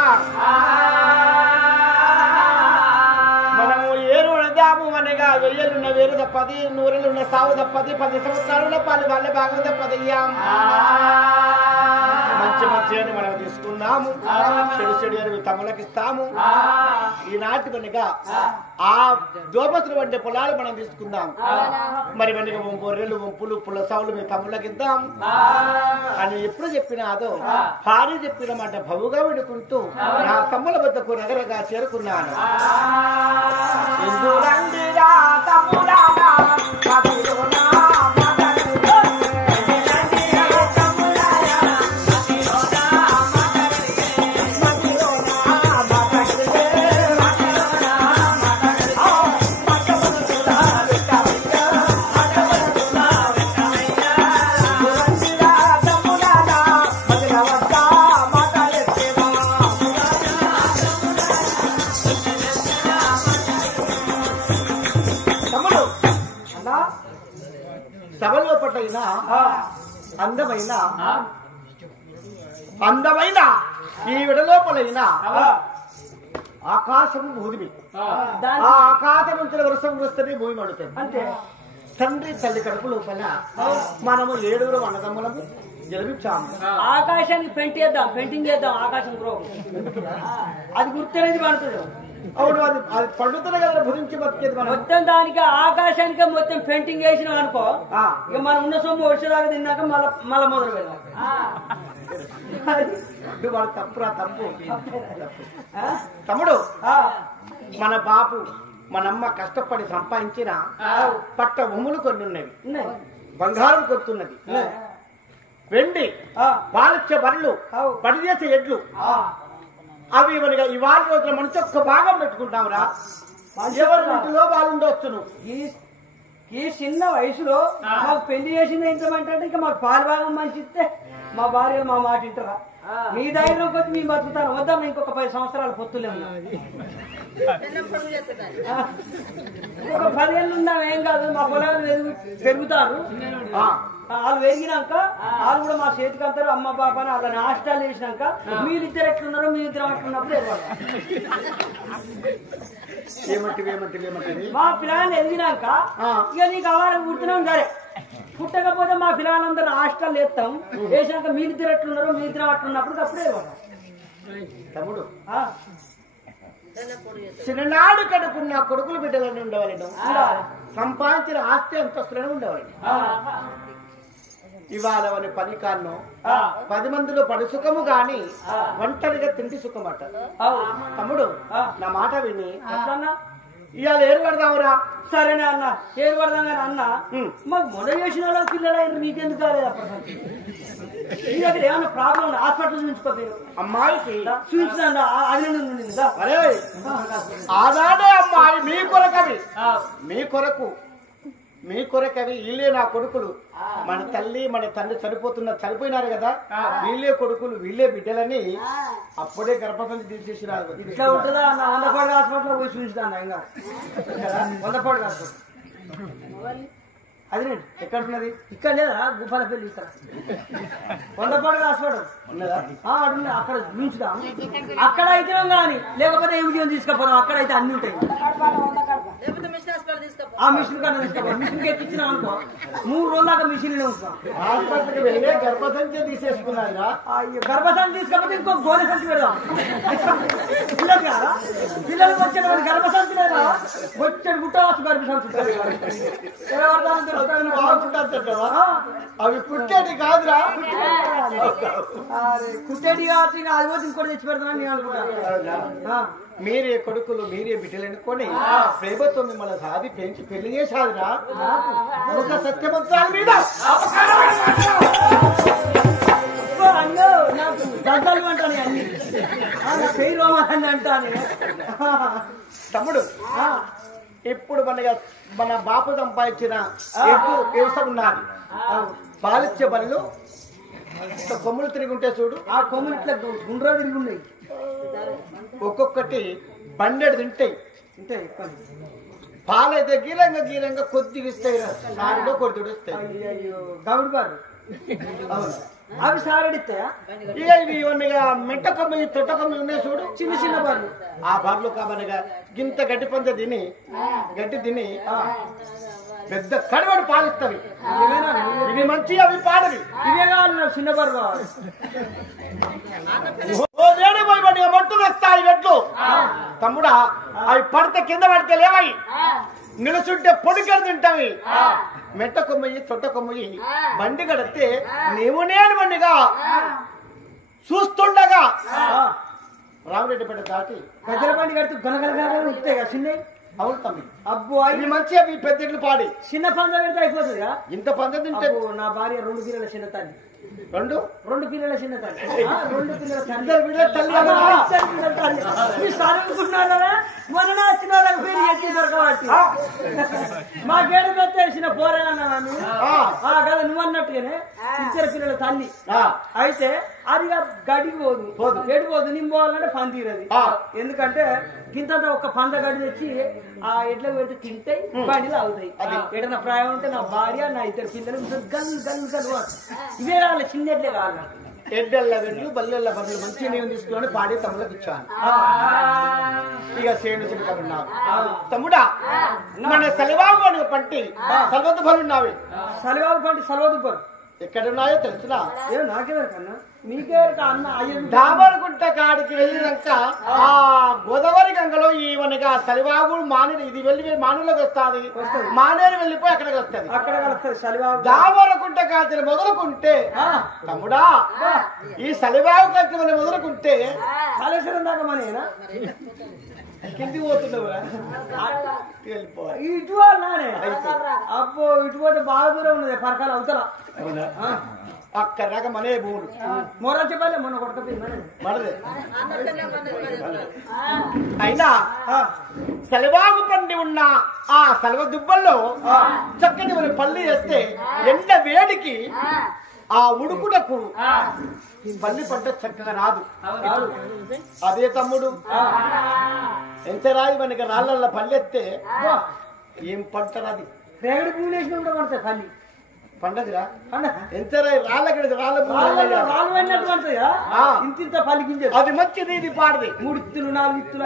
మనము ఏరు అడదాము అనగా వెయ్యలున్న వేరు తప్పది నూరెలున్న సాగు తప్పది 10 సంవత్సరాలున్న వాళ్ళ భాగం తప్పదయ్యా మంచి మంచి అని మనం తీసుకున్నాము చెడు అని తమ్ములకు ఇస్తాము ఈనాటి మనగా ఆ దోపతులు వంటి పొలాలు మనం తీసుకుందాం మరి మనకి గొర్రెలు వంపులు పులసావులు మీ తమ్ముళ్ళకి ఇద్దాం అని ఎప్పుడు చెప్పినా అదో భార్య చెప్పిన మాట భవుగా వినుకుంటూ నా తమ్ముల వద్దకు నగరగా చేరుకున్నాను సభలో పట్టైనా అందమైన ఈ విడలోపలైన ఆకాశం భూమి ఆ ఆకాశం నుంచి వర్షం వస్తేనే భూమి మడుతుంది అంటే తండ్రి తల్లి కడుపు లోపల మనము 7 అన్నదమ్ములము జన్మించాము ఆకాశానికి పెయింటింగ్ చేద్దాం ఆకాశం అది గుర్తనేది పడుతుంది అవును అది పండుతుంది కదా భుజించి బతికేది మనం మొత్తం దానికి ఆకాశానికి మొత్తం పెయింటింగ్ వేసినాం అనుకో ఇక మనం ఉన్న సొమ్ము వచ్చేదాకా తిన్నాక మళ్ళా మొదలు పెడతాం వాడు తప్పురా తప్పు తమ్ముడు మన బాపు మనమ్మ కష్టపడి సంపాదించిన పట్ట భూములు కొన్ని ఉన్నవి బంగారం కొడుతున్నది వెండి పాలిచ్చే బర్రెలు పడి చేసే ఎడ్లు అవి మనగా ఇవాళ రోజున మనసు ఒక్క భాగం పెట్టుకుంటాంరా ఎవరి ఇంటిలో వాళ్ళు ఉండొచ్చును ఈ చిన్న వయసులో మాకు పెళ్లి చేసింది ఏంటంటే ఇంకా మాకు పాలు భాగం మంచి ఇస్తే మా భార్య మా మాట ఇంటారా మీ ధైర్యం కొద్ది మేము బతుకుతాను వద్దాం ఇంకొక 10 సంవత్సరాలు పొత్తులే ఉన్నా ఒక 10 ఏళ్ళు ఉందాం ఏం కాదు మా పొలాలు పెరుగుతారు వాళ్ళు పెరిగినాక వాళ్ళు కూడా మా చేతికి అంటారు అమ్మ పాప అని వాళ్ళని హాస్టల్ చేసినాక మీరిద్దరు ఎట్లున్నారో మీ ఇద్దరు అట్లున్నప్పుడు మా పిల్లలు ఎదిగినాక ఇక నీకు అవారం పుడుతున్నాం సరే పుట్టకపోతే మా పిల్లలందరూ హాస్టల్ వేస్తాం వేసినాక మీరిద్దరు ఎట్లున్నారో మీ ఇద్దరు అట్లున్నప్పుడు అప్పుడే తమ్ముడు చిన్ననాడు కడుకున్న కొడుకులు బిడ్డలను ఉండవాలను సంపాదించిన ఆస్తి అంతస్తులను ఉండవాలి ఇవాళ అని పని కాన్నో 10 మందిలో పడి సుఖము గాని ఒంటరిగా తిండి సుఖమట. తమ్ముడు నా మాట విని ఇవాళ ఏరు పడదావురా. సరేనే అన్న ఏరు పడదాం కానీ అన్న మాకు మొదలు చేసిన వాళ్ళకి పిల్లలు అయినా మీకెందుకు కాలేదు అప్పుడు మీ దగ్గర ఏమన్నా ప్రాబ్లం హాస్పిటల్ చూపించుకోలేదు అమ్మాయికి చూపించండి అభినందన అరే ఆనాడే అమ్మాయి మీ కొరకవి వీళ్ళే నా కొడుకులు. మన తల్లి మన తండ్రి చనిపోయినారు కదా, వీళ్ళే కొడుకులు వీళ్ళే బిడ్డలని అప్పుడే గర్భసంచి తీసేసినారు. ఇట్లా ఉంటుందా అన్న 100 కోట్ల హాస్పిటల్ పోయి చూపిస్తాను ఇంకా 100 కోట్ల హాస్పిటల్ అది ఎక్కడ ఉన్నది? ఇక్కడ లేదా గుఫల పెళ్లి ఇక్కడ 100 కోట్ల హాస్పిటల్ ఉన్నదా? అక్కడ చూపించుదాం. అక్కడ అయితే కానీ లేకపోతే ఏమి తీసుకపోదాం. అక్కడైతే అన్ని ఉంటాయి. ఆ మిషన్ కన్నా తీసుకోవాలి. మిషన్ ఎక్కించినాం అనుకో 3 రోజుల దాకా మిషన్ ఉంటాం. హాస్పిటల్కి వెళ్ళి గర్భసంచి తీసేసుకున్నారా? గర్భసంచి తీసుకోకపోతే ఇంకో గోనె సంచి పెడదాం. పిల్లలు కదా పిల్లలకు వచ్చేటువంటి గర్భసంచి లేదా వచ్చాడు గుట్టవచ్చు గర్భసంచి అవి పుట్టేది కాదురా. కుట్టేటి కాబట్టి అది పోతే ఇంకోటి తెచ్చి పెడతామని నేను అనుకుంటా. మీరే కొడుకులు మీరే బిడ్డలు అనుకొని ప్రభుత్వం మిమ్మల్ని సాది పెంచి పెళ్లి చేశారురా. ఒక సత్యమంత్రాల మీద అన్నో నాకు దద్దాలు అంటాను అన్ని నా పేరు రోమాన్ని అంటాను. తమ్ముడు ఇప్పుడు మన బాపు సంపాదించిన వ్యవస్థ ఉన్నది. పాలిచ్చే బరులు కొమ్ములు తిరిగి ఉంటే చూడు, ఆ కొమ్ములు ఇట్లా గుండ్రా తిరిగి ఉన్నాయి. ఒక్కొక్కటి బండెడు తింటాయి. అంతే పాలైతే గీలంగా కొద్దిగా ఇస్తాయి, సారిలో కొద్దిగా ఇస్తాయి. అయ్యో గౌడి బారు అవి సారడిస్తాయా? ఇక ఇవి ఇవన్నీగా మెట్ట కొమ్మి తొట్ట కొమ్మి ఉన్నాయి చూడు, చిన్న చిన్న బర్లు. ఆ బర్లు కాబనగా గింత గడ్డి పంచ గడ్డి తిని పెద్ద కడివాడు పాలిస్తవి. ఇవి మంచి అవి పాడవి. ఇవే కావాలి చిన్న బర్రు కావాలి. పోయి మట్టు వస్తాయి గడ్లు. తమ్ముడా అవి పడితే కింద పడితే లేవయి, నిలుచుంటే పొడికలు తింటావి. మెట్ట కొమ్మయి తొట్ట కొమ్మయి బండి కడితే నీవు నేను బండిగా చూస్తుండగా రామరెడ్డిపేట దాటి గజల బండి కడితే గనగల ఉంటాయి కదా చిన్న. అవును తమ్మి. అబ్బో అవి మంచిగా మీ పెద్దట్లు పాడి చిన్న పంద పెడితే అయిపోతుంది కదా. ఇంత పంద తింటే నా భార్య 2 పిల్లల చిన్న తల్లి. 2 పిల్లల చిన్న తల్లి. 2 పిల్లల తల్లి. అనుకున్నారా మొన్న వచ్చిన వాళ్ళకి పేరు ఎత్తి దొరకబట్టి మాకేడు తెలిసిన పోరగా కదా నువ్వు అన్నట్టుగానే 2 పిల్లల తల్లి. అయితే అది గడికి పోదు ఎడిపోదు. నిమ్మ పోవాలంటే పని తీరది. ఎందుకంటే గింత ఒక పంద గడి తెచ్చి ఆ ఎడ్లకు పెడితే తింటాయి, బండిలు అవుతాయి. ఏదైనా ప్రాయం ఉంటే నా భార్య నా 2 పిల్లలు గల్లు ఇవే రావాలి, చిన్న ఎడ్లే కావాలి. ఎడ్డెళ్ళ వెళ్ళు బల్లెళ్ళ బర్రెలు మంచి నేను తీసుకుని పాడి తమ్ములకు ఇచ్చాను. ఇక చేను చిలుకలున్నావు. తమ్ముడా మన సలివాగు పంటి సలవద్దు పనున్నావి. సలివాగు పంటి సలవద్దు పను ఎక్కడున్నాయో తెలుసునా? నాకేదన్నా మీకే అన్న దామరగుంట కాడికి వెళ్ళినాక ఆ గోదావరి గంగలో ఈవనగా సలివాగుడు మానేరు ఇది వెళ్ళి మానేరులోకి వస్తుంది. మానేరు వెళ్ళిపోయి అక్కడికి వస్తుంది. అక్కడ కలుస్తుంది సలివాగు. దామరగుంట కాల్చిన మొదలుకుంటే తమ్ముడా ఈ సలివాగు కాల్చిన మొదలుకుంటే కాళేశ్వరం దాకా మనేనా కిందికి పోతున్నావు. ఇటు నానే అబ్బో ఇటు పోతే బాగా దూరం ఉన్నది పరకాల అవతల. అక్కడ మనే భూములు మొర చెప్పాలి మొన్న కొట్టకపోయింది మనదే. అయినా సెలవాగు పండి ఉన్న ఆ సెలవ దుబ్బల్లో చక్కటి మనం పల్లి చేస్తే ఎండ వేడికి ఆ ఉడుకుడకు పల్లి పంట చక్కగా రాదు. అదే తమ్ముడు ఎంత రాయి మనకి రాళ్ళల్లో పల్లెత్తే ఏం పంట రాది. రేగడి పూలు వేసిన కూడా పడతాయి పల్లి పండదిరా. ఎంత రాళ్ళ రాళ్ళు పడినట్టు పడుతుంది కదా. ఇంత పల్లి గింజలు అది మంచిది, ఇది పాడది. 3 ఇత్తులు 4 ఇత్తులు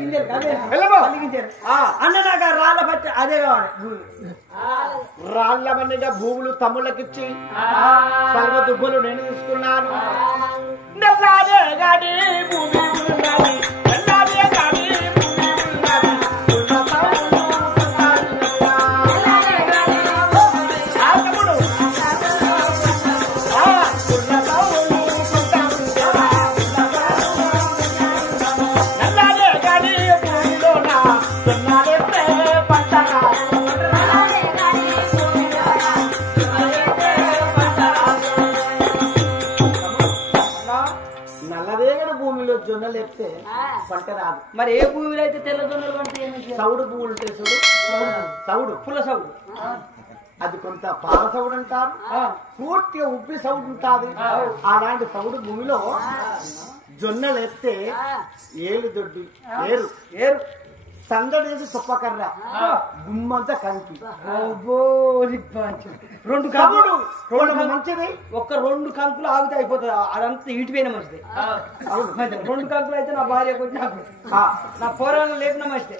గింజలు అదే పల్లి గింజలు. అన్న నాకు ఆ రాళ్ళ పట్టి అదే కావాలి. రాళ్ళ మన్నిగా భూములు తమ్ముళ్ళకిచ్చి సర్వ దుబ్బులు నేను తీసుకున్నాను. నల్లారే గాడి భూమి ఉన్నది, నల్లారే గాడి భూమి ఉన్నది. తమ్ముడు భూమిలో జొన్నలు ఎత్తే పంట రాదు. మరి ఏ భూమిలో అయితే తెల్లదొన్నలు అంటే సౌడు భూములు ఉంటాయి చూడు, సౌడు పుల్ల సౌడు, అది కొంత పాల సౌడు అంటారు, పూర్తిగా ఉప్పి సౌడు ఉంటుంది. అలాంటి సౌడు భూమిలో జొన్నలు ఎత్తే ఏలు దొడ్డి ఏరు ఏరు సందడేసి చొప్పకర్ర గుమ్మంతా కంకి రెండు కబుడు కంకులు మంచిది. ఒక్క 2 కంకులు ఆగితే అయిపోతుంది, అదంతా ఇటుపోయిన మంచిది. అవును 2 కంకులు అయితే నా భార్య కొట్టి నాకు నా పోరాలు లేకుండా మంచిది.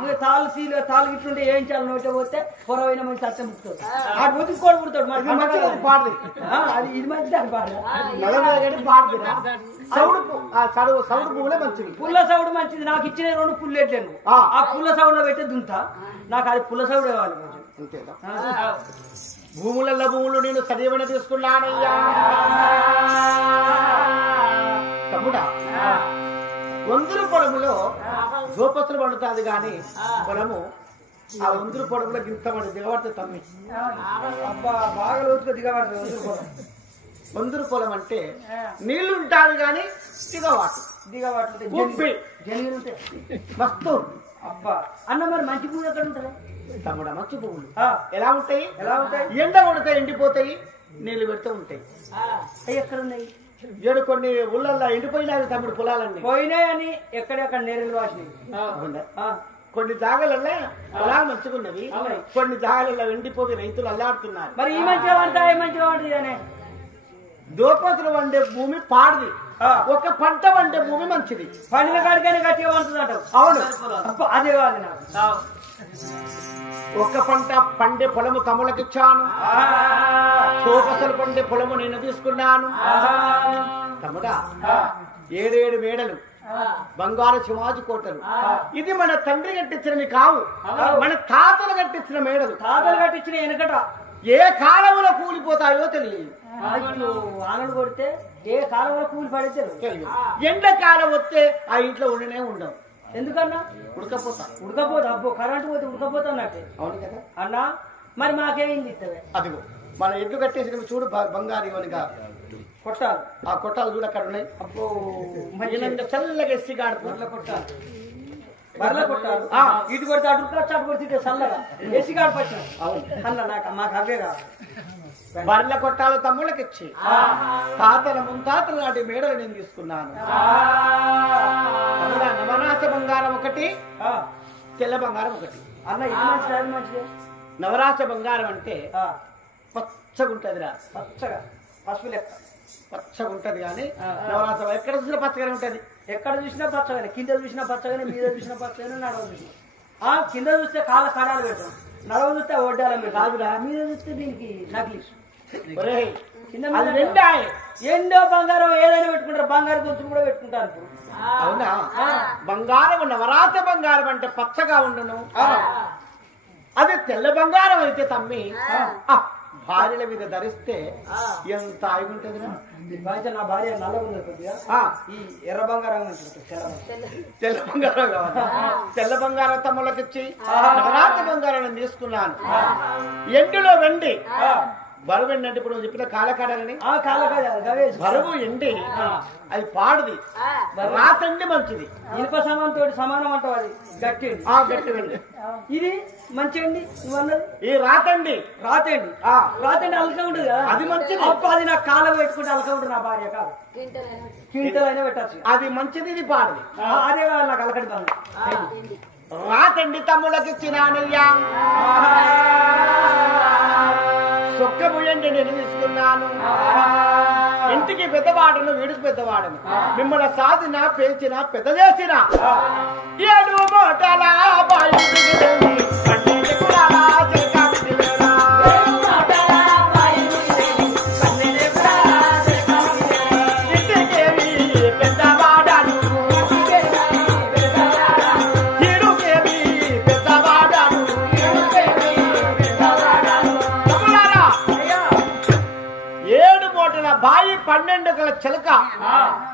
ఇంకా తాళ్ళు ఇట్లుంటే ఏం చేయాలి నోటే పోతే పొరవైన మంచి అర్థం ముక్కుతాడు, ఆడు పోతే కోడి పుడతాడు. మరి మంచిది పాడది, అది ఇది మంచిది అని పాడది సౌడు భూములే మంచిది. పుల్ల సౌడు మంచిది. నాకు ఇచ్చిన 2 పుల్లెట్లేను, ఆ పుల్ల సౌడులో పెట్టే దుంతా, నాకు అది పుల్ల సౌడు కావాలి కొంచెం. అంతేనా? భూములలో భూములు నేను సజీవన తీసుకున్నానయ్యా తమ్ముడా. వందుల పొలములో గోపసులు పండుతుంది కానీ పొలము ఆ వందుల పొలములో గింత పడి దిగబడుతుంది తమ్మి. అబ్బా బాగా లోతుగా దిగబడుతుంది. వందుల పొలం అంటే నీళ్లు ఉంటాయి కానీ దిగబడుతుంది జనీలు ఉంటాయి మస్తు. అబ్బా అన్న మరి మంచి పూలు ఎక్కడ ఉంటాయి తమ్ముడా? మంచి పువ్వులు ఎలా ఉంటాయి? ఎండ కొడితే ఎండిపోతాయి, నీళ్లు పెడితే ఉంటాయి. ఎక్కడ ఉన్నాయి? ఏడు కొన్ని ఊళ్ళల్లో ఎండిపోయినాయి తమ్ముడు పొలాలన్నీ. పోయినాయని ఎక్కడెక్కడ నేరెలు వాసినాయి. కొన్ని జాగలల్లో పొలాలు మంచుకున్నవి, కొన్ని జాగలలో ఎండిపోయి రైతులు అల్లాడుతున్నారు. మరి ఈ మంచిగా పడతాయి మంచిగా పడుతుంది అనే దోపతులు వండే భూమి పాడిది, ఒక పంట వండే భూమి మంచిది. పండిన కాడికైనా గట్టిగా పడుతుంది అంటావు. అవును అదే కావాలి నాకు. ఒక పంట పండే పొలము తమ్ములకిచ్చాను, దోపతులు పండే పొలము నేను తీసుకున్నాను. తమ్ముడా 7 మేడలు, బంగారు శివాజీ కోటలు, ఇది మన తండ్రి కట్టించినవి కావు, మన తాతలు కట్టించిన మేడలు. తాతలు కట్టించిన వెనకట ఏ కాలంలో కూలిపోతాయో తెలియదు. వానలు కొడితే ఏ కాలంలో కూలి పడితే ఎండాకాలం వస్తే ఆ ఇంట్లో ఉండనే ఉండవు. ఎందుకన్నా? ఉడకపోతా. అబ్బో కరెంటు పోతే ఉడకపోతా అన్నట్టే. అవును కదా అన్నా. మరి మాకేమైంది ఇస్తుంది? అదిగో మన ఎడ్లు కట్టేసిన చూడు బంగారు ఇవనిగా కొట్టాలి. ఆ కొట్టాలు చూడు అక్కడ ఉన్నాయి. అబ్బో చల్లగా ఎస్సిగాడు కొట్టాలి, బర్రె కొట్టాలి. ఇటు కొడితే అటు అటు కొడితే చల్లగా ఎసి కాడు పట్టిన. అన్న నాకు మాకు అవే కాదు. బర్రెల కొట్టాలు తమ్ముళ్ళకి ఇచ్చి తాతల ముంతాతల నాటి మేడలు నేను తీసుకున్నాను. నవరాస బంగారం ఒకటి, తెల్ల బంగారం ఒకటి. అన్న ఇది మంచిది అది మంచిది. నవరాస బంగారం అంటే పచ్చగా ఉంటదిరా, పచ్చగా పసుపు లెక్క పచ్చగా ఉంటది. కానీ నవరాస ఎక్కడ చూసినా పచ్చగానే ఉంటది. ఎక్కడ చూసినా పచ్చగానే, కింద చూసినా పచ్చగానే, మీద చూసినా పచ్చగానే, నడవ చూసినా. కింద చూస్తే కాళ్ళ కడాలు పెడతాం, నడవ చూస్తే వడ్డాల మీద కాదురా, మీద చూస్తే దీనికి నకిలీస్. ఎండో బంగారం ఏదైనా పెట్టుకుంటారు, బంగారు గొంతులు కూడా పెట్టుకుంటారు ఇప్పుడు. అవునా? బంగారం నవరాత బంగారం అంటే పచ్చగా ఉండును, అదే తెల్ల బంగారం అయితే తమ్మి భార్యల మీద ధరిస్తే ఎంత ఆగుంటది. నా భార్య నల్లగా ఉంది కొద్దిగా, ఈ ఎర్ర బంగారం తెల్ల బంగారం కావాలి. తెల్ల బంగారం తమ్ముళ్ళకిచ్చి నవరాత బంగారం తీసుకున్నాను. ఎండులో వెండి బరువు ఎండి అంటే ఇప్పుడు నువ్వు చెప్పిన కాలకాడాలని బరువు ఎండి అది పాడుది, రాతండి మంచిది. ఇనుప సమానంతో సమానం అంటావు, అది గట్టి గట్టి వెండి. ఇది మంచి అండి నువ్వన్నది. ఈ రాతండి రాతండి అలక ఉంటుంది కదా, అది మంచిది. అది నా కాలం పెట్టుకుంటే అలక ఉంటుంది. నా భార్య కాదు క్వింటల్ అయినా పెట్టచ్చు, అది మంచిది, ఇది పాడుది. అదే కాదు నాకు అలకటి బాగా. రాతండి తమ్ముళ్ళకిచ్చినానయ్యా, సొక్క ముయ్యండి నేను తీసుకున్నాను. ఇంటికి పెద్దవాడను, వీడికి పెద్దవాడను, మిమ్మల్ని సాధిన పేల్చిన పెద్ద చేసిన 7 మూటల బాయి బాయి 12 గల చిలక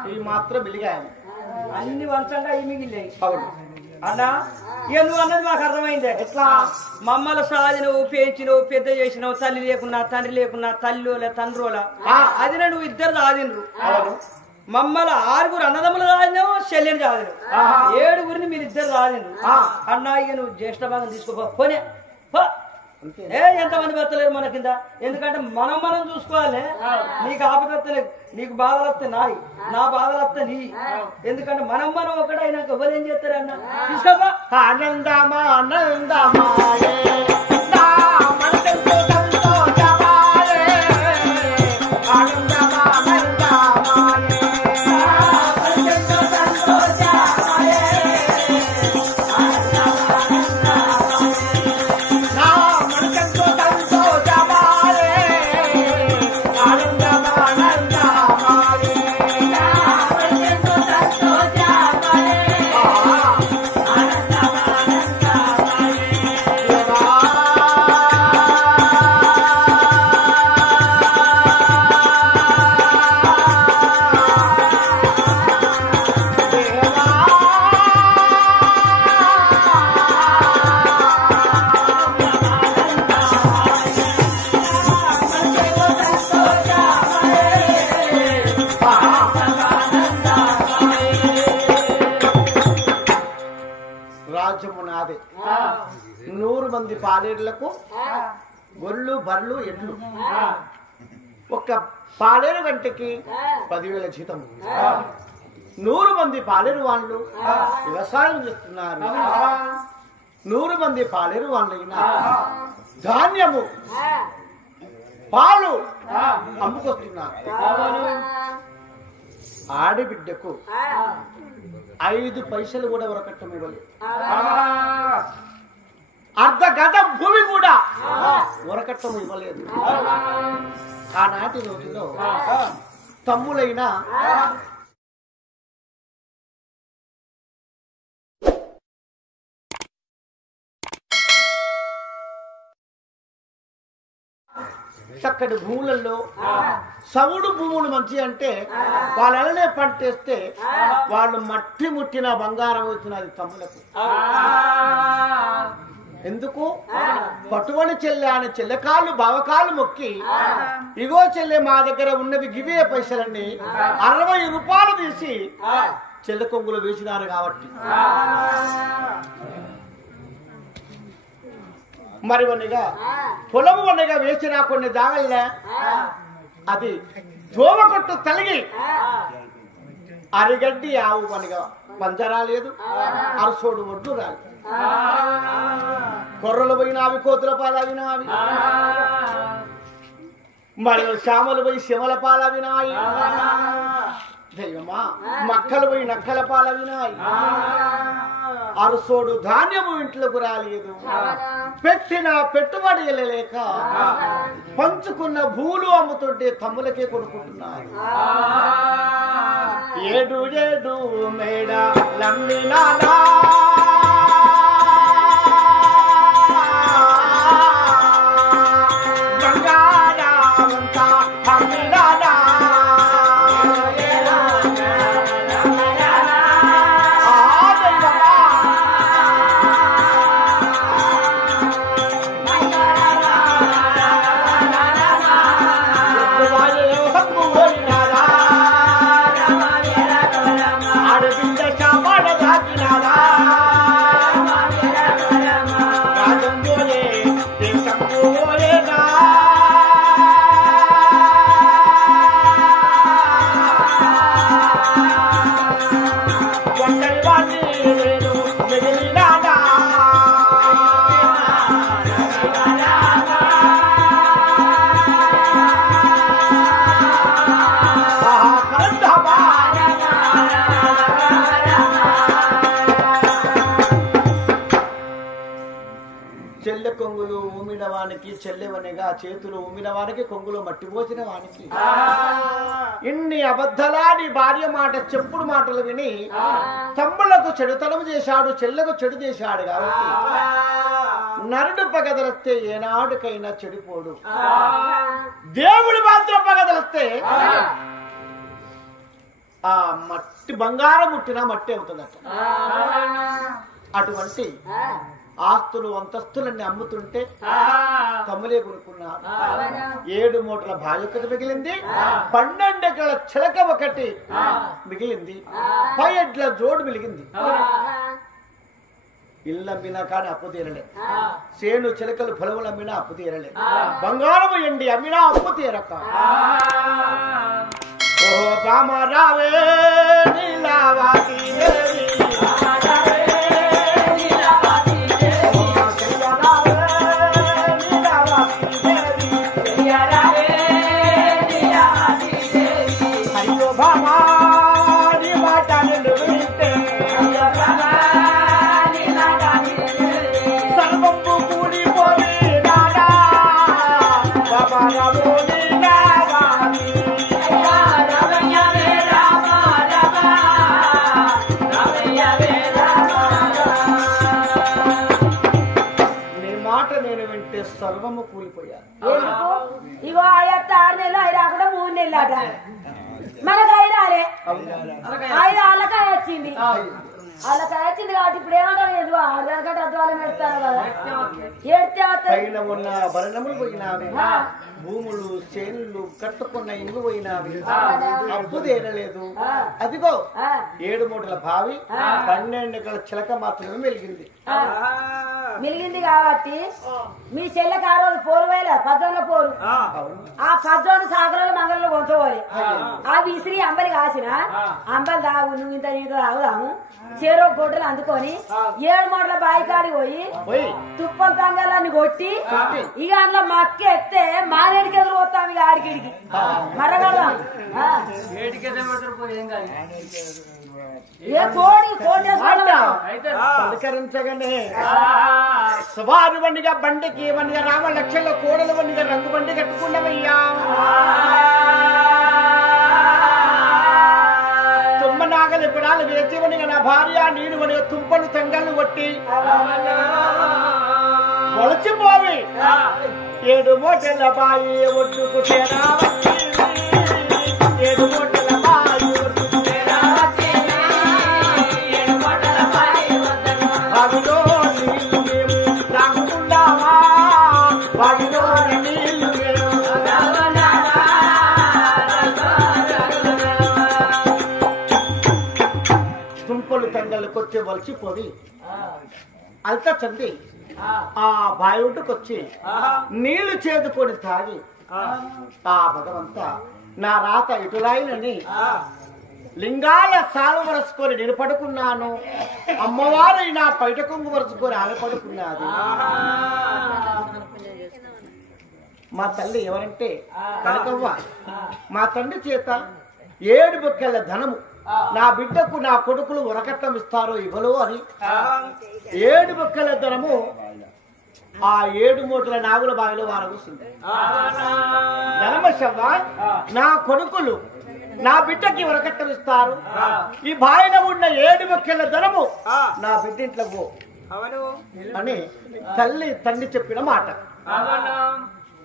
ఇవి మాత్రం మిలిగాయి. అన్ని వంచంగా ఇవి మిగిలినాయి. అవును అన్నా, ఎందుకు అన్నది మాకు అర్థమైంది. ఎట్లా మమ్మల్ని సాధినవు, పెంచినవు, పెద్ద చేసినవు, తల్లి లేకున్నా తండ్రి లేకున్నా తల్లిలోలే తండ్రోల అది నువ్వు ఇద్దరు సాధినరు. మమ్మల్ని 6 అన్నదమ్ములు రాజేమో చెల్లెని రాదు 7 మీరిద్దరు రాలేదు అన్నా ఇక నువ్వు జ్యేష్ఠ భాగం తీసుకోపో పోనే ఎంతమంది భర్తలేరు మన కింద ఎందుకంటే మనం చూసుకోవాలి నీకు ఆపద వస్తలేదు నీకు బాధలు వస్తే నాయి నా బాధలు వస్తే నీ ఎందుకంటే మనం ఒకటైనాక ఎవరు ఏం చేస్తారు అన్న తీసుకోపా ఆనందమా ఆనందమా రాజ్యము నాదే 100 మంది పాలేరులకు గొర్రెలు బర్రెలు ఎడ్లు ఒక పాలేరు గంటకి 10,000 జీతం 100 మంది పాలేరు వాళ్ళు వ్యవసాయం చేస్తున్నారు 100 మంది పాలేరు వాళ్ళైనా ధాన్యము పాలు అమ్ముకొస్తున్నారు ఆడబిడ్డకు 5 పైసలు కూడా ఉరకట్టం ఇవ్వలేదు అర్ధ గజ భూమి కూడా ఉరకట్టం ఇవ్వలేదు ఆనాటి రోజుల్లో తమ్ములైన చక్కటి భూములలో సవుడు భూములు మంచి అంటే వాళ్ళనే పంటేస్తే వాళ్ళు మట్టి ముట్టిన బంగారం అవుతున్నది తమ్ములకు ఎందుకు పట్టువని చెల్లె అని చెల్లెకాళ్ళు బావకాళ్ళు మొక్కి ఇగో చెల్లె మా దగ్గర ఉన్నవి గివే పైసలన్నీ 60 రూపాయలు తీసి చెల్లె కొంగులు వేసినారు కాబట్టి మరి వనిగా పొలము వనిగా వేసినా కొన్ని దాగల్లే అది దోమకొట్టు తలిగి అరిగడ్డి ఆవు వనిగా పంజరా లేదు అరసోడు ఒడ్డు రాదు కొర్రలు పోయినావి కోతుల పాలవినావి మరియు శ్యామలు పోయి శిమల పాలవినాయి దైవమా మక్కలు పోయి నక్కల పాలవినాయి అరసోడు ధాన్యము ఇంట్లోకి రాలేదు పెట్టిన పెట్టుబడి వెళ్ళలేక పంచుకున్న భూలు అమ్ముతుంటే తమ్ములకే కొనుక్కుంటున్నారు 7 మేడ లమ్మినాలా చెల్లె కొంగులు ఊమిన వానికి చెల్లెవనిగా చేతులు ఊమిన వానికి కొంగులు మట్టి పోసిన వానికి ఇన్ని అబద్ధలాడి భార్య మాట చెప్పుడు మాటలు విని తమ్ముళ్లకు చెడుతనం చేశాడు చెల్లెకు చెడు చేశాడు కాబట్టి నరుడు పగదలస్తే ఏనాడుకైనా చెడిపోడు దేవుడు మాత్రం పగదలస్తే ఆ మట్టి బంగారం ముట్టినా మట్టి అవుతుందట అటువంటి ఆస్తులు అంతస్తులన్నీ అమ్ముతుంటే తమ్ములే కొనుక్కున్నారు. 7 మూటల బాధ్యత మిగిలింది, 12 ఎకరాల చిలక ఒకటి మిగిలింది, 10 ఎడ్ల జోడు మిగిలింది. ఇళ్ళ అమ్మినా కానీ అప్పు తీరలే, సేను చిలకలు పొలములు అమ్మినా అప్పు తీరలే, బంగారం ఎండి అమ్మినా అప్పు తీరక. ఓ రామరావే నీలావాతి సర్వము కూలిపోయారు. ఇగో అయ్యత్త 6 నెలలు అయి రాకుండా 3 నెలలు అట. మనకు అయి రాలే, అయి వాళ్ళకాయ వచ్చింది, వాళ్ళకాయ వచ్చింది కాబట్టి ఇప్పుడు ఏమంటారు, ఆడదానికంటే అద్వాలం పెడతారు కదా, ఏడితే పైన ఉన్న భరణములు పోయినావి, భూములు చేనులు కట్టుకున్న ఇల్లు పోయినావి, అప్పు తీరలేదు. అదిగో 7 మూటల బావి, 12 ఎకరాల చిలక మాత్రమే మెలిగింది. మిలిగింది కాబట్టి మీ చెల్లెకి 6 రోజులు పోరు వేలే, 10 పోరు, ఆ 10 సాగరాలు మంగళలో కొంచపోవాలి. ఆ విసిరి అంబలి కాసిన అంబలి తాగు, నువ్వు ఇంత తాగుదాము, చేరో గొడ్డలు అందుకొని 7 మూటల బాయికాడి పోయి తుప్పల తంగాలన్నీ కొట్టి ఇక అందులో మక్క ఎత్తే మానేడికి ఎదురు పోతాం. ఇక ఆడికిడికి మరగడదాం. ఏ కోడి పలకరించగానే సుమారు బండిగా బండికి వన్నిగా రామ లక్షల్లో కోడలు వన్నిగా రంగు బండి కట్టుకున్నామయ్యా. 9 నాగలి పిడాలు వేచి వనిగా నా భార్య నేను వనిగా తుంపలు తంగళ్ళు కొట్టి మొలచిపోవి 7 మూటల బాయి ఒడ్డుకు చేరావచ్చి, 7 మూటల బాయి ఒడ్డుకు చేరావచ్చి, 7 మూటల బాయి బావిలో నీళ్లు మేము తాగుతున్నావా, బావిలో నీళ్లు మేము తుంపలు తంగళ్ళు కొట్టి వలసిపోయి అంతా చంది ఆ బావి ఒడ్డుకొచ్చి నీళ్లు చేదుకొని తాగి ఆ భగవంత నా రాత ఇటులాయినని లింగాల సాలు వరసుకొని నిలబడుకున్నాను, అమ్మవారు నా పైట కొంగు వరుసుకొని ఆలపడుకున్నది. మా తల్లి ఎవరంటే కనకవ్వ. మా తండ్రి చేత 7 బొక్కెల ధనము నా బిడ్డకు నా కొడుకులు ఉరకట్టం ఇస్తారో ఇవ్వలో అని 7 బొక్కెల ధనము ఆ 7 మూటల నాగుల బావిలో వారవస్తుంది. ధనమశవ్వ నా కొడుకులు నా బిడ్డకి ఉరకట్టం ఇస్తారు, ఈ బావిలో ఉన్న 7 బొక్కెల ధనము నా బిడ్డింట్లో పో అని తల్లి తండ్రి చెప్పిన మాట.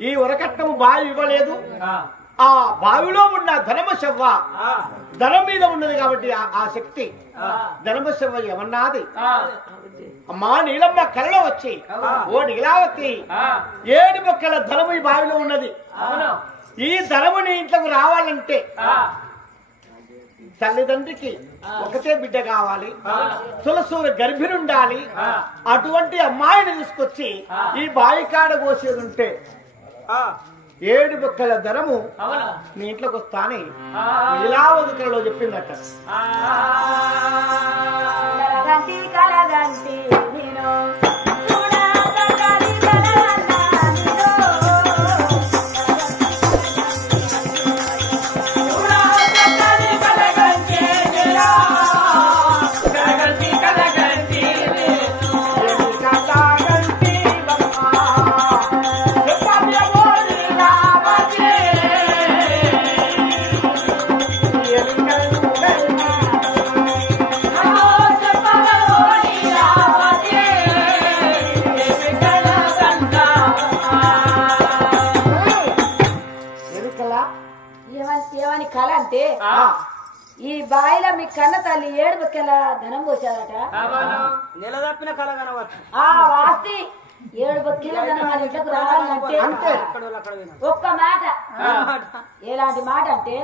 ఈ ఉరకట్టము బావి ఇవ్వలేదు, ఆ బావిలో ఉన్న ధనమశవ్వ ధనం మీద ఉన్నది కాబట్టి ఆ శక్తి ధనమశవ్వ ఏమన్నది, అమ్మా నీలమ్మ కళ్ళలో వచ్చి ఓ నీలావతి 7 బొక్కల ధనము ఈ బావిలో ఉన్నది, ఈ ధనము నీ ఇంట్లోకి రావాలంటే తల్లిదండ్రికి ఒకటే బిడ్డ కావాలి, తులసూరు గర్భిణుండాలి. అటువంటి అమ్మాయిని తీసుకొచ్చి ఈ బావి కాడ పోసేది ఉంటే 7 బొక్కల ధనము నీ ఇంట్లోకి వస్తాని లీలావతిలో చెప్పిందట. ఈ బాయిలో మీ కన్న తల్లి 7 బుక్కెల ధనం పోసాదట. నెల తప్పిన కళ కనవచ్చు. ఆ వాస్తి 7 బుక్కెల ధనం మన ఇంట్లోకి రావాలంటే ఒక్క మాట. ఎలాంటి మాట అంటే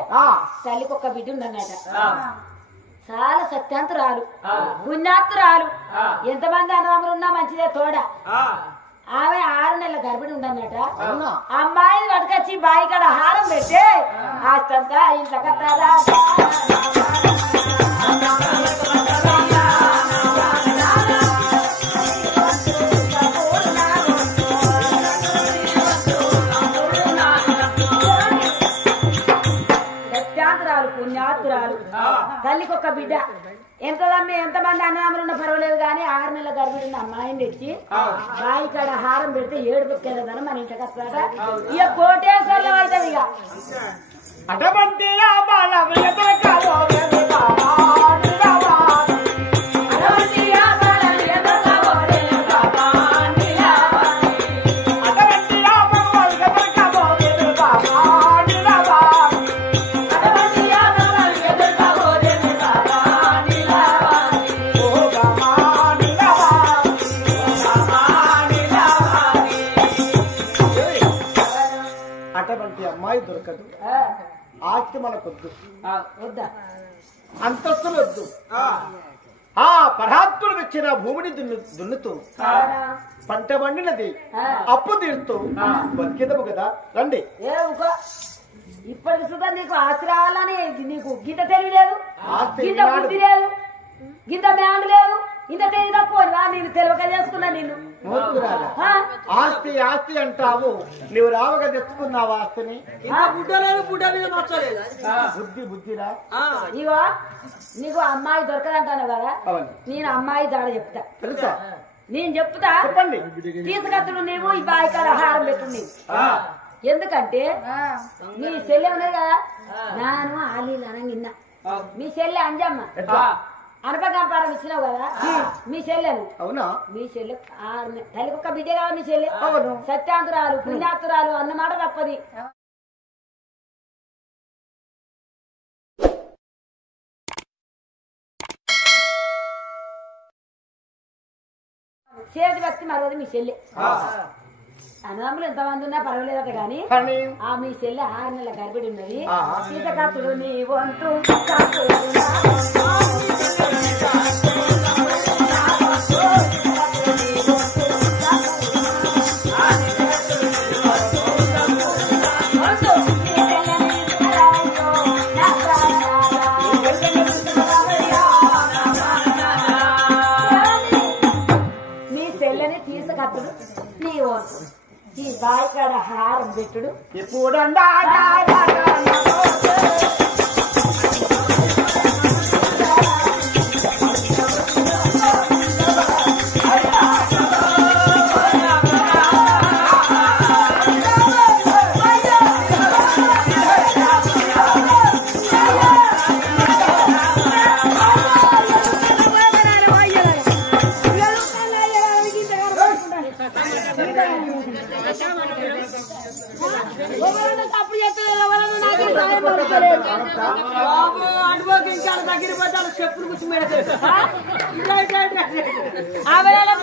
తల్లికి ఒక్క బిడ్డ ఉందన్నట. చాలా సత్యాంతురాలు, పుణ్యాత్తురాలు. ఎంతమంది అన్నదమ్ములు ఉన్నా మంచిదే తోడ. ఆమె 6 నెలల గర్భిణి ఉండన్నట. అమ్మాయిని పట్టుకొచ్చి బాయి కాడ హారం పెట్టే ఆస్తంతా ఇంట్లో కట్టారా. సత్యాంతురాలు, పుణ్యాత్తురాలు. తల్లికి ఒక్క బిడ్డ. ఎంతమంది అన్నదమ్ములు ఉన్నా పర్వాలేదు కానీ 6 నెలల గర్భిణి ఉన్న అమ్మాయిని తెచ్చి బాయి కాడ హారం పెడితే 7 బుక్కెలదని మన ఇంటికి వస్తాడ. ఇక కోటేశ్వర్లో అవుతుంది. ఇక అటువంటి అమ్మాయి దొరకదు. ఆస్తి మనకొద్దు, వద్దా అంతస్తులు వద్దు. ఆ పరాత్తులు వచ్చిన భూమిని దున్నుతూ పంట పండినది అప్పు తీరుతూ బతికేదము కదా. రండి. ఇప్పటికి సుధా నీకు ఆస్తి రావాలని నీకు గింత తెలియలేదు, గింత బుద్ధి లేదు, గింత మ్యాండ్ లేదు, ఇంత తెలివి తక్కువ. నేను తెలియక చేసుకున్నా నిన్ను. ఆస్తి ఆస్తి అంటావు, నువ్వు రావక తెచ్చుకున్నావు ఆస్తిని. బుద్ధి బుద్ధిరా. ఇవో నీకు అమ్మాయి దొరకదంటాను కదా, నేను అమ్మాయి జాడ చెప్తా. తెలుసా? నేను చెప్తా, చెప్పండి. తీసుకత్తులు నీవు ఈ బాయి కాడ ఆహారం పెట్టుంది. ఎందుకంటే మీ చెల్లె ఉన్నది కదా, నాను ఆలీలు అనగిన్నా. మీ చెల్లె అంజమ్మ అనపకంపారం ఇచ్చినావు కదా, మీ చెల్లెను. అవునా? మీ చెల్లె తల్లికి ఒక్క బిడ్డ కాదు. మీ చెల్లె సత్యాంతురాలు, పుణ్యాతురాలు అన్నమాట తప్పది. చేతి వ్యక్తి మరొకటి మీ చెల్లె. అన్నదమ్ములు ఎంతమంది ఉన్నా పర్వాలేదట గాని ఆ మీ చెల్లె 6 నెలల గర్భిడి ఉన్నది. సీతకత్తులు నీ వంతు మీ చెల్లెని తీసుకత్తుడు నీ వంతు ఈ బాయి కాడ హారం పెట్టుడు. ఎప్పుడు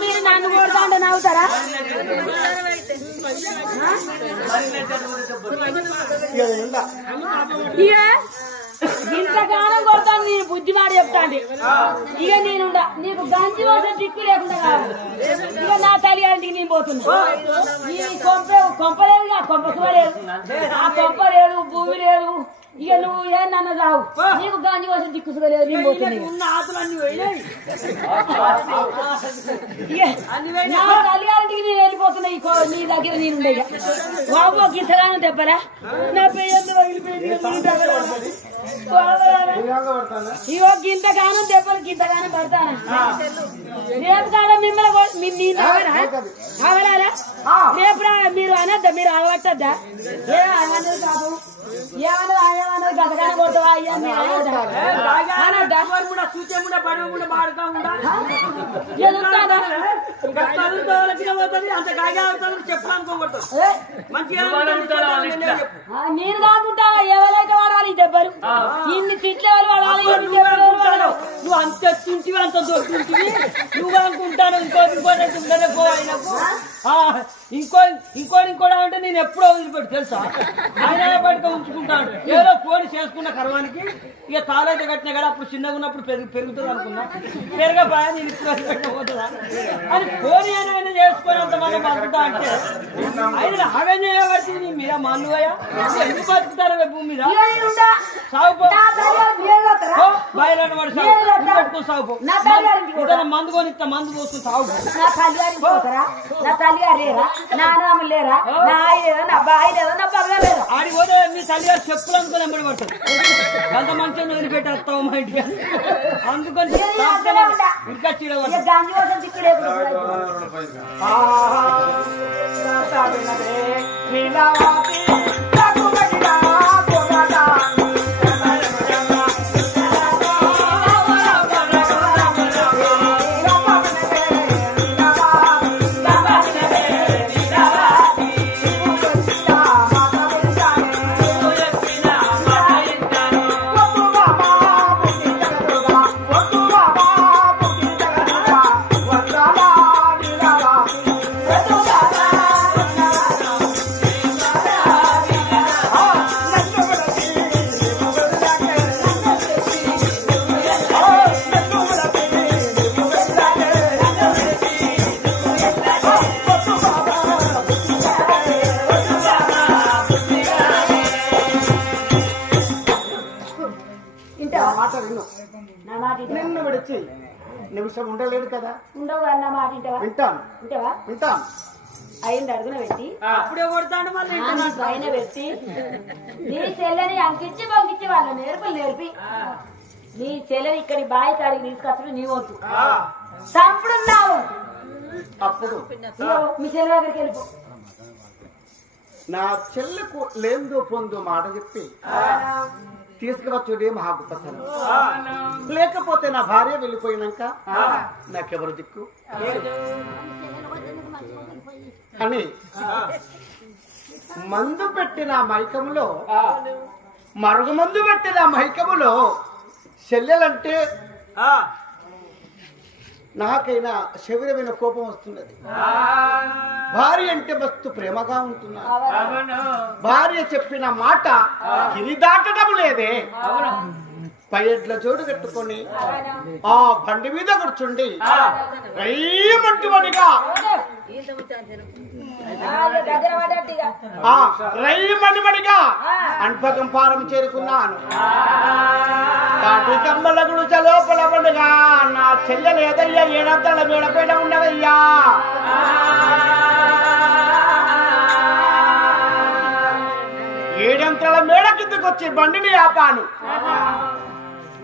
మీరు నన్ను కొడతా అంటే నవ్వుతారా? ఇంతకాలం కొడతాను నేను బుద్ధి మాట చెప్తాండి. ఇక నేను నీకు గంజి కోసం దిక్కు లేకుండా కావాలి. ఇక నా తల్లి ఇంటికి నేను పోతున్నా. కొంపలేదు, కొంప చూడలేదు, ఆ కొంప లేదు, భూమి లేదు. ఇక నువ్వు ఏమన్నా చావు, నీకు గంజి కోసం దిక్కు చూడలేదు. నేను పోతున్నా. నా తల్లి ఇంటికి నేను వెళ్ళిపోతున్నా. నీ దగ్గర నేనుండే బాబు గింతగానో దెబ్బలా నా పేరు ఇవో గింతగానం దెబ్బలు గింతగానం పడతాను. రేపు కాదా మిమ్మల్ని అవలాలా? రేపు మీరు అనద్దా, మీరు అలవట్టద్దా? ఏమన్నది కాదు, ఏమన్నది గతగానే కొడతావా అయ్యా? అనద్దా? అంత కాగా చెప్పాలనుకోబడతాను మంచిగా నేను కాకుంటాను ఎవరైతే వాడాలి ఈ దెబ్బలు ఇన్ని తిట్లు ఎవరు వాడాలి ఇన్ని దెబ్బలు ఎవరు వాడాలి నువ్వు అంత తింటివి అంత దొరుకుతుంటివి నువ్వు అనుకుంటాను ఇంకోటి ఉండనే పోయినకు ఇంకోటి అంటే నేను ఎప్పుడో వదిలిపెట్టి తెలుసా ఆయన పట్టుక ఉంచుకుంటాను ఏదో ఫోన్ చేసుకున్న కర్వానికి ఇక తాళైతే కట్టినా కదా అప్పుడు చిన్నగా ఉన్నప్పుడు పెరుగుతుంది అనుకున్నా పెరగపోయా నేను ఇప్పుడు వదిలిపెట్టబోతుందా అని ఫోన్ ఆయన చేసుకొని అంత మనం బతుకుతా అంటే ఆయన ఆగం చేయబట్టి నీ మీద మానువయ్యా ఎందుకు బతుకుతారు భూమి మీద సాగుపో బయలు వాడు పెట్టుకో సాగుపో మందు కొని ఇస్తా మందు పోసుకుని సాగుపో నా తల్లిగారికి పోతారా నా తల్లిగారు లేరా నా నాన్న లేరా నా ఆయన నా బాయ్ లేదా నా పగల లేదా ఆడి పోతే మీ తల్లిగారు చెప్పులు అనుకుని ఎంబడి పడుతుంది అంత మంచిగా వదిలిపెట్టేస్తావు మా ఇంటికి అందుకని గాంధీ కోసం చిక్కుడే నిన్ను విడిచి నిమిషం ఉండలేడు కదా ఉండవు అన్న మాట వింటావా వింటాను వింటావా వింటాను అయింది అడుగున పెట్టి అప్పుడే కొడతాడు మళ్ళీ పైన పెట్టి నీ చెల్లెని అంకించి పంపించి వాళ్ళ నేర్పి నీ చెల్లెని ఇక్కడి బాయి కాడికి తీసుకొచ్చుడు నీ వంతు చంపుడున్నావు అప్పుడు మీ చెల్లె దగ్గరికి వెళ్ళిపో నా చెల్లెకు లేందో పొందో మాట చెప్పి తీసుకువచ్చుడే మహాగుపతనం లేకపోతే నా భార్య వెళ్ళిపోయినాక నాకెవరు దిక్కు అని మందు పెట్టిన మైకములో మరుగుమందు పెట్టిన మైకములో చెల్లెలంటే నాకైనా శరీరమైన కోపం వస్తున్నది భార్య అంటే మస్తు ప్రేమగా ఉంటున్నా భార్య చెప్పిన మాట ఇది దాటడం లేదే పైడ్ల జోడు కట్టుకొని ఆ బండి మీద కూర్చుండి రైమంటివాడిగా రైమణిమణిగా అన్పకం పారం చేరుకున్నాను కాటి కమ్మలగుడు చలోపల పండుగా నా చెల్లెలేదయ్యా ఏడంతల మేడపైన ఉండవయ్యా ఏడంతల మేడ కిందకు వచ్చి బండిని ఆపాను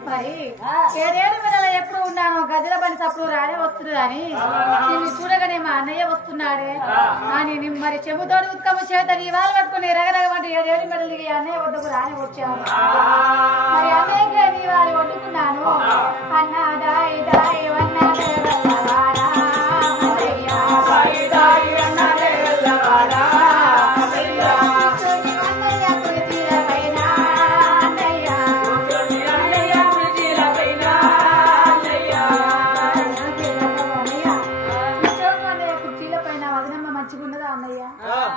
మరి ఏడేడు పిల్లలు ఎప్పుడు ఉన్నాను గజల పని సప్పుడు రానే వస్తుంది అని నిన్ను చూడగానే మా అన్నయ్య వస్తున్నాడే అని మరి చెబుతోడు ఉత్కము చేత నీ వాళ్ళు పట్టుకుని రగరగమంటే ఏడేడు మెడలు దిగి అన్నయ్య వద్దకు రాని వచ్చాను మరి అన్నయ్యకే నీ వాళ్ళు వండుకున్నాను అన్నా దాయి దాయి వన్నాడే వల్లవాడా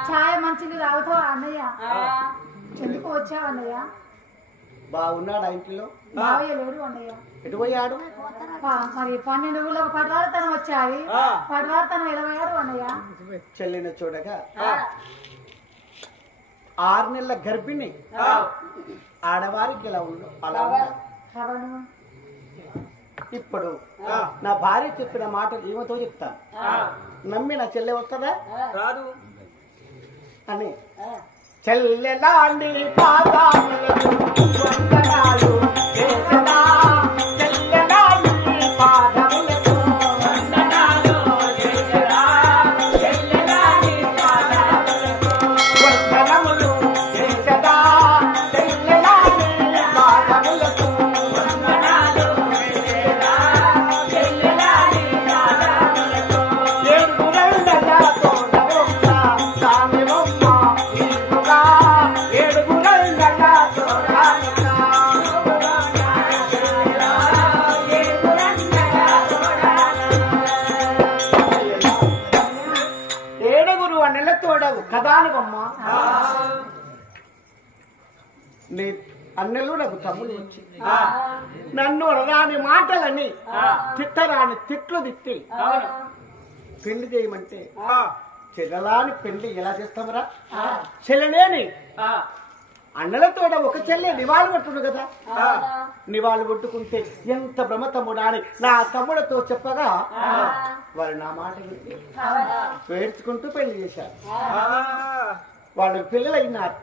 ఛాయ మంచిది తాగుతావా అన్నయ్య ఎందుకు వచ్చావు అన్నయ్య బాగున్నాడు ఇంట్లో బావయ్య లేడు అన్నయ్య ఎటు పోయాడు మరి 12 ఊళ్ళకు పటవారితనం వచ్చాయి పటవారితనం ఎలా పోయాడు అన్నయ్య చెల్లిని చూడగా 6 నెలల గర్భిణి ఆడవారికి ఎలా ఉండు అలా ఇప్పుడు నా భార్య చెప్పిన మాటలు ఈమెతో చెప్తాను నమ్మి నా చెల్లె వస్తుందా రాదు అని చెల్లెలాంటి పాదాలు చిన్నదానివమ్మా, నీ అన్నలు నాకు తమ్ముడు వచ్చి నన్ను అనరాని మాటలని తిట్టరాని తిట్లు తిట్టి పెళ్లి చేయమంటే చెల్లలాని పెళ్లి ఎలా చేస్తామరా? చెల్లలేని అన్నలతో ఒక చెల్లె నివాళి కొట్టుడు కదా, నివాళి కొట్టుకుంటే ఎంత భ్రమ తమ్ముడా అని నా తమ్ముడితో చెప్పగా వారు నా మాట విట్టి పేర్చుకుంటూ పెళ్లి చేశారు. వాళ్ళు పిల్లలు అయినారు.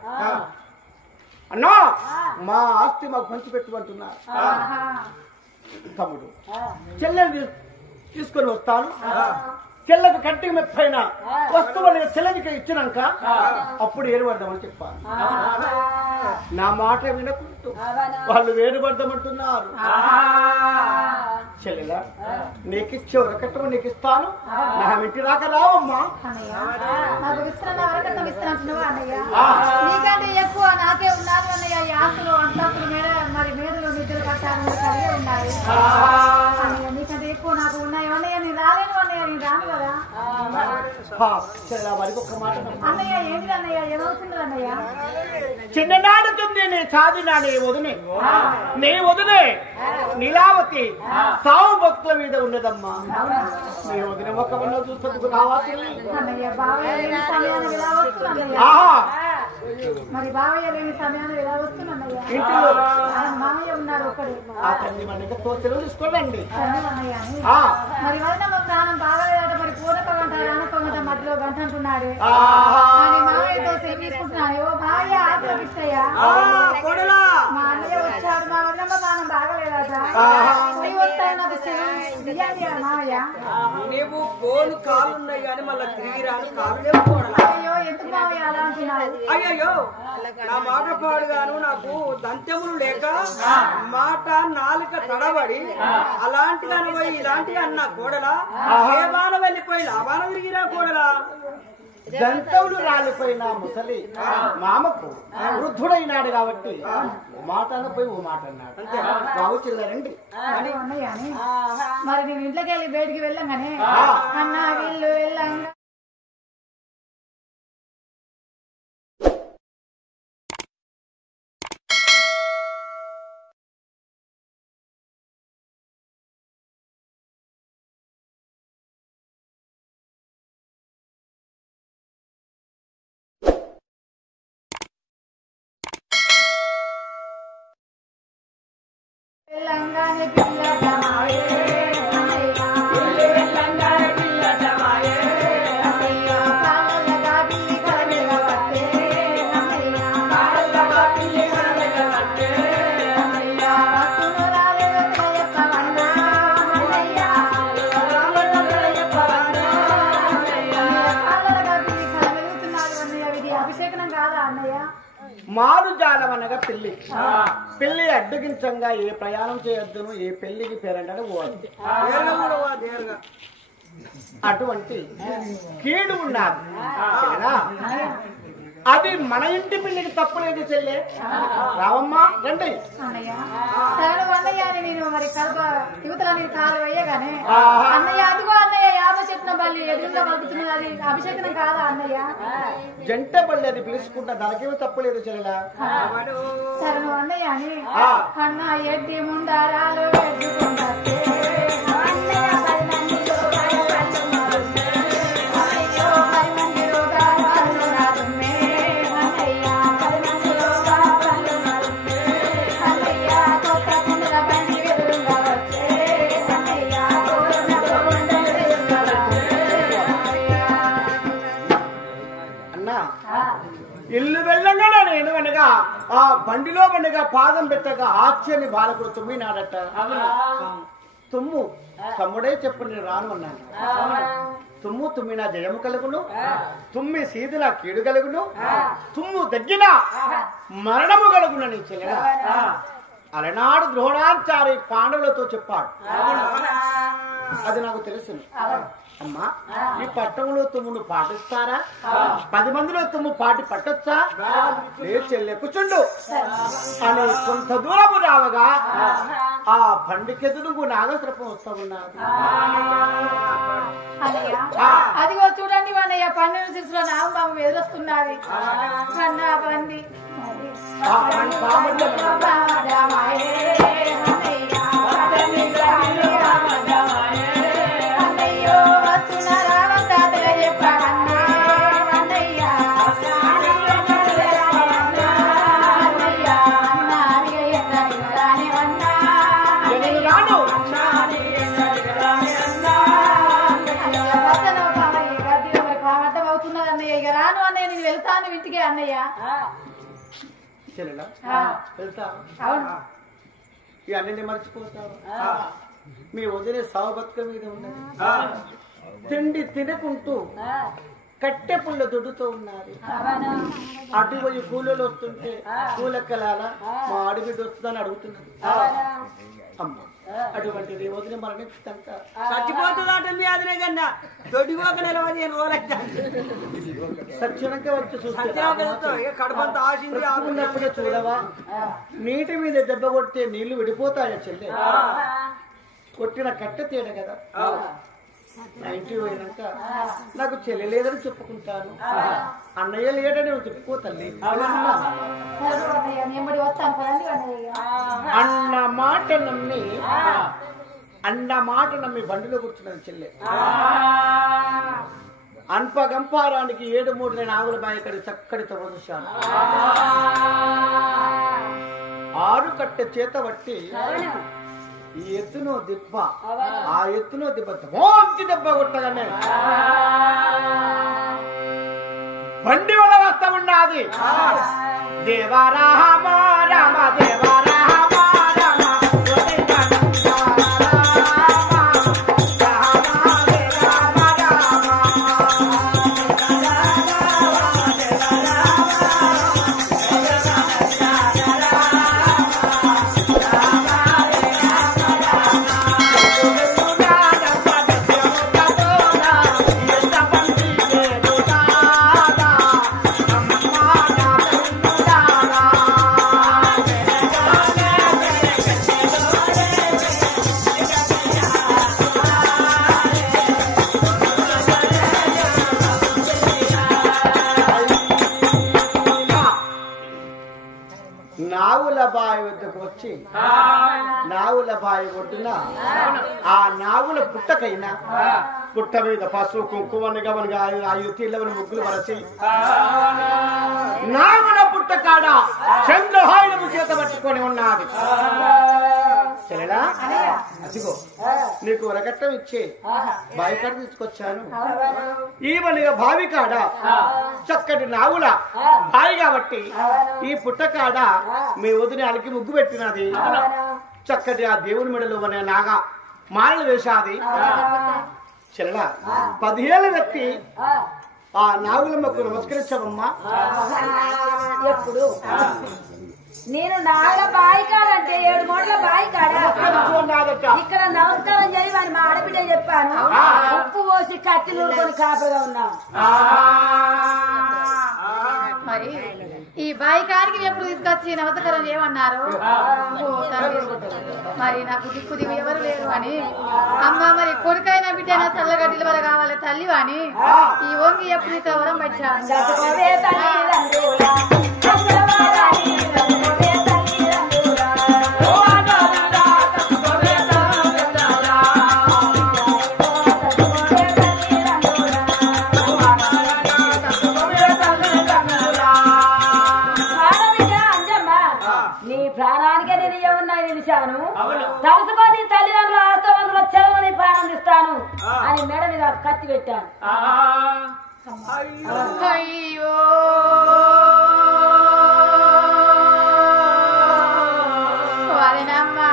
అన్నా మా ఆస్తి మాకు పంచిపెట్టుకుంటున్నారు. తమ్ముడు చెల్లెని తీసుకొని వస్తాను, చెల్లెకి కట్టి మెప్పైన వస్తువుని చెల్లెకి ఇచ్చినాక అప్పుడు ఏరుపడదామని చెప్పాను. నా మాట వినకుంటూ వాళ్ళు వేరుపడదామంటున్నారు. చెల్లెలా నీకిచ్చే వరకట్టం నీకు ఇస్తాను, నా ఇంటి దాకా రావమ్మా. నాకు విస్తరణ వరకట్టం ఇస్తున్నట్టున్నావా అన్నయ్య? నీకంటే ఎక్కువ నాకే ఉన్నాను అన్నయ్య. ఈ ఆస్తులు అంతాస్తులు మరి మేడలు నిద్రలు కట్టాలి కలిగే ఉన్నాయి అన్నయ్య. నీకంటే ఎక్కువ నాకు ఉన్నాయి అన్నయ్య. నేను రాలేను అన్నయ్య, నేను రాను కదా వారికి ఒక్క మాట అన్నయ్య. ఏంటి అన్నయ్య, ఏమవుతుంది అన్నయ్య? చిన్ననాడుతుంది నీ చాదినా నీ వదినే, నీ వదినే నీలావతి సావు భక్తుల మీద ఉన్నదమ్మా. నీ వదిన ఒక వల్ల చూసేందుకు రావాలి అన్నయ్య. బావయ్య లేని సమయాన్ని ఎలా వస్తుందన్నయ్య? మరి బావయ్య లేని సమయాన్ని ఎలా వస్తుందన్నయ్య? ఇంటిలో మామయ్య ఉన్నారు ఒక్కడే. ఆ తల్లి మనకి తోచలు తీసుకోండి. అన్నయ్య మరి వదిన ప్రాణం బాగలేదట. మరి పూరక గంట రానక గంట మధ్యలో గంట అంటున్నాడే. మామయ్యతో సేమ్ తీసుకుంటున్నాను. ఓ బావయ్య ఆత్మకిష్టయ్యా, మా అన్నయ్య వచ్చాడు, మా వదిన ప్రాణం బాగలేదట. పోయి వస్తాయి నాకు బియ్యాన్ని మామయ్య. నీవు పోను కాలున్నాయి కానీ మళ్ళీ తిరిగి రాని కాలు అయ్యో ఎందుకు మామయ్య అలా అంటున్నావు? అయ్యో నా మాట పాడుగాను నాకు దంతెములు లేక మాట నాలుక తడబడి అలాంటి పోయి ఇలాంటి అన్న కోడలా ఏ బాణ వెళ్ళిపోయి లాభాన తిరిగిరా కోడలా. దంతవులు రాలిపోయిన ముసలి మామకు వృద్ధుడైనాడు కాబట్టి మాట పోయి ఓ మాట అన్నాడు. బాబు చిల్లరండి అన్నయ్య అని. మరి నేను ఇంట్లోకి వెళ్ళి బయటికి వెళ్ళంగానే అన్న వీళ్ళు వెళ్ళంగా తెలంగాణ పిల్లటమాయే అన్నయ్య, తెలంగాణ పిల్లటమాయే అన్నయ్య, కాళ్ళగా పిల్లి కలగబట్టే అన్నయ్య, కాళ్ళగా పిల్లి కలగబట్టే అన్నయ్య, వస్తును రాలేదు కలయప్పవన్నా అన్నయ్య, రాలేదు కలయప్పవన్నా అన్నయ్య, కాళ్ళగా పిల్లి కలగలుగుతున్నాడు అన్నయ్య. ఇది అభిషేకనం కాదా అన్నయ్య? మారు జాలమనగా పెళ్లి. పెళ్లి అడ్డగించంగా ఏ ప్రయాణం చేయొద్దును, ఏ పెళ్లికి పేరంటే పోవద్దు. అటువంటి కీడు ఉన్నది. అది మన ఇంటి పెళ్లికి తప్పులేదు చెల్లె. రావమ్మా రండి అన్నయ్య. సరే అన్నయ్య అని నేను మరి కడప యువతల నేను కాలు వేయగానే అన్నయ్య అదిగో అన్నయ్య యాప చెట్ల బల్లి ఎదురుగా పలుకుతున్నది. అది అభిషేకనం కాదా అన్నయ్య? జంట బల్లి అది పిలుచుకుంటా, దానికేమో తప్పులేదు చెల్లెలా. సరే అన్నయ్య అని అన్న ఎడ్డి ముండారాలు ఎడ్డుకుంటే ఇల్లు వెళ్ళంగానే నేను అనగా ఆ బండిలో బండిగా పాదం పెట్టగా ఆశ్చర్య బాలకుడు తుమ్మినాడట. తుమ్ము తమ్ముడే చెప్పు నేను రాను అన్నాను. తుమ్ము తుమ్మిన జయము కలుగును, తుమ్మి సీదిన కీడు కలుగును, తుమ్ము దగ్గిన మరణము కలుగునని చెల్లె అలనాడు ద్రోణాచారి పాండవులతో చెప్పాడు. అది నాకు తెలుసు. అమ్మా ఈ పట్టణంలో తుమ్మును పాటిస్తారా? 10 మందిలో తుమ్ము పాటి పట్టొచ్చా? లే చెల్లె కూర్చుండు అని కొంత దూరము రావగా ఆ పండుకెదురు నువ్వు నాగసర్పం వస్తా ఉన్నావు. అన్నయ్య అదిగో చూడండి అన్నయ్య 12 శిశువుల నాగబాబు ఎదురొస్తున్నది. కన్నా బండి అన్నయ్యో వస్తున్నారా తాతగా చెప్పాడన్నా. అన్నయ్య అన్నయ్య అవుతున్నదన్నయ్య. ఇక రాను అన్నయ్య, నేను వెళ్తాను ఇంటికి అన్నయ్య. చెల్లెలా వెళ్తా అవును ఈ అన్నీ మర్చిపోతావు. మీ వదిలే సావు బతుక మీద ఉన్నది. తిండి తినకుంటూ కట్టె పుల్ల దొడ్డుతో ఉన్నారు. అటు పోయి కూలీలు వస్తుంటే కూలెక్కలాల మా అడిగిడ్డ వస్తుందని అడుగుతున్నది. అమ్మ అటువంటిది వదిలి మరణించంట చచ్చిపోతుందట మీ అదినే కన్నా దొడ్డికి ఒక నెల 15 రోజులు సత్యనంక వచ్చి చూస్తే కడపంత ఆశించి ఉన్నప్పుడే చూడవా నీటి మీద దెబ్బ కొడితే నీళ్లు విడిపోతాయా చెల్లె? కొట్టిన కట్టె తేడ కదా. నా ఇంటికి పోయినాక నాకు చెల్లి లేదని చెప్పుకుంటాను, అన్నయ్య లేడని నువ్వు చెప్పుకో తల్లి. అన్న మాట నమ్మి బండిలో కూర్చున్నది చెల్లె. అన్పగంపారానికి 7-3 నాగుల బాయకడి చక్కడి తవ్వశాను. 6 కట్టె చేత పట్టి ఈ ఎత్తునో దిబ్బ ఆ ఎత్తునో దిబ్బ మోంచి దెబ్బ కొట్టగానే బండి వల్ల వస్తా ఉన్నది. దేవారామ రామ దేవారామ రామ నాగులబాయి వద్దకు వచ్చి నాగులబాయి ఒడ్డున ఆ నాగుల పుట్టకైనా పుట్ట మీద పసుపు కుంకుమని గమనిగా 5 తీళ్ళవని ముగ్గులు వరచి నాగుల పుట్ట కాడ చంద్రహాయుధము చేత పట్టుకొని ఉన్నది. చెల్లెలా అదిగో నీకు వరకట్టం ఇచ్చి బావి కాడ తీసుకొచ్చాను. ఈవనిగా బావి కాడ చక్కటి నాగుల బావి కాబట్టి ఈ పుట్ట కాడ మీ వదిన అలికి ముగ్గు పెట్టినది. చక్కటి ఆ దేవుని మెడలో అనే నాగా మాలలు వేశాది. చెల్లెలా 10 ఏళ్ళ వ్యక్తి ఆ నాగులమ్మకు నమస్కరించవమ్మా. ఎప్పుడు నేను నాగల బాయి కాడంటే 7 మూటల బాయి కాడ ఇక్కడ నమస్కారం చేయి అని మా ఆడబిడ్డ చెప్పాను. ఉప్పు పోసి కత్తి నూరుకొని కాపలుగా ఉన్నాం. మరి ఈ బాయి కాడికి ఎప్పుడు తీసుకొచ్చి నమస్కారం చేయమన్నారు. మరి నాకు దిక్కు దిగు ఎవరు లేరు అని అమ్మ మరి కొడుకైనా బిడ్డైనా చల్లగడ్డల వల్ల కావాలి తల్లి అని ఈ ఓంగి ఎప్పుడు తవరం వచ్చాను. నీ ప్రాణానికే నేను ఏమన్నా నిలిచాను. తలుసుకొని తల్లిదండ్రుల ఆస్తవంతుల చెలవని ప్రారంభిస్తాను అని మెడ మీద కత్తి పెట్టాను. అయ్యో వారినమ్మా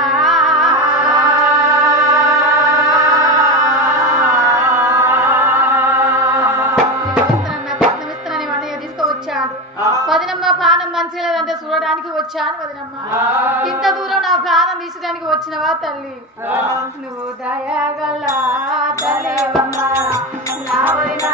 ఇస్తానని అన్నయ్య తీసుకువచ్చాడు. వదినమ్మ ప్రాణం మంచిగా లేదంటే చూడడానికి వచ్చాను. వదినమ్మ ఇంత దూరం నా ప్రాణం తీసడానికి వచ్చినవా తల్లి? నువ్వు దయగల తల్లివమ్మ నా వదినా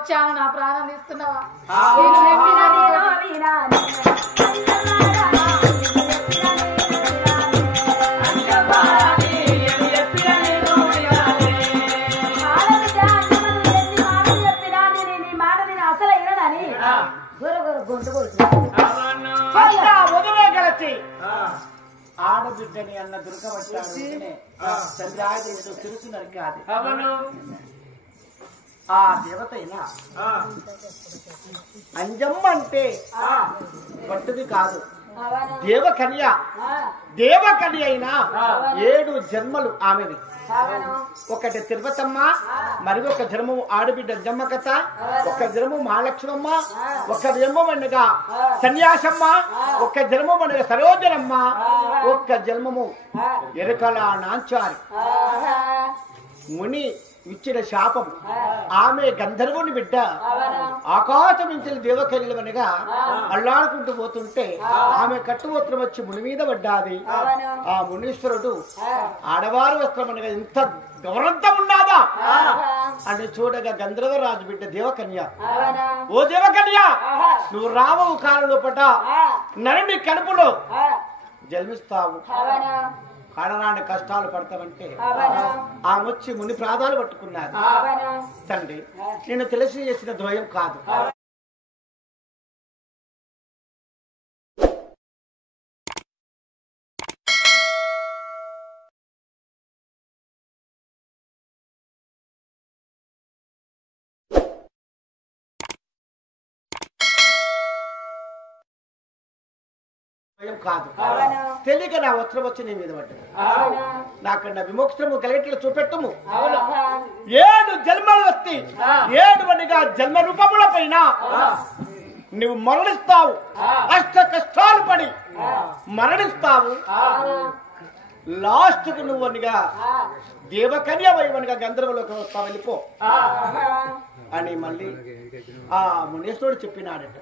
వచ్చాను నా ప్రాణం తీస్తున్నావా నేను చెప్పిన నేను వినాలి. ఆడబిడ్డ అన్నమని ఎన్ని మాటలు చెప్పినా నేను నీ మాట నేను అసలు విననని గొంతు వదిలే కలిసి ఆడబిడ్డని అన్న దుర్గవచ్చాడు చంద్రాదేవితో తెలుసున్నారు కాదు ఆ దేవతైనా అంజమ్మ అంటే పట్టుది కాదు దేవకన్య దేవకన్య అయినా 7 జన్మలు ఆమెవి. ఒకటి తిరుపతమ్మ, మరి ఒక జన్మము ఆడబిడ్డ అంజమ్మ కథ, ఒక జన్మము మహాలక్ష్మమ్మ, ఒక జన్మమనగా సన్యాసమ్మ, ఒక జన్మమనగా సరోజనమ్మ, ఒక జన్మము ఎరకల నాంచారి ముని ఇచ్చిన శాపం. ఆమె గంధర్వుని బిడ్డ ఆకాశం నుంచి దేవకన్యలవనగా అల్లాడుకుంటూ పోతుంటే ఆమె కట్టువస్త్రం వచ్చి ముని మీద పడ్డాది. ఆ మునీశ్వరుడు ఆడవారి వస్త్రం అనగా ఇంత గౌరవంతం ఉన్నాదా అని చూడగా గంధర్వరాజు బిడ్డ దేవకన్య, ఓ దేవకన్య నువ్వు రావవు కాలంలో పట నరుని కడుపులో జన్మిస్తావు, కాడరాని కష్టాలు పడతావంటే ఆమె ముని ప్రాధాలు పట్టుకున్నారు. తండ్రి నేను తెలిసి చేసిన ద్వయం కాదు. కాదు తెలియక నా వస్త్రం వచ్చి నీ మీద పడ్డది. నాకన్నా విమోక్షము కలిగేట్లు చూపెట్టము. 7 జన్మలు వస్తే 7 జన్మ రూపముల పైన నువ్వు మరణిస్తావు. అష్ట కష్టాలు పడి మరణిస్తావు. లాస్ట్ కు నువ్వు అనిగా దేవకన్య వైవనిగా గంధర్వలోకి వస్తావు, వెళ్ళిపో అని మళ్ళీ ఆ మునీశ్వరుడు చెప్పినాడట.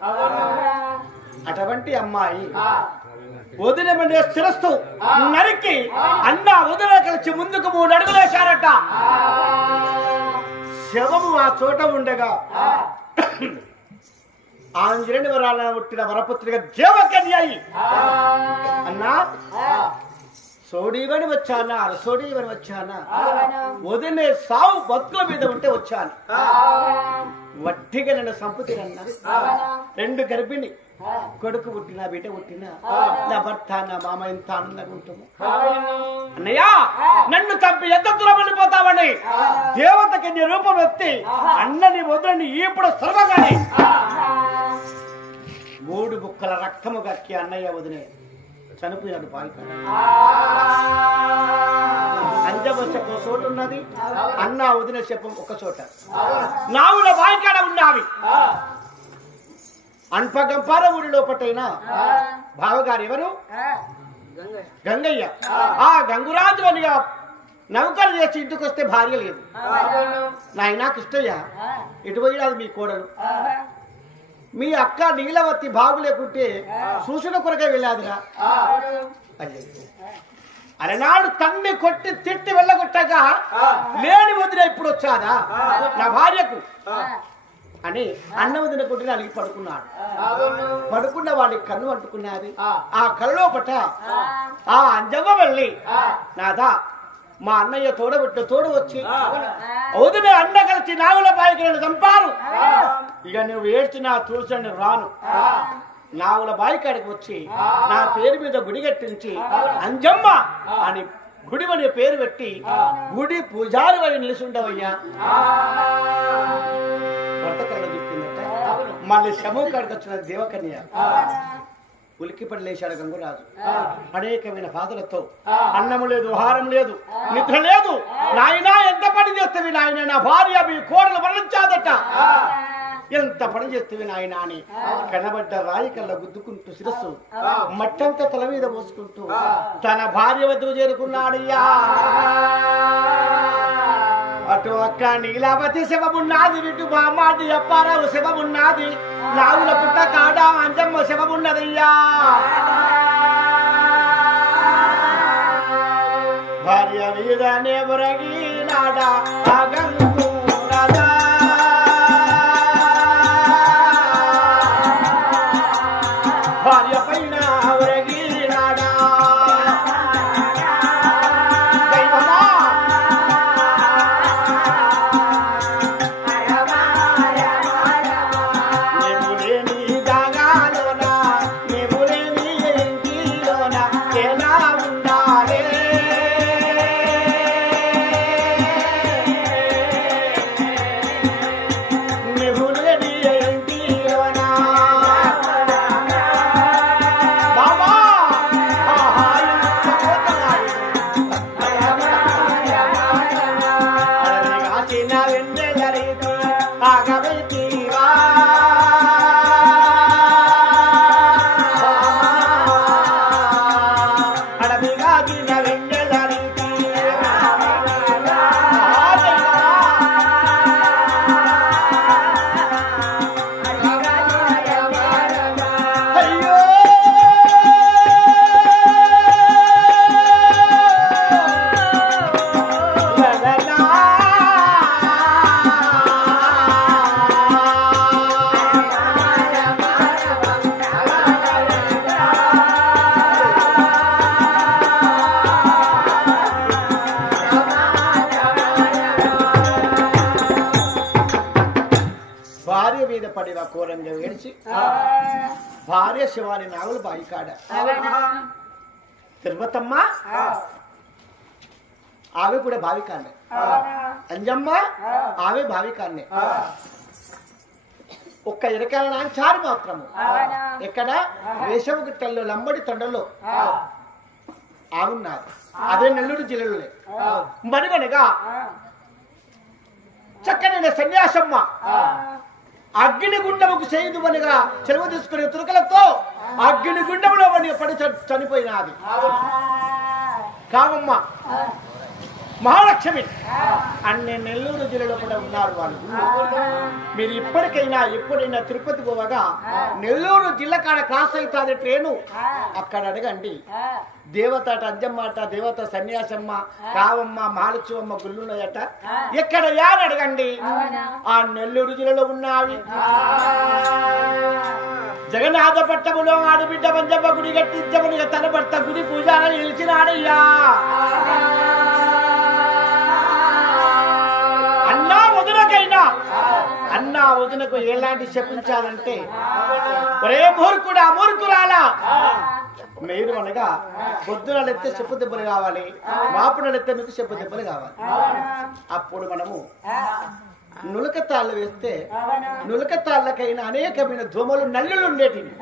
అటువంటి అమ్మాయి వదినమనే శిరస్సు నరికి అన్న వదిన కలిసి ముందుకు 3 అడుగులు వేశారట. శవము ఆ చోట ఉండగా ఆంజనేయుని వరాలను పుట్టిన వరపుత్రిగా దేవకన్య అన్నా సోడీవని వచ్చానా అరసోడీవని వచ్చానా వదినే సావు బతుకుల మీద ఉంటే వచ్చాను. వట్టిగా నన్ను సంపుతిరన్నా 2 గర్భిణి కొడుకు పుట్టినా బిడ్డ పుట్టినా నా భర్త నా మామ ఎంత ఆనందంగా ఉంటాము. అన్నయ్య నన్ను చంపి ఎంత దూరం వెళ్ళిపోతావని దేవతకి నీ రూపం ఎత్తి అన్నని వదిలని ఇప్పుడు సర్వగానే 3 బుక్కల రక్తము గక్కి అన్నయ్య వదిలే చనిపోయినాడు. బాయికాడు అంజమ్మ చెప్పం చోటు ఉన్నది, అన్న వదిన చెప్పం ఒక చోట. నావుల బాయికాడ ఉన్నవి. అన్పగంపాల ఊరి లోపటైనా బావగారు ఎవరు? గంగయ్య. ఆ గంగురాజు అనిగా నౌకరు చేసి ఇంటికి వస్తే భార్య లేదు. నాయనా కృష్ణయ్య ఎటు పోయినాది మీ కోడలు? మీ అక్క నీలవతి బాగులేకుంటే సూచన కొరకే వెళ్ళాదిరా. అలనాడు తన్ని కొట్టి తిట్టి వెళ్ళగొట్టగా లేని వదిన ఇప్పుడు వచ్చాదా నా భార్యకు అని అన్న వదిన కొట్టిన అలిగి పడుకున్నాడు. పడుకున్న వాడికి కన్ను అంటుకున్నది. ఆ కళ్ళలో పట ఆ అంజమ్మ వెళ్ళి నాదా మా అన్నయ్య తోడు వచ్చి వదిన అన్న కలిసి నాగుల బాయికి నన్ను చంపారు. ఇక నువ్వు ఏడ్చినా చూసండి రాను. నాగుల బాయి కాడికి వచ్చి నా పేరు మీద గుడి కట్టించి అంజమ్మ అని గుడి అనే పేరు పెట్టి గుడి పూజారి వై నిలిచి ఉండవయ్యా. భర్తకరణ చెప్పిందట. మళ్ళీ శమం కాడికి వచ్చిన దేవకన్య ఉలిక్కిపడి లేచాడు గంగురాజు. అనేకమైన బాధలతో అన్నము లేదు, ఆహారం లేదు, నిద్ర లేదు. నాయనా ఎంత పని చేస్తేవి నాయన, నా భార్య మీ కోడలు మరణించాదట. ఎంత పని చేస్తేవి నాయన అని కనబడ్డ రాయి కళ్ళ గుద్దుకుంటూ శిరస్సు మట్టంతా తల మీద పోసుకుంటూ తన భార్య వద్దకు చేరుకున్నాడయ్యా. అటు అక్క నీలావతి శవమున్నది, ఇటు బామాటి అప్పారావు శవమున్నది, నాగుల పుట్ట కాడ అంజమ్మ శవమున్నదయ్యా. భార్య మీదనే బొరగి నాడా గంగు రాజా మనగా ఘోరంగా ఏడ్చి భార్య శివాని నాగులు బాయికాడ తిరుపతమ్మ ఆమె కూడా భావికాన్నే, అంజమ్మ ఆమె భావికాన్నే. ఒక్క ఇరకాల నాంచారు మాత్రము ఎక్కడ వేషవు గిట్టల్లో లంబడి తొండలో ఆవున్నారు. అదే నెల్లూరు జిల్లాలోనే. మరిగనగా చక్కనైన సన్యాసమ్మ అగ్ని గుండముకు చేయదు అనగా చెరువు తీసుకునే తురకలతో అగ్ని గుండములో పడి చనిపోయినది కావమ్మ మహాలక్ష్మి. అన్ని నెల్లూరు జిల్లాలో కూడా ఉన్నారు వాళ్ళు. మీరు ఇప్పటికైనా ఎప్పుడైనా తిరుపతి పోవగా నెల్లూరు జిల్లా కాడ క్రాస్ అవుతుంది ట్రైను, అక్కడ అడగండి. దేవత అంజమ్మాట, దేవత సన్యాసమ్మ, కావమ్మ, మహాలక్ష్మమ్మ గుళ్ళున్నాయట. ఎక్కడ యాని అడగండి, ఆ నెల్లూరు జిల్లాలో ఉన్నవి. జగన్నాథ పట్టములో ఆడబిడ్డ మంజమ్మ గుడి కట్టించమని తన భర్త గుడి పూజారని నిలిచినాడయ్యా. అన్నా వదినకు ఎలాంటి చెప్పించాలంటే, ఒరే మూర్ఖుడా మూర్ఖురాలా, మీరు అనగా పొద్దునలెత్తే చెప్పు దెబ్బలు కావాలి, మాపునలెత్తే మీకు చెప్పు దెబ్బలు కావాలి. అప్పుడు మనము నులకతాళ్ళు వేస్తే నులకతాళ్ళకైనా అనేకమైన దోమలు నల్లులు ఉండేటివి.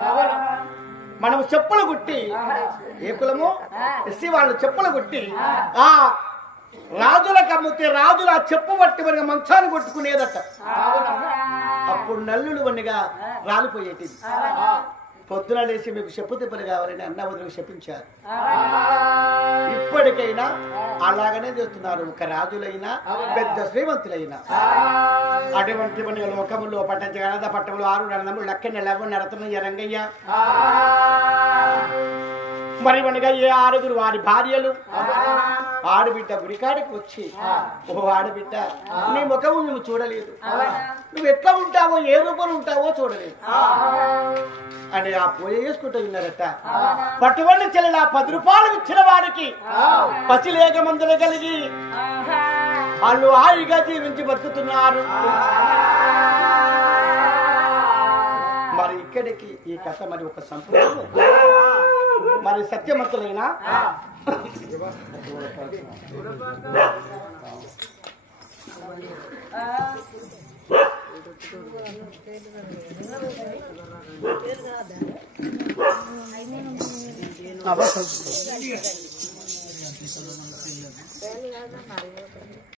మనం చెప్పులు గుట్టి, ఏ కులము ఎస్సీ వాళ్ళు చెప్పులు గుట్టి ఆ రాజులకు అమ్మితే రాజులు ఆ చెప్పు పట్టి మనగా మంచాన్ని కొట్టుకునేదట. అప్పుడు నల్లులు వన్నిగా రాలిపోయేటివి. పొద్దున లేచి మీకు చెప్పు దెబ్బలు కావాలని అన్న వదిలికి చెప్పించారు. ఇప్పటికైనా అలాగనే చేస్తున్నారు. ఒక రాజులైనా పెద్ద శ్రీమంతులైనా అటువంటి మన లోకములో పట్టంచ గణద పట్టములు 6 నడనములు లక్కన లెవ నడతను రంగయ్య. మరి మనగా ఏ 6 వారి భార్యలు ఆడబిడ్డ గుడికాడికి వచ్చి, ఓ ఆడబిడ్డ నీ ముఖము నువ్వు చూడలేదు, నువ్వు ఎట్లా ఉంటావో ఏ రూపంలో ఉంటావో చూడలేదు అని ఆ పూజ చేసుకుంటూ ఉన్నారట. పట్టుబడి చెల్లెల 10 రూపాయలు ఇచ్చిన వారికి పసిలేక మందులు కలిగి వాళ్ళు హాయిగా జీవించి బతుకుతున్నారు. మరి ఇక్కడికి ఈ కథ మరి ఒక సంపూర్ణ మరి సత్యమంతులైనా అబ్బా